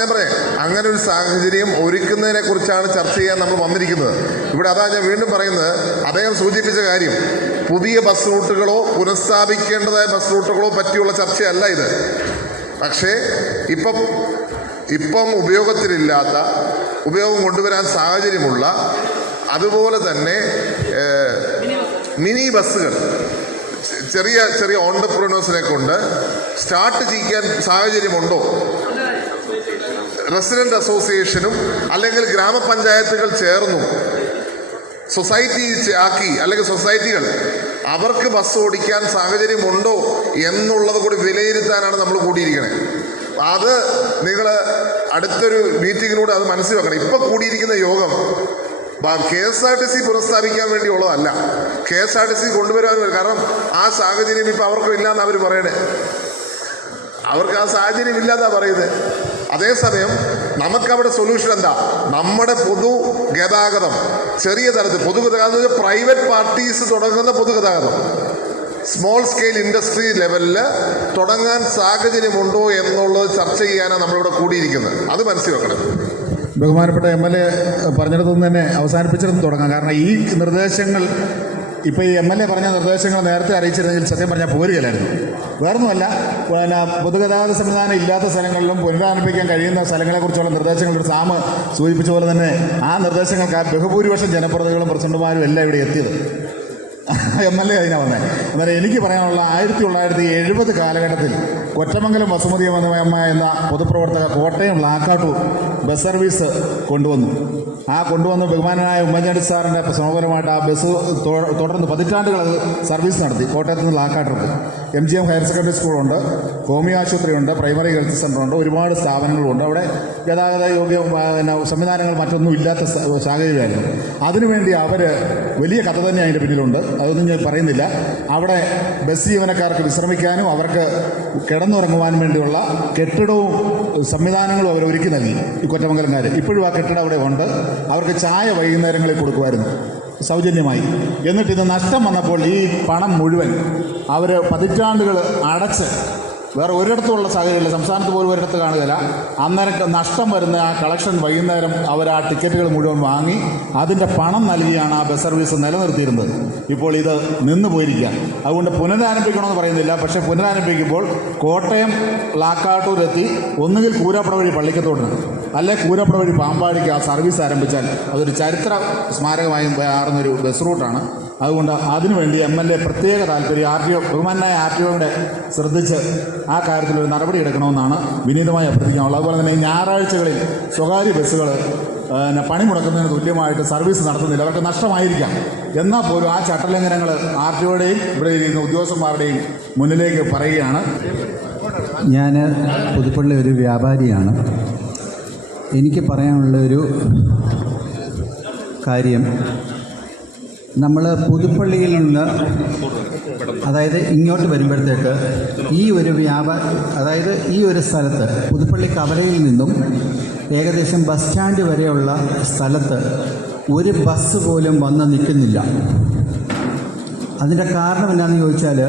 ഞാൻ പറയാം, അങ്ങനെ ഒരു സാഹചര്യം ഒരുക്കുന്നതിനെ കുറിച്ചാണ് ചർച്ച ചെയ്യാൻ നമ്മൾ വന്നിരിക്കുന്നത് ഇവിടെ. അതാ ഞാൻ വീണ്ടും പറയുന്നത്, അദ്ദേഹം സൂചിപ്പിച്ച കാര്യം പുതിയ ബസ് റൂട്ടുകളോ പുനഃസ്ഥാപിക്കേണ്ടതായ ബസ് റൂട്ടുകളോ പറ്റിയുള്ള ചർച്ചയല്ല ഇത്. പക്ഷേ ഇപ്പം ഉപയോഗത്തിലില്ലാത്ത, ഉപയോഗം കൊണ്ടുവരാൻ സാഹചര്യമുള്ള, അതുപോലെ തന്നെ മിനി ബസ്സുകൾ ചെറിയ ചെറിയ ഓണ്ടർപ്രണേഴ്സിനെ കൊണ്ട് സ്റ്റാർട്ട് ചെയ്യാൻ സാഹചര്യമുണ്ടോ? റെസിഡന്റ് അസോസിയേഷനും അല്ലെങ്കിൽ ഗ്രാമപഞ്ചായത്തുകൾ ചേർന്നും സൊസൈറ്റി ആക്കി, അല്ലെങ്കിൽ സൊസൈറ്റികൾ അവർക്ക് ബസ് ഓടിക്കാൻ സാഹചര്യമുണ്ടോ എന്നുള്ളത് കൂടി വിലയിരുത്താനാണ് നമ്മൾ കൂടിയിരിക്കുന്നത്. അത് നിങ്ങൾ അടുത്തൊരു മീറ്റിങ്ങിലൂടെ അത് മനസ്സിലാക്കണം. ഇപ്പം കൂടിയിരിക്കുന്ന യോഗം KSRTC പുനഃസ്ഥാപിക്കാൻ വേണ്ടിയുള്ളതല്ല, KSRTC കൊണ്ടുവരാൻ. കാരണം ആ സാഹചര്യം ഇപ്പം അവർക്കും ഇല്ലാന്ന് അവർ പറയണേ. അവർക്ക് ആ സാഹചര്യം ഇല്ലാന്നാ പറയുന്നത്. അതേസമയം നമുക്കവിടെ സൊല്യൂഷൻ എന്താ? നമ്മുടെ പൊതുഗതാഗതം ചെറിയ തരത്തിൽ, പൊതുഗതാഗതം പ്രൈവറ്റ് പാർട്ടീസ് തുടങ്ങുന്ന പൊതുഗതാഗതം സ്മോൾ സ്കെയിൽ ഇൻഡസ്ട്രി ലെവലിൽ തുടങ്ങാൻ സാഹചര്യമുണ്ടോ എന്നുള്ളത് ചർച്ച ചെയ്യാനാണ് നമ്മളിവിടെ കൂടിയിരിക്കുന്നത്. അത് മനസ്സിലാക്കണം. ബഹുമാനപ്പെട്ട MLA പറഞ്ഞിടത്തുനിന്ന് തന്നെ അവസാനിപ്പിച്ചിടത്ത് തുടങ്ങാം. കാരണം ഈ നിർദ്ദേശങ്ങൾ ഇപ്പോൾ ഈ MLA പറഞ്ഞ നിർദ്ദേശങ്ങൾ നേരത്തെ അറിയിച്ചിരുന്നെങ്കിൽ സത്യം പറഞ്ഞാൽ പോരുകയില്ലായിരുന്നു. വേറൊന്നുമല്ല, പിന്നെ പൊതുഗതാഗത സംവിധാനം ഇല്ലാത്ത സ്ഥലങ്ങളിലും പുനരാരംഭിക്കാൻ കഴിയുന്ന സ്ഥലങ്ങളെക്കുറിച്ചുള്ള നിർദ്ദേശങ്ങൾ ഒരു സാമ് സൂചിപ്പിച്ച പോലെ തന്നെ ആ നിർദ്ദേശങ്ങൾക്ക് ബഹുഭൂരിപക്ഷം ജനപ്രതിനിധികളും പ്രസിഡന്റുമാരും എല്ലാം ഇവിടെ എത്തിയത്. MLA അതിനാണ് വന്നത്. അന്നേരം എനിക്ക് പറയാനുള്ള 1970 കാലഘട്ടത്തിൽ കൊറ്റമംഗലം വസുമതി അമ്മ എന്ന പൊതുപ്രവർത്തക കോട്ടയം ലാക്കാട്ടൂർ ബസ് സർവീസ് കൊണ്ടുവന്നു. കൊണ്ടുവന്ന് ബഹുമാനായ ഉമ്മൻചാണ്ടി സാറിൻ്റെ സമപരമായിട്ട് ആ ബസ് തുടർന്ന് പതിറ്റാണ്ടുകൾ അത് സർവീസ് നടത്തി. കോട്ടയത്ത് നിന്ന് ലാക്കാട്ടൂർക്ക് MGM ഹയർ സെക്കൻഡറി സ്കൂളുണ്ട്, ഹോമിയോ ആശുപത്രിയുണ്ട്, പ്രൈമറി ഹെൽത്ത് സെൻ്ററുണ്ട്, ഒരുപാട് സ്ഥാപനങ്ങളുണ്ട്. അവിടെ ഗതാഗത യോഗ്യ സംവിധാനങ്ങൾ മറ്റൊന്നും ഇല്ലാത്ത സാഹചര്യമായിരുന്നു. അതിനുവേണ്ടി അവർ വലിയ കഥ തന്നെ അതിൻ്റെ പിന്നിലുണ്ട്. അതൊന്നും ഞാൻ പറയുന്നില്ല. അവിടെ ബസ് ജീവനക്കാർക്ക് വിശ്രമിക്കാനും അവർക്ക് കിടന്നുറങ്ങുവാനും വേണ്ടിയുള്ള കെട്ടിടവും സംവിധാനങ്ങളും അവർ ഒരുക്കി നൽകി ഈ കൊറ്റമംഗലംകാർ. ഇപ്പോഴും ആ കെട്ടിടം അവിടെ ഉണ്ട്. അവർക്ക് ചായ വൈകുന്നേരങ്ങളിൽ കൊടുക്കുമായിരുന്നു സൗജന്യമായി. എന്നിട്ട് ഇത് നഷ്ടം വന്നപ്പോൾ ഈ പണം മുഴുവൻ അവർ പതിറ്റാണ്ടുകൾ അടച്ച്, വേറെ ഒരിടത്തുമുള്ള സാഹചര്യമില്ല, സംസ്ഥാനത്ത് പോലും ഒരിടത്ത് കാണുകയില്ല, അന്നേരം നഷ്ടം വരുന്ന ആ കളക്ഷൻ വൈകുന്നേരം അവർ ആ ടിക്കറ്റുകൾ മുഴുവൻ വാങ്ങി അതിൻ്റെ പണം നൽകിയാണ് ആ ബസ് സർവീസ് നിലനിർത്തിയിരുന്നത്. ഇപ്പോൾ ഇത് നിന്ന് പോയിരിക്കുക. അതുകൊണ്ട് പുനരാരംഭിക്കണമെന്ന് പറയുന്നില്ല. പക്ഷേ പുനരാരംഭിക്കുമ്പോൾ കോട്ടയം ലാക്കാട്ടൂരെത്തി ഒന്നുകിൽ കൂരാപ്പുഴ വഴി പള്ളിക്കത്തോടിന്, അല്ലെ കൂരാപ്പുഴ വഴി പാമ്പാടിക്ക് ആ സർവീസ് ആരംഭിച്ചാൽ അതൊരു ചരിത്ര സ്മാരകമായി മാറുന്നൊരു ബസ് റൂട്ടാണ്. അതുകൊണ്ട് അതിനുവേണ്ടി MLA പ്രത്യേക താല്പര്യം ബഹുമാനായ RTOയുടെ ശ്രദ്ധിച്ച് ആ കാര്യത്തിലൊരു നടപടി എടുക്കണമെന്നാണ് വിനീതമായി അഭ്യർത്ഥിക്കാനുള്ളത്. അതുപോലെ തന്നെ ഞായറാഴ്ചകളിൽ സ്വകാര്യ ബസ്സുകൾ പണി മുടക്കുന്നതിന് തുല്യമായിട്ട് സർവീസ് നടത്തുന്നില്ല. അവർക്ക് നഷ്ടമായിരിക്കാം. എന്നാൽ പോലും ആ ചട്ടലംഘനങ്ങൾ RTOയുടെയും ഇവിടെ ഇരിക്കുന്ന ഉദ്യോഗസ്ഥന്മാരുടെയും മുന്നിലേക്ക് പറയുകയാണ്. ഞാൻ പുതുപ്പള്ളി ഒരു വ്യാപാരിയാണ്. എനിക്ക് പറയാനുള്ളൊരു കാര്യം, നമ്മൾ പുതുപ്പള്ളിയിൽ നിന്ന് അതായത് ഇങ്ങോട്ട് വരുമ്പോഴത്തേക്ക് ഈ ഒരു സ്ഥലത്ത് പുതുപ്പള്ളി കവലയിൽ നിന്നും ഏകദേശം ബസ് സ്റ്റാൻഡ് വരെയുള്ള സ്ഥലത്ത് ഒരു ബസ് പോലും വന്ന് നിൽക്കുന്നില്ല. അതിൻ്റെ കാരണം എന്താണെന്ന് ചോദിച്ചാൽ,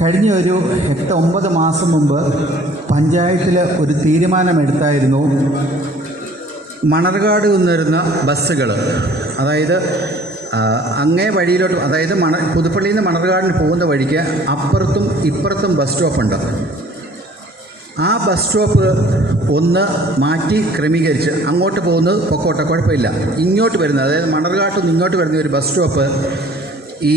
കഴിഞ്ഞ ഒരു 8-9 മാസം മുമ്പ് പഞ്ചായത്തിൽ ഒരു തീരുമാനമെടുത്തായിരുന്നു. മണർകാട് നിന്നിരുന്ന ബസ്സുകൾ, അതായത് അങ്ങേ വഴിയിലോട്ട്, അതായത് പുതുപ്പള്ളിയിൽ നിന്ന് മണർകാടിന് പോകുന്ന വഴിക്ക് അപ്പുറത്തും ഇപ്പുറത്തും ബസ് സ്റ്റോപ്പുണ്ട്. ആ ബസ് സ്റ്റോപ്പ് ഒന്ന് മാറ്റി ക്രമീകരിച്ച് അങ്ങോട്ട് പോകുന്നത് പൊക്കോട്ടെ, കുഴപ്പമില്ല. ഇങ്ങോട്ട് വരുന്നത്, അതായത് മണർകാട്ടിൽ നിന്ന് ഇങ്ങോട്ട് വരുന്ന ഒരു ബസ് സ്റ്റോപ്പ് ഈ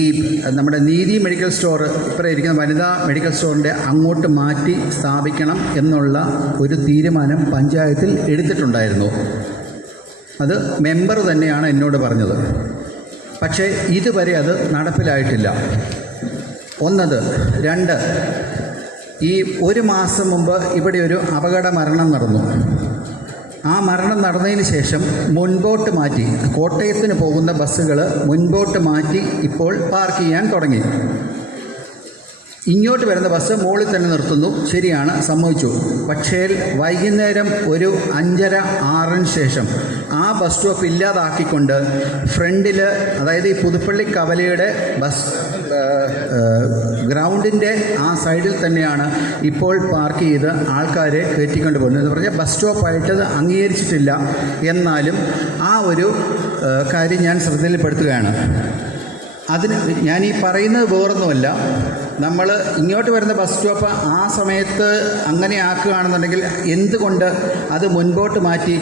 നമ്മുടെ നീതി മെഡിക്കൽ സ്റ്റോർ, ഇപ്പുറം ഇരിക്കുന്ന വനിതാ മെഡിക്കൽ സ്റ്റോറിൻ്റെ അങ്ങോട്ട് മാറ്റി സ്ഥാപിക്കണം എന്നുള്ള ഒരു തീരുമാനം പഞ്ചായത്തിൽ എടുത്തിട്ടുണ്ടായിരുന്നു. അത് മെമ്പർ തന്നെയാണ് എന്നോട് പറഞ്ഞത്. പക്ഷേ ഇതുവരെ അത് നടപ്പിലായിട്ടില്ല. ഒന്നത്. 2, ഈ 1 മാസം മുമ്പ് ഇവിടെ ഒരു അപകട മരണം നടന്നു. ആ മരണം നടന്നതിന് ശേഷം മുൻപോട്ട് മാറ്റി, കോട്ടയത്തിന് പോകുന്ന ബസ്സുകൾ മുൻപോട്ട് മാറ്റി ഇപ്പോൾ പാർക്ക് ചെയ്യാൻ തുടങ്ങി. ഇങ്ങോട്ട് വരുന്ന ബസ് മുകളിൽ തന്നെ നിർത്തുന്നു. ശരിയാണ്, സമ്മതിച്ചു. പക്ഷേ വൈകുന്നേരം ഒരു 5:30-6 ശേഷം ആ ബസ് സ്റ്റോപ്പ് ഇല്ലാതാക്കിക്കൊണ്ട് ഫ്രണ്ടിൽ, അതായത് ഈ പുതുപ്പള്ളി കവലയുടെ ബസ് ഗ്രൗണ്ടിൻ്റെ ആ സൈഡിൽ തന്നെയാണ് ഇപ്പോൾ പാർക്ക് ചെയ്ത് ആൾക്കാരെ കയറ്റിക്കൊണ്ട് പോകുന്നത്. എന്ന് പറഞ്ഞാൽ ബസ് സ്റ്റോപ്പായിട്ട് അത് അംഗീകരിച്ചിട്ടില്ല. എന്നാലും ആ ഒരു കാര്യം ഞാൻ ശ്രദ്ധയിൽപ്പെടുത്തുകയാണ്. അതിന് ഞാൻ ഈ പറയുന്നത് വേറൊന്നുമല്ല, നമ്മൾ ഇങ്ങോട്ട് വരുന്ന ബസ് സ്റ്റോപ്പ് ആ സമയത്ത് അങ്ങനെ ആക്കുകയാണെന്നുണ്ടെങ്കിൽ എന്തുകൊണ്ട് അത് മുൻപോട്ട് മാറ്റി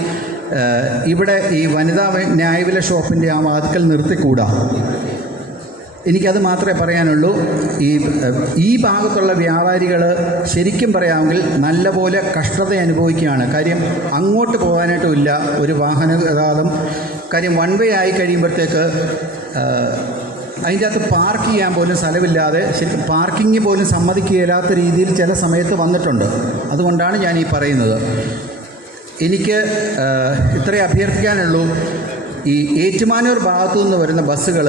ഇവിടെ ഈ വനിതാ ന്യായവില ഷോപ്പിൻ്റെ ആ വാതിക്കൽ നിർത്തിക്കൂടാ? എനിക്കത് മാത്രമേ പറയാനുള്ളൂ. ഈ ഭാഗത്തുള്ള വ്യാപാരികൾ ശരിക്കും പറയാമെങ്കിൽ നല്ലപോലെ കഷ്ടത അനുഭവിക്കുകയാണ്. കാര്യം അങ്ങോട്ട് പോകാനായിട്ടുമില്ല ഒരു വാഹന ഗതാഗതം. കാര്യം 1 വേ ആയി കഴിയുമ്പോഴത്തേക്ക് അതിൻ്റെ അകത്ത് പാർക്ക് ചെയ്യാൻ പോലും സ്ഥലമില്ലാതെ, ശരിക്കും പാർക്കിംഗ് പോലും സമ്മതിക്കില്ലാത്ത രീതിയിൽ ചില സമയത്ത് വന്നിട്ടുണ്ട്. അതുകൊണ്ടാണ് ഞാൻ ഈ പറയുന്നത്. എനിക്ക് ഇത്രേ അഭ്യർത്ഥിക്കാനുള്ളൂ. ഈ ഏറ്റുമാനൂർ ഭാഗത്തു നിന്ന് വരുന്ന ബസ്സുകൾ,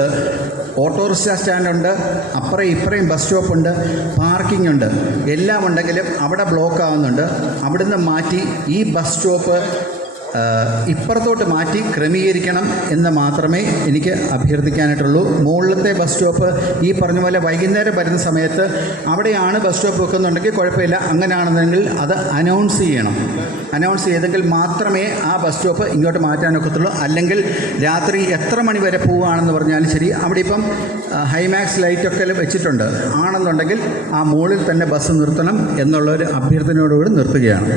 ഓട്ടോറിക്ഷ സ്റ്റാൻഡുണ്ട്, അപ്പുറം ഇപ്പുറയും ബസ് സ്റ്റോപ്പുണ്ട്, പാർക്കിംഗ് ഉണ്ട്, എല്ലാം ഉണ്ടെങ്കിലും അവിടെ ബ്ലോക്ക് ആവുന്നുണ്ട്. അവിടുന്ന് മാറ്റി ഈ ബസ് സ്റ്റോപ്പ് ഇപ്പുറത്തോട്ട് മാറ്റി ക്രമീകരിക്കണം എന്ന് മാത്രമേ എനിക്ക് അഭ്യർത്ഥിക്കാനായിട്ടുള്ളൂ. മുകളിലത്തെ ബസ് സ്റ്റോപ്പ് ഈ പറഞ്ഞ പോലെ വൈകുന്നേരം വരുന്ന സമയത്ത് അവിടെയാണ് ബസ് സ്റ്റോപ്പ് വെക്കുന്നുണ്ടെങ്കിൽ കുഴപ്പമില്ല. അങ്ങനെയാണെന്നെങ്കിൽ അത് അനൗൺസ് ചെയ്യണം. അനൗൺസ് ചെയ്തെങ്കിൽ മാത്രമേ ആ ബസ് സ്റ്റോപ്പ് ഇങ്ങോട്ട് മാറ്റാനൊക്കത്തുള്ളൂ. അല്ലെങ്കിൽ രാത്രി എത്ര മണി വരെ പോവുകയാണെന്ന് പറഞ്ഞാലും ശരി, അവിടെ ഇപ്പം ഹൈമാക്സ് ലൈറ്റൊക്കെ വെച്ചിട്ടുണ്ട്. ആണെന്നുണ്ടെങ്കിൽ ആ മുകളിൽ തന്നെ ബസ് നിർത്തണം എന്നുള്ളൊരു അഭ്യർത്ഥനയോടുകൂടി നിർത്തുകയാണ്.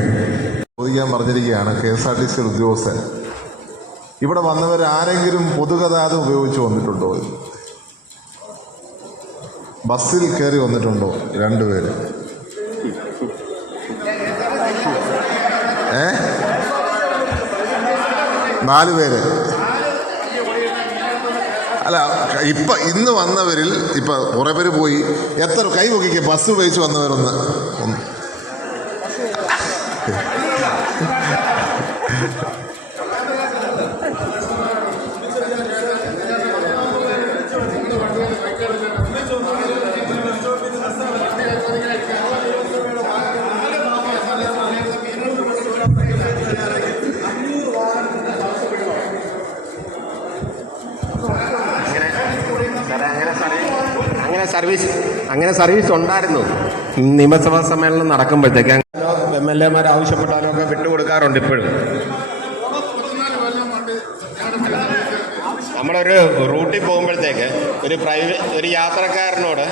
ചോദിക്കാൻ പറഞ്ഞിരിക്കുകയാണ് KSRTC ഉദ്യോഗസ്ഥൻ, ഇവിടെ വന്നവരാരെങ്കിലും പൊതുഗതാഗതം ഉപയോഗിച്ച് വന്നിട്ടുണ്ടോ? ബസ്സിൽ കയറി വന്നിട്ടുണ്ടോ? 2 പേര്. 4 പേര്. അല്ല, ഇന്ന് വന്നവരിൽ കുറേ പേര് പോയി. എത്ര കൈ പൊക്കിക്കുക? ബസ് ഉപയോഗിച്ച് വന്നവരൊന്ന് അങ്ങനെ സർവീസ് ഉണ്ടായിരുന്നു. നിയമസഭാ സമ്മേളനം നടക്കുമ്പോഴത്തേക്ക് MLA ആവശ്യപ്പെട്ടാലോ ഒക്കെ വിട്ടുകൊടുക്കാറുണ്ട്. ഇപ്പോഴും നമ്മളൊരു റൂട്ടിൽ പോകുമ്പോഴത്തേക്ക് ഒരു യാത്രക്കാരനോട്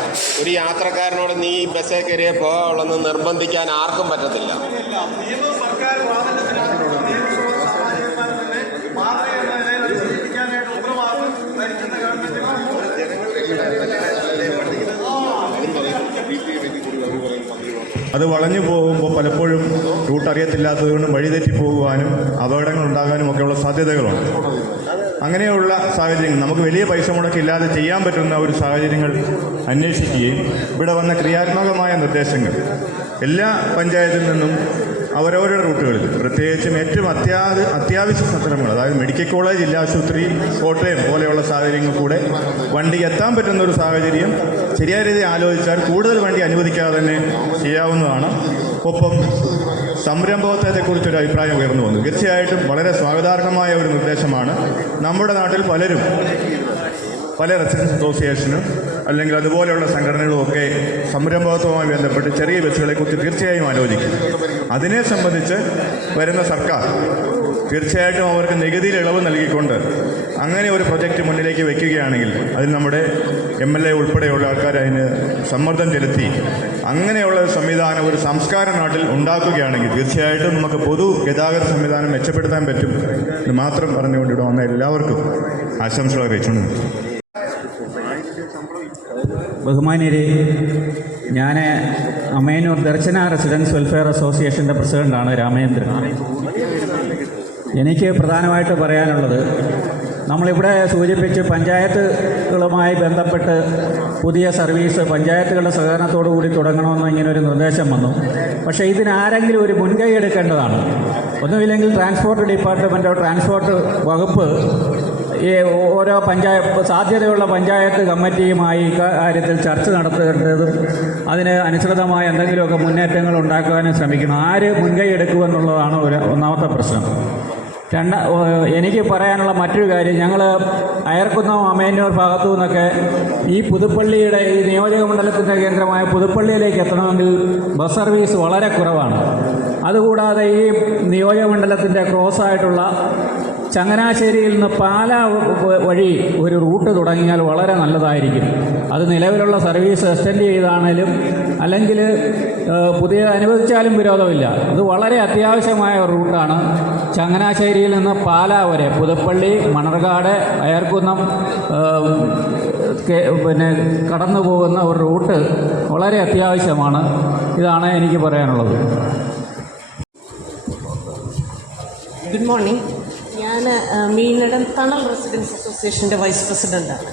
നീ ബസ്സിൽ കയറിയേ പോകാവുള്ളെന്ന് നിർബന്ധിക്കാൻ ആർക്കും പറ്റത്തില്ല. അത് വളഞ്ഞു പോകുമ്പോൾ പലപ്പോഴും റൂട്ട് അറിയത്തില്ലാത്തതുകൊണ്ടും വഴിതെറ്റി പോകുവാനും അപകടങ്ങൾ ഉണ്ടാകാനും ഒക്കെയുള്ള സാധ്യതകളുണ്ട്. അങ്ങനെയുള്ള സാഹചര്യങ്ങൾ നമുക്ക് വലിയ പൈസ മുടക്കില്ലാതെ ചെയ്യാൻ പറ്റുന്ന ഒരു സാഹചര്യങ്ങൾ അന്വേഷിക്കുകയും ഇവിടെ വന്ന ക്രിയാത്മകമായ നിർദ്ദേശങ്ങൾ എല്ലാ പഞ്ചായത്തിൽ നിന്നും അവരവരുടെ റൂട്ടുകളിൽ പ്രത്യേകിച്ചും ഏറ്റവും അത്യാവശ്യ സ്ഥലങ്ങൾ, അതായത് മെഡിക്കൽ കോളേജ്, ജില്ലാ ആശുപത്രി, കോട്ടയം പോലെയുള്ള സാഹചര്യങ്ങൾ കൂടെ വണ്ടിക്ക് എത്താൻ പറ്റുന്ന ഒരു സാഹചര്യം ശരിയായ രീതിയിൽ ആലോചിച്ചാൽ കൂടുതൽ വണ്ടി അനുവദിക്കാതെ തന്നെ ചെയ്യാവുന്നതാണ്. ഒപ്പം സംരംഭത്തെക്കുറിച്ചൊരു അഭിപ്രായം ഉയർന്നു വന്നു. തീർച്ചയായിട്ടും വളരെ സ്വാഗതാർഹമായ ഒരു നിർദ്ദേശമാണ്. നമ്മുടെ നാട്ടിൽ പല റെസിഡൻസ് അസോസിയേഷനും അല്ലെങ്കിൽ അതുപോലെയുള്ള സംഘടനകളും ഒക്കെ സംരംഭത്വവുമായി ബന്ധപ്പെട്ട് ചെറിയ ബസ്സുകളെക്കുറിച്ച് തീർച്ചയായും ആലോചിക്കും. അതിനെ സംബന്ധിച്ച് വരുന്ന സർക്കാർ തീർച്ചയായിട്ടും അവർക്ക് നികുതിയിൽ ഇളവ് നൽകിക്കൊണ്ട് അങ്ങനെ ഒരു പ്രൊജക്റ്റ് മുന്നിലേക്ക് വയ്ക്കുകയാണെങ്കിൽ അതിൽ നമ്മുടെ MLA ഉൾപ്പെടെയുള്ള ആൾക്കാർ അതിന് സമ്മർദ്ദം ചെലുത്തി അങ്ങനെയുള്ള ഒരു സംവിധാനം, ഒരു സംസ്കാരം നാട്ടിൽ ഉണ്ടാക്കുകയാണെങ്കിൽ തീർച്ചയായിട്ടും നമുക്ക് പൊതു ഗതാഗത സംവിധാനം മെച്ചപ്പെടുത്താൻ പറ്റും എന്ന് മാത്രം പറഞ്ഞുകൊണ്ട് ഇവിടെ വന്ന എല്ലാവർക്കും ആശംസകൾ അറിയിച്ചുകൊണ്ട്. ബഹുമാന്യരെ, ഞാൻ അമേനൂർ ദർശന റെസിഡൻസ് വെൽഫെയർ അസോസിയേഷൻ്റെ പ്രസിഡൻ്റാണ് രാമേന്ദ്രൻ. എനിക്ക് പ്രധാനമായിട്ട് പറയാനുള്ളത്, നമ്മളിവിടെ സൂചിപ്പിച്ച് പഞ്ചായത്തുകളുമായി ബന്ധപ്പെട്ട് പുതിയ സർവീസ് പഞ്ചായത്തുകളുടെ സഹകരണത്തോടു കൂടി തുടങ്ങണമെന്ന് ഇങ്ങനൊരു നിർദ്ദേശം വന്നു. പക്ഷേ ഇതിനാരെങ്കിലും ഒരു മുൻകൈ എടുക്കേണ്ടതാണ്. ഒന്നുമില്ലെങ്കിൽ ട്രാൻസ്പോർട്ട് ഡിപ്പാർട്ട്മെൻറ്റോ ട്രാൻസ്പോർട്ട് വകുപ്പ് ഈ ഓരോ സാധ്യതയുള്ള പഞ്ചായത്ത് കമ്മിറ്റിയുമായി കാര്യത്തിൽ ചർച്ച നടത്തേണ്ടതും അതിന് അനുസൃതമായ എന്തെങ്കിലുമൊക്കെ മുന്നേറ്റങ്ങൾ ഉണ്ടാക്കാനും ശ്രമിക്കണം. ആര് മുൻകൈ എടുക്കുമെന്നുള്ളതാണ് ഒന്നാമത്തെ പ്രശ്നം. എനിക്ക് പറയാനുള്ള മറ്റൊരു കാര്യം, ഞങ്ങൾ അയർക്കുന്നം അമേന്നൂർ ഭാഗത്തു നിന്നൊക്കെ ഈ പുതുപ്പള്ളിയുടെ ഈ നിയോജക മണ്ഡലത്തിൻ്റെ കേന്ദ്രമായ പുതുപ്പള്ളിയിലേക്ക് എത്തണമെങ്കിൽ ബസ് സർവീസ് വളരെ കുറവാണ്. അതുകൂടാതെ ഈ നിയോജക മണ്ഡലത്തിൻ്റെ ക്രോസായിട്ടുള്ള ചങ്ങനാശ്ശേരിയിൽ നിന്ന് പാല വഴി ഒരു റൂട്ട് തുടങ്ങിയാൽ വളരെ നല്ലതായിരിക്കും. അത് നിലവിലുള്ള സർവീസ് എക്സ്റ്റെൻഡ് ചെയ്താണേലും അല്ലെങ്കിൽ പുതിയ അനുവദിച്ചാലും വിരോധമില്ല. ഇത് വളരെ അത്യാവശ്യമായ ഒരു റൂട്ടാണ്. ചങ്ങനാശ്ശേരിയിൽ നിന്ന് പാല വരെ, പുതുപ്പള്ളി, മണർകാട്, അയർക്കുന്നം കടന്നു പോകുന്ന ഒരു റൂട്ട് വളരെ അത്യാവശ്യമാണ്. ഇതാണ് എനിക്ക് പറയാനുള്ളത്. Good morning. ഞാൻ മീനടം തണൽ റെസിഡൻസ് അസോസിയേഷൻ്റെ വൈസ് പ്രസിഡൻ്റാണ്.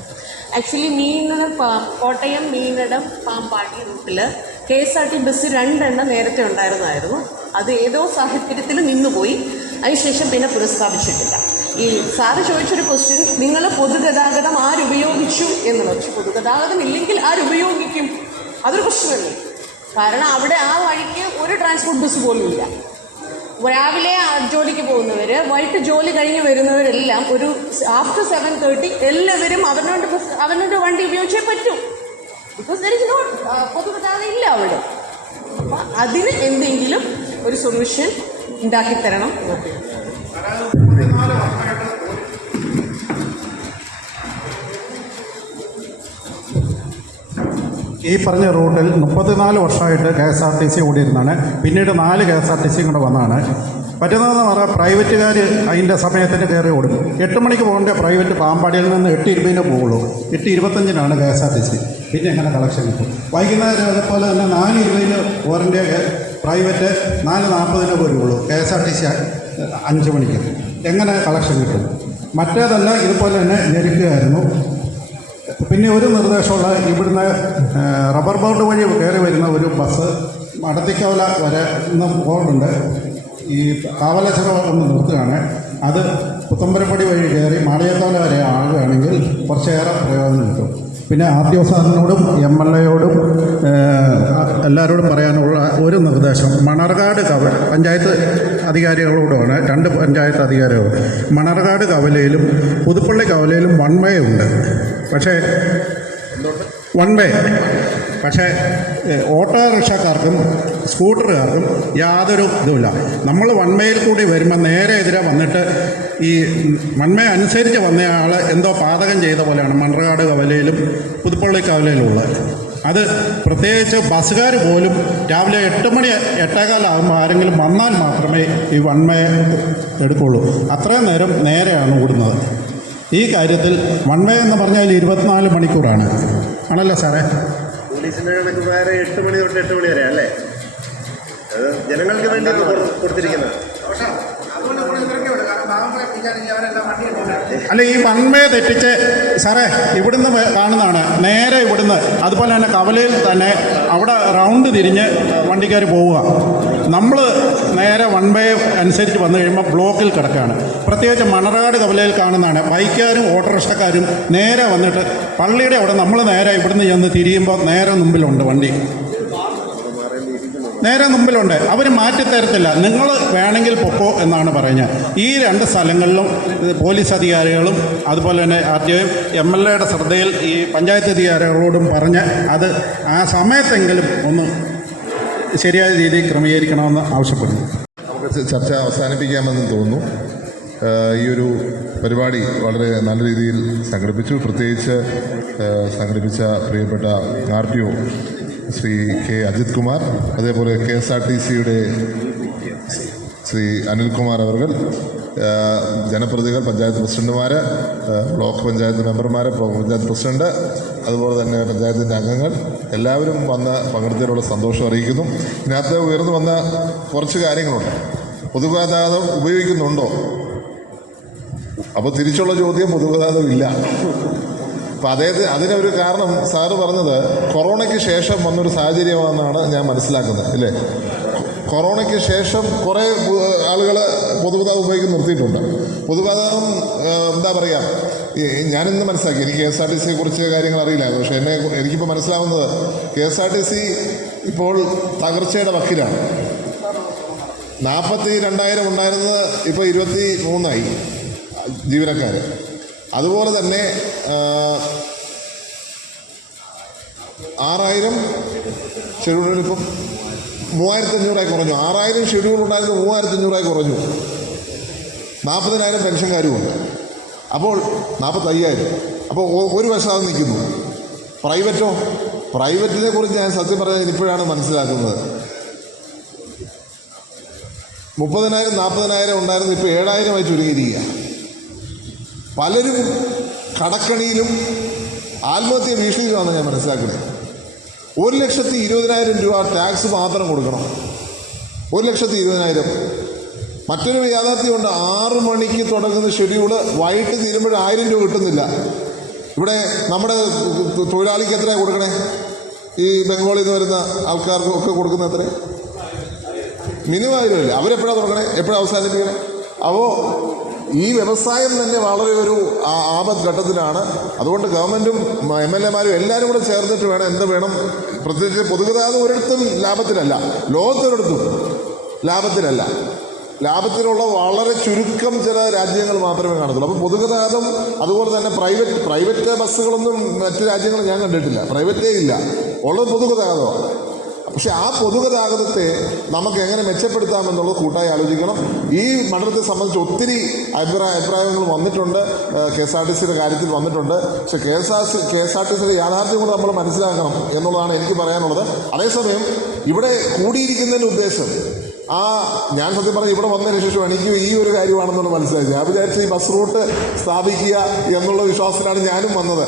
ആക്ച്വലി കോട്ടയം മീനടം പാമ്പാടി റൂട്ടിൽ KSRT ബസ് 2 നേരത്തെ ഉണ്ടായിരുന്നതായിരുന്നു. അത് ഏതോ സാഹചര്യത്തിൽ നിന്നുപോയി. അതിനുശേഷം പിന്നെ പുനഃസ്ഥാപിച്ചിട്ടില്ല. ഈ സാറ് ചോദിച്ചൊരു ക്വസ്റ്റ്യൻ, നിങ്ങൾ പൊതുഗതാഗതം ആരുപയോഗിച്ചു എന്നുള്ളത്. പക്ഷെ പൊതുഗതാഗതം ഇല്ലെങ്കിൽ ആരുപയോഗിക്കും? അതൊരു പ്രശ്നമല്ലേ. കാരണം അവിടെ ആ വഴിക്ക് ഒരു ട്രാൻസ്പോർട്ട് ബസ് പോലും ഇല്ല. രാവിലെ ജോലിക്ക് പോകുന്നവർ, വൈകിട്ട് ജോലി കഴിഞ്ഞ് വരുന്നവരെല്ലാം ഒരു ആഫ്റ്റർ 7:30 എല്ലാവരും അവനോട് വണ്ടി ഉപയോഗിച്ചേ പറ്റൂ. ബിക്കോസ് ദർ ഇസ് നോട്ട് പൊതുഗതാഗതം ഇല്ല അവിടെ. അപ്പം അതിന് എന്തെങ്കിലും ഒരു സൊല്യൂഷൻ ഉണ്ടാക്കി തരണം. ഈ പറഞ്ഞ റൂട്ടിൽ 34 വർഷമായിട്ട് KSRTC ഓടിയിരുന്നതാണ്. പിന്നീട് 4 KSRTC കൂടെ വന്നതാണ്. പറ്റുന്നതെന്ന് പറഞ്ഞാൽ പ്രൈവറ്റുകാർ അതിൻ്റെ സമയത്തിന് കയറി ഓടും. 8 മണിക്ക് പോകേണ്ട പ്രൈവറ്റ് പാമ്പാടിയിൽ നിന്ന് 8:20 പോകുള്ളൂ. 8:25 KSRTC. പിന്നെ എങ്ങനെ കളക്ഷൻ കിട്ടും? വൈകുന്നേരം അതുപോലെ തന്നെ 4:20 പോരേണ്ട പ്രൈവറ്റ് 4:40 വരുള്ളൂ. KSRTC 5 മണിക്ക്. എങ്ങനെ കളക്ഷൻ കിട്ടും? മറ്റേതല്ല, ഇതുപോലെ തന്നെ ഞെരുക്കുകയായിരുന്നു. പിന്നെ ഒരു നിർദ്ദേശമുള്ള, ഇവിടുന്ന് റബ്ബർ ബോർഡ് വഴി കയറി വരുന്ന ഒരു ബസ് മടത്തിക്കവല വരെ ഇന്ന് ബോർഡുണ്ട്. ഈ കാവലച്ചിറ ഒന്ന് നിർത്തുകയാണ്. അത് പുത്തമ്പരപ്പടി വഴി കയറി മാളിയക്കവല വരെ ആകുകയാണെങ്കിൽ കുറച്ചേറെ പ്രയോജനം കിട്ടും. പിന്നെ RTO സാറിനോടും MLA യോടും എല്ലാവരോടും പറയാനുള്ള ഒരു നിർദ്ദേശം, മണർകാട് പഞ്ചായത്ത് അധികാരികളോടുമാണ്, 2 പഞ്ചായത്ത് അധികാരികളോട്. മണർകാട് കവലയിലും പുതുപ്പള്ളി കവലയിലും 1 വേ ഉണ്ട്. പക്ഷേ 1 വേ, പക്ഷേ ഓട്ടോറിക്ഷക്കാർക്കും സ്കൂട്ടറുകാർക്കും യാതൊരു ഇതുമില്ല. നമ്മൾ 1 വേയിൽ കൂടി വരുമ്പോൾ നേരെ എതിരെ വന്നിട്ട് ഈ 1 വേ അനുസരിച്ച് വന്നയാൾ എന്തോ പാതകം ചെയ്ത പോലെയാണ് മണർകാട് കവലയിലും പുതുപ്പള്ളി കവലയിലും ഉള്ളത്. അത് പ്രത്യേകിച്ച് ബസ്സുകാർ പോലും രാവിലെ 8 മണി 8:15 ആകുമ്പോൾ ആരെങ്കിലും വന്നാൽ മാത്രമേ ഈ 1 വേ എടുക്കുള്ളൂ. അത്രയും നേരം നേരെയാണ് ഓടുന്നത്. ഈ കാര്യത്തിൽ 1 വേ എന്ന് പറഞ്ഞാൽ 24 മണിക്കൂറാണ്. ആണല്ലോ സാറേ? പോലീസിൻ്റെ കണക്ക് വേറെ 8 മണി തൊട്ട് 8 മണി വരെ അല്ലേ? അത് ജനങ്ങൾക്ക് വേണ്ടി കൊടുത്തിരിക്കുന്നത്. അല്ല, ഈ 1 വേ തെറ്റിച്ച് സാറേ ഇവിടുന്ന് കാണുന്നതാണ് നേരെ ഇവിടുന്ന്. അതുപോലെ തന്നെ കവലയിൽ തന്നെ അവിടെ റൗണ്ട് തിരിഞ്ഞ് വണ്ടിക്കാർ പോവുക. നമ്മൾ നേരെ 1 വേ അനുസരിച്ച് വന്നു കഴിയുമ്പോൾ ബ്ലോക്കിൽ കിടക്കുകയാണ്. പ്രത്യേകിച്ച് മണർകാട് കവലയിൽ കാണുന്നതാണ്. ബൈക്കുകാരും ഓട്ടോറിക്ഷക്കാരും നേരെ വന്നിട്ട് പള്ളിയുടെ അവിടെ നമ്മൾ നേരെ ഇവിടുന്ന് ചെന്ന് തിരിയുമ്പോൾ നേരെ മുമ്പിലുണ്ട് വണ്ടി, നേരെ മുമ്പിലുണ്ട്. അവർ മാറ്റിത്തരത്തില്ല. നിങ്ങൾ വേണമെങ്കിൽ പൊക്കോ എന്നാണ് പറയുന്നത്. ഈ 2 സ്ഥലങ്ങളിലും പോലീസ് അധികാരികളും അതുപോലെ തന്നെ RTOയും MLA ശ്രദ്ധയിൽ ഈ പഞ്ചായത്ത് അധികാരികളോടും പറഞ്ഞ് അത് ആ സമയത്തെങ്കിലും ഒന്ന് ശരിയായ രീതിയിൽ ക്രമീകരിക്കണമെന്ന് ആവശ്യപ്പെടുന്നു. നമുക്ക് ചർച്ച അവസാനിപ്പിക്കാമെന്ന് തോന്നുന്നു. ഈ ഒരു പരിപാടി വളരെ നല്ല രീതിയിൽ സംഘടിപ്പിച്ചു. പ്രത്യേകിച്ച് സംഘടിപ്പിച്ച പ്രിയപ്പെട്ട RTO ശ്രീ K. അജിത് കുമാർ, അതേപോലെ KSRTCയുടെ ശ്രീ അനിൽകുമാർ അവർ, ജനപ്രതിനിധികൾ, പഞ്ചായത്ത് പ്രസിഡന്റുമാർ, ബ്ലോക്ക് പഞ്ചായത്ത് മെമ്പർമാർ, ബ്ലോക്ക് പഞ്ചായത്ത് പ്രസിഡന്റ്, അതുപോലെ തന്നെ പഞ്ചായത്തിൻ്റെ അംഗങ്ങൾ എല്ലാവരും വന്ന് പങ്കെടുത്തതിലുള്ള സന്തോഷം അറിയിക്കുന്നു. ഇതിനകത്ത് ഉയർന്നു വന്ന കുറച്ച് കാര്യങ്ങളുണ്ട്. പൊതുഗതാഗതം ഉപയോഗിക്കുന്നുണ്ടോ? അപ്പോൾ തിരിച്ചുള്ള ചോദ്യം പൊതുഗതാഗതം ഇല്ല. അപ്പം അതിനൊരു കാരണം സാറ് പറഞ്ഞത് കൊറോണയ്ക്ക് ശേഷം വന്നൊരു സാഹചര്യമാണെന്നാണ് ഞാൻ മനസ്സിലാക്കുന്നത്, അല്ലേ? കൊറോണയ്ക്ക് ശേഷം കുറേ ആളുകൾ പൊതുഗതാഗതം ഉപയോഗിക്കുന്ന നിർത്തിയിട്ടുണ്ട്. പൊതുഗതാഗതം എന്താ പറയുക, ഞാനിന്ന് മനസ്സിലാക്കി. എനിക്ക് KSRTC കുറിച്ച് കാര്യങ്ങൾ അറിയില്ലായിരുന്നു. പക്ഷേ എനിക്കിപ്പോൾ മനസ്സിലാവുന്നത് KSRTC ഇപ്പോൾ തകർച്ചയുടെ വക്കിലാണ്. 42,000 ഉണ്ടായിരുന്നത് ഇപ്പോൾ 23,000 ജീവനക്കാർ. അതുപോലെ തന്നെ 6,000 ഷെഡ്യൂളുകൾ ഇപ്പം 3,500 കുറഞ്ഞു. 6,000 ഷെഡ്യൂൾ ഉണ്ടായിരുന്നത് 3,500 കുറഞ്ഞു. 40,000 പെൻഷൻകാരുമുണ്ട്. അപ്പോൾ 45,000. അപ്പോൾ ഒരു വശം അത് നിൽക്കുന്നു. പ്രൈവറ്റോ? പ്രൈവറ്റിനെ കുറിച്ച് ഞാൻ സത്യം പറഞ്ഞാൽ ഇപ്പോഴാണ് മനസ്സിലാക്കുന്നത്. 30,000 40,000 ഉണ്ടായിരുന്നു, ഇപ്പോൾ 7,000 ചുരുങ്ങിയിരിക്കുക. പലരും കടക്കണിയിലും ആത്മഹത്യ ഭീഷണിയിലുമാണ് ഞാൻ മനസ്സിലാക്കുന്നത്. 1,20,000 രൂപ ടാക്സ് മാത്രം കൊടുക്കണം. 1,20,000. മറ്റൊരു യാഥാർത്ഥ്യമുണ്ട്. 6 മണിക്ക് തുടങ്ങുന്ന ഷെഡ്യൂള് വൈകിട്ട് തീരുമ്പോൾ 1,000 രൂപ കിട്ടുന്നില്ല. ഇവിടെ നമ്മുടെ തൊഴിലാളിക്ക് എത്രയാണ് കൊടുക്കണേ? ഈ ബംഗാളിൽ നിന്ന് വരുന്ന ആൾക്കാർക്ക് ഒക്കെ കൊടുക്കുന്ന എത്ര? മിനിമം 1,000 അല്ലേ? അവരെപ്പോഴാണ് തുടങ്ങണേ? എപ്പോഴാണ് അവസാനിപ്പിക്കണേ? അപ്പോൾ ഈ വ്യവസായം തന്നെ വളരെ ഒരു ആപത്ത് ഘട്ടത്തിലാണ്. അതുകൊണ്ട് ഗവൺമെൻറ്റും MLA മാരും എല്ലാവരും കൂടെ ചേർന്നിട്ട് വേണം. പ്രത്യേകിച്ച് പൊതുഗതാഗതം ഒരിടത്തും ലാഭത്തിലല്ല, ലോകത്തൊരിടത്തും ലാഭത്തിലല്ല. ലാഭത്തിലുള്ള വളരെ ചുരുക്കം ചില രാജ്യങ്ങൾ മാത്രമേ കാണത്തുള്ളൂ. അപ്പോൾ പൊതുഗതാഗതം അതുപോലെ തന്നെ പ്രൈവറ്റ് ബസ്സുകളൊന്നും മറ്റ് രാജ്യങ്ങളിൽ ഞാൻ കണ്ടിട്ടില്ല. പ്രൈവറ്റേ ഇല്ല, ഉള്ളത് പൊതുഗതാഗതമാണ്. പക്ഷെ ആ പൊതുഗതാഗതത്തെ നമുക്ക് എങ്ങനെ മെച്ചപ്പെടുത്താമെന്നുള്ളത് കൂട്ടായി ആലോചിക്കണം. ഈ മണ്ഡലത്തെ സംബന്ധിച്ച് ഒത്തിരി അഭിപ്രായങ്ങൾ വന്നിട്ടുണ്ട്, KSRTCയുടെ കാര്യത്തിൽ വന്നിട്ടുണ്ട്. പക്ഷെ KSRTCയുടെ യാഥാർത്ഥ്യം കൂടെ നമ്മൾ മനസ്സിലാക്കണം എന്നുള്ളതാണ് എനിക്ക് പറയാനുള്ളത്. അതേസമയം ഇവിടെ കൂടിയിരിക്കുന്നതിൻ്റെ ഉദ്ദേശം ഞാൻ സത്യം പറഞ്ഞാൽ ഇവിടെ വന്നതിന് ശേഷം എനിക്ക് ഈ ഒരു കാര്യമാണെന്നുള്ള മനസ്സിലായി. ഞാൻ വിചാരിച്ച ഈ ബസ് റൂട്ട് സ്ഥാപിക്കുക എന്നുള്ള വിശ്വാസത്തിലാണ് ഞാനും വന്നത്.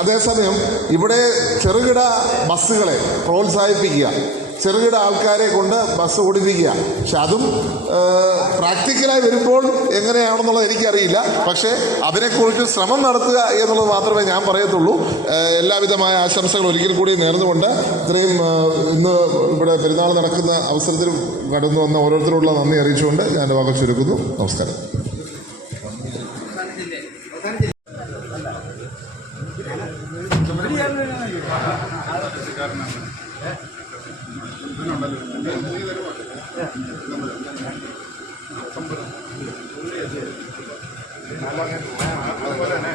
അതേസമയം ഇവിടെ ചെറുകിട ബസ്സുകളെ പ്രോത്സാഹിപ്പിക്കുക, ചെറുകിട ആൾക്കാരെ കൊണ്ട് ബസ് ഓടിപ്പിക്കുക. പക്ഷെ അതും പ്രാക്ടിക്കലായി വരുമ്പോൾ എങ്ങനെയാണെന്നുള്ളത് എനിക്കറിയില്ല. പക്ഷേ അതിനെക്കുറിച്ച് ശ്രമം നടത്തുക എന്നുള്ളത് മാത്രമേ ഞാൻ പറയത്തുള്ളൂ. എല്ലാവിധമായ ആശംസകൾ ഒരിക്കൽ കൂടി നേർന്നുകൊണ്ട് ഇത്രയും ഇന്ന് ഇവിടെ പെരുന്നാൾ നടക്കുന്ന അവസരത്തിൽ കടന്നു വന്ന ഓരോരുത്തരോടുള്ള നന്ദി അറിയിച്ചുകൊണ്ട് ഞാൻ വാക്ക് ചുരുക്കുന്നു. നമസ്കാരം. അതുപോലെ തന്നെ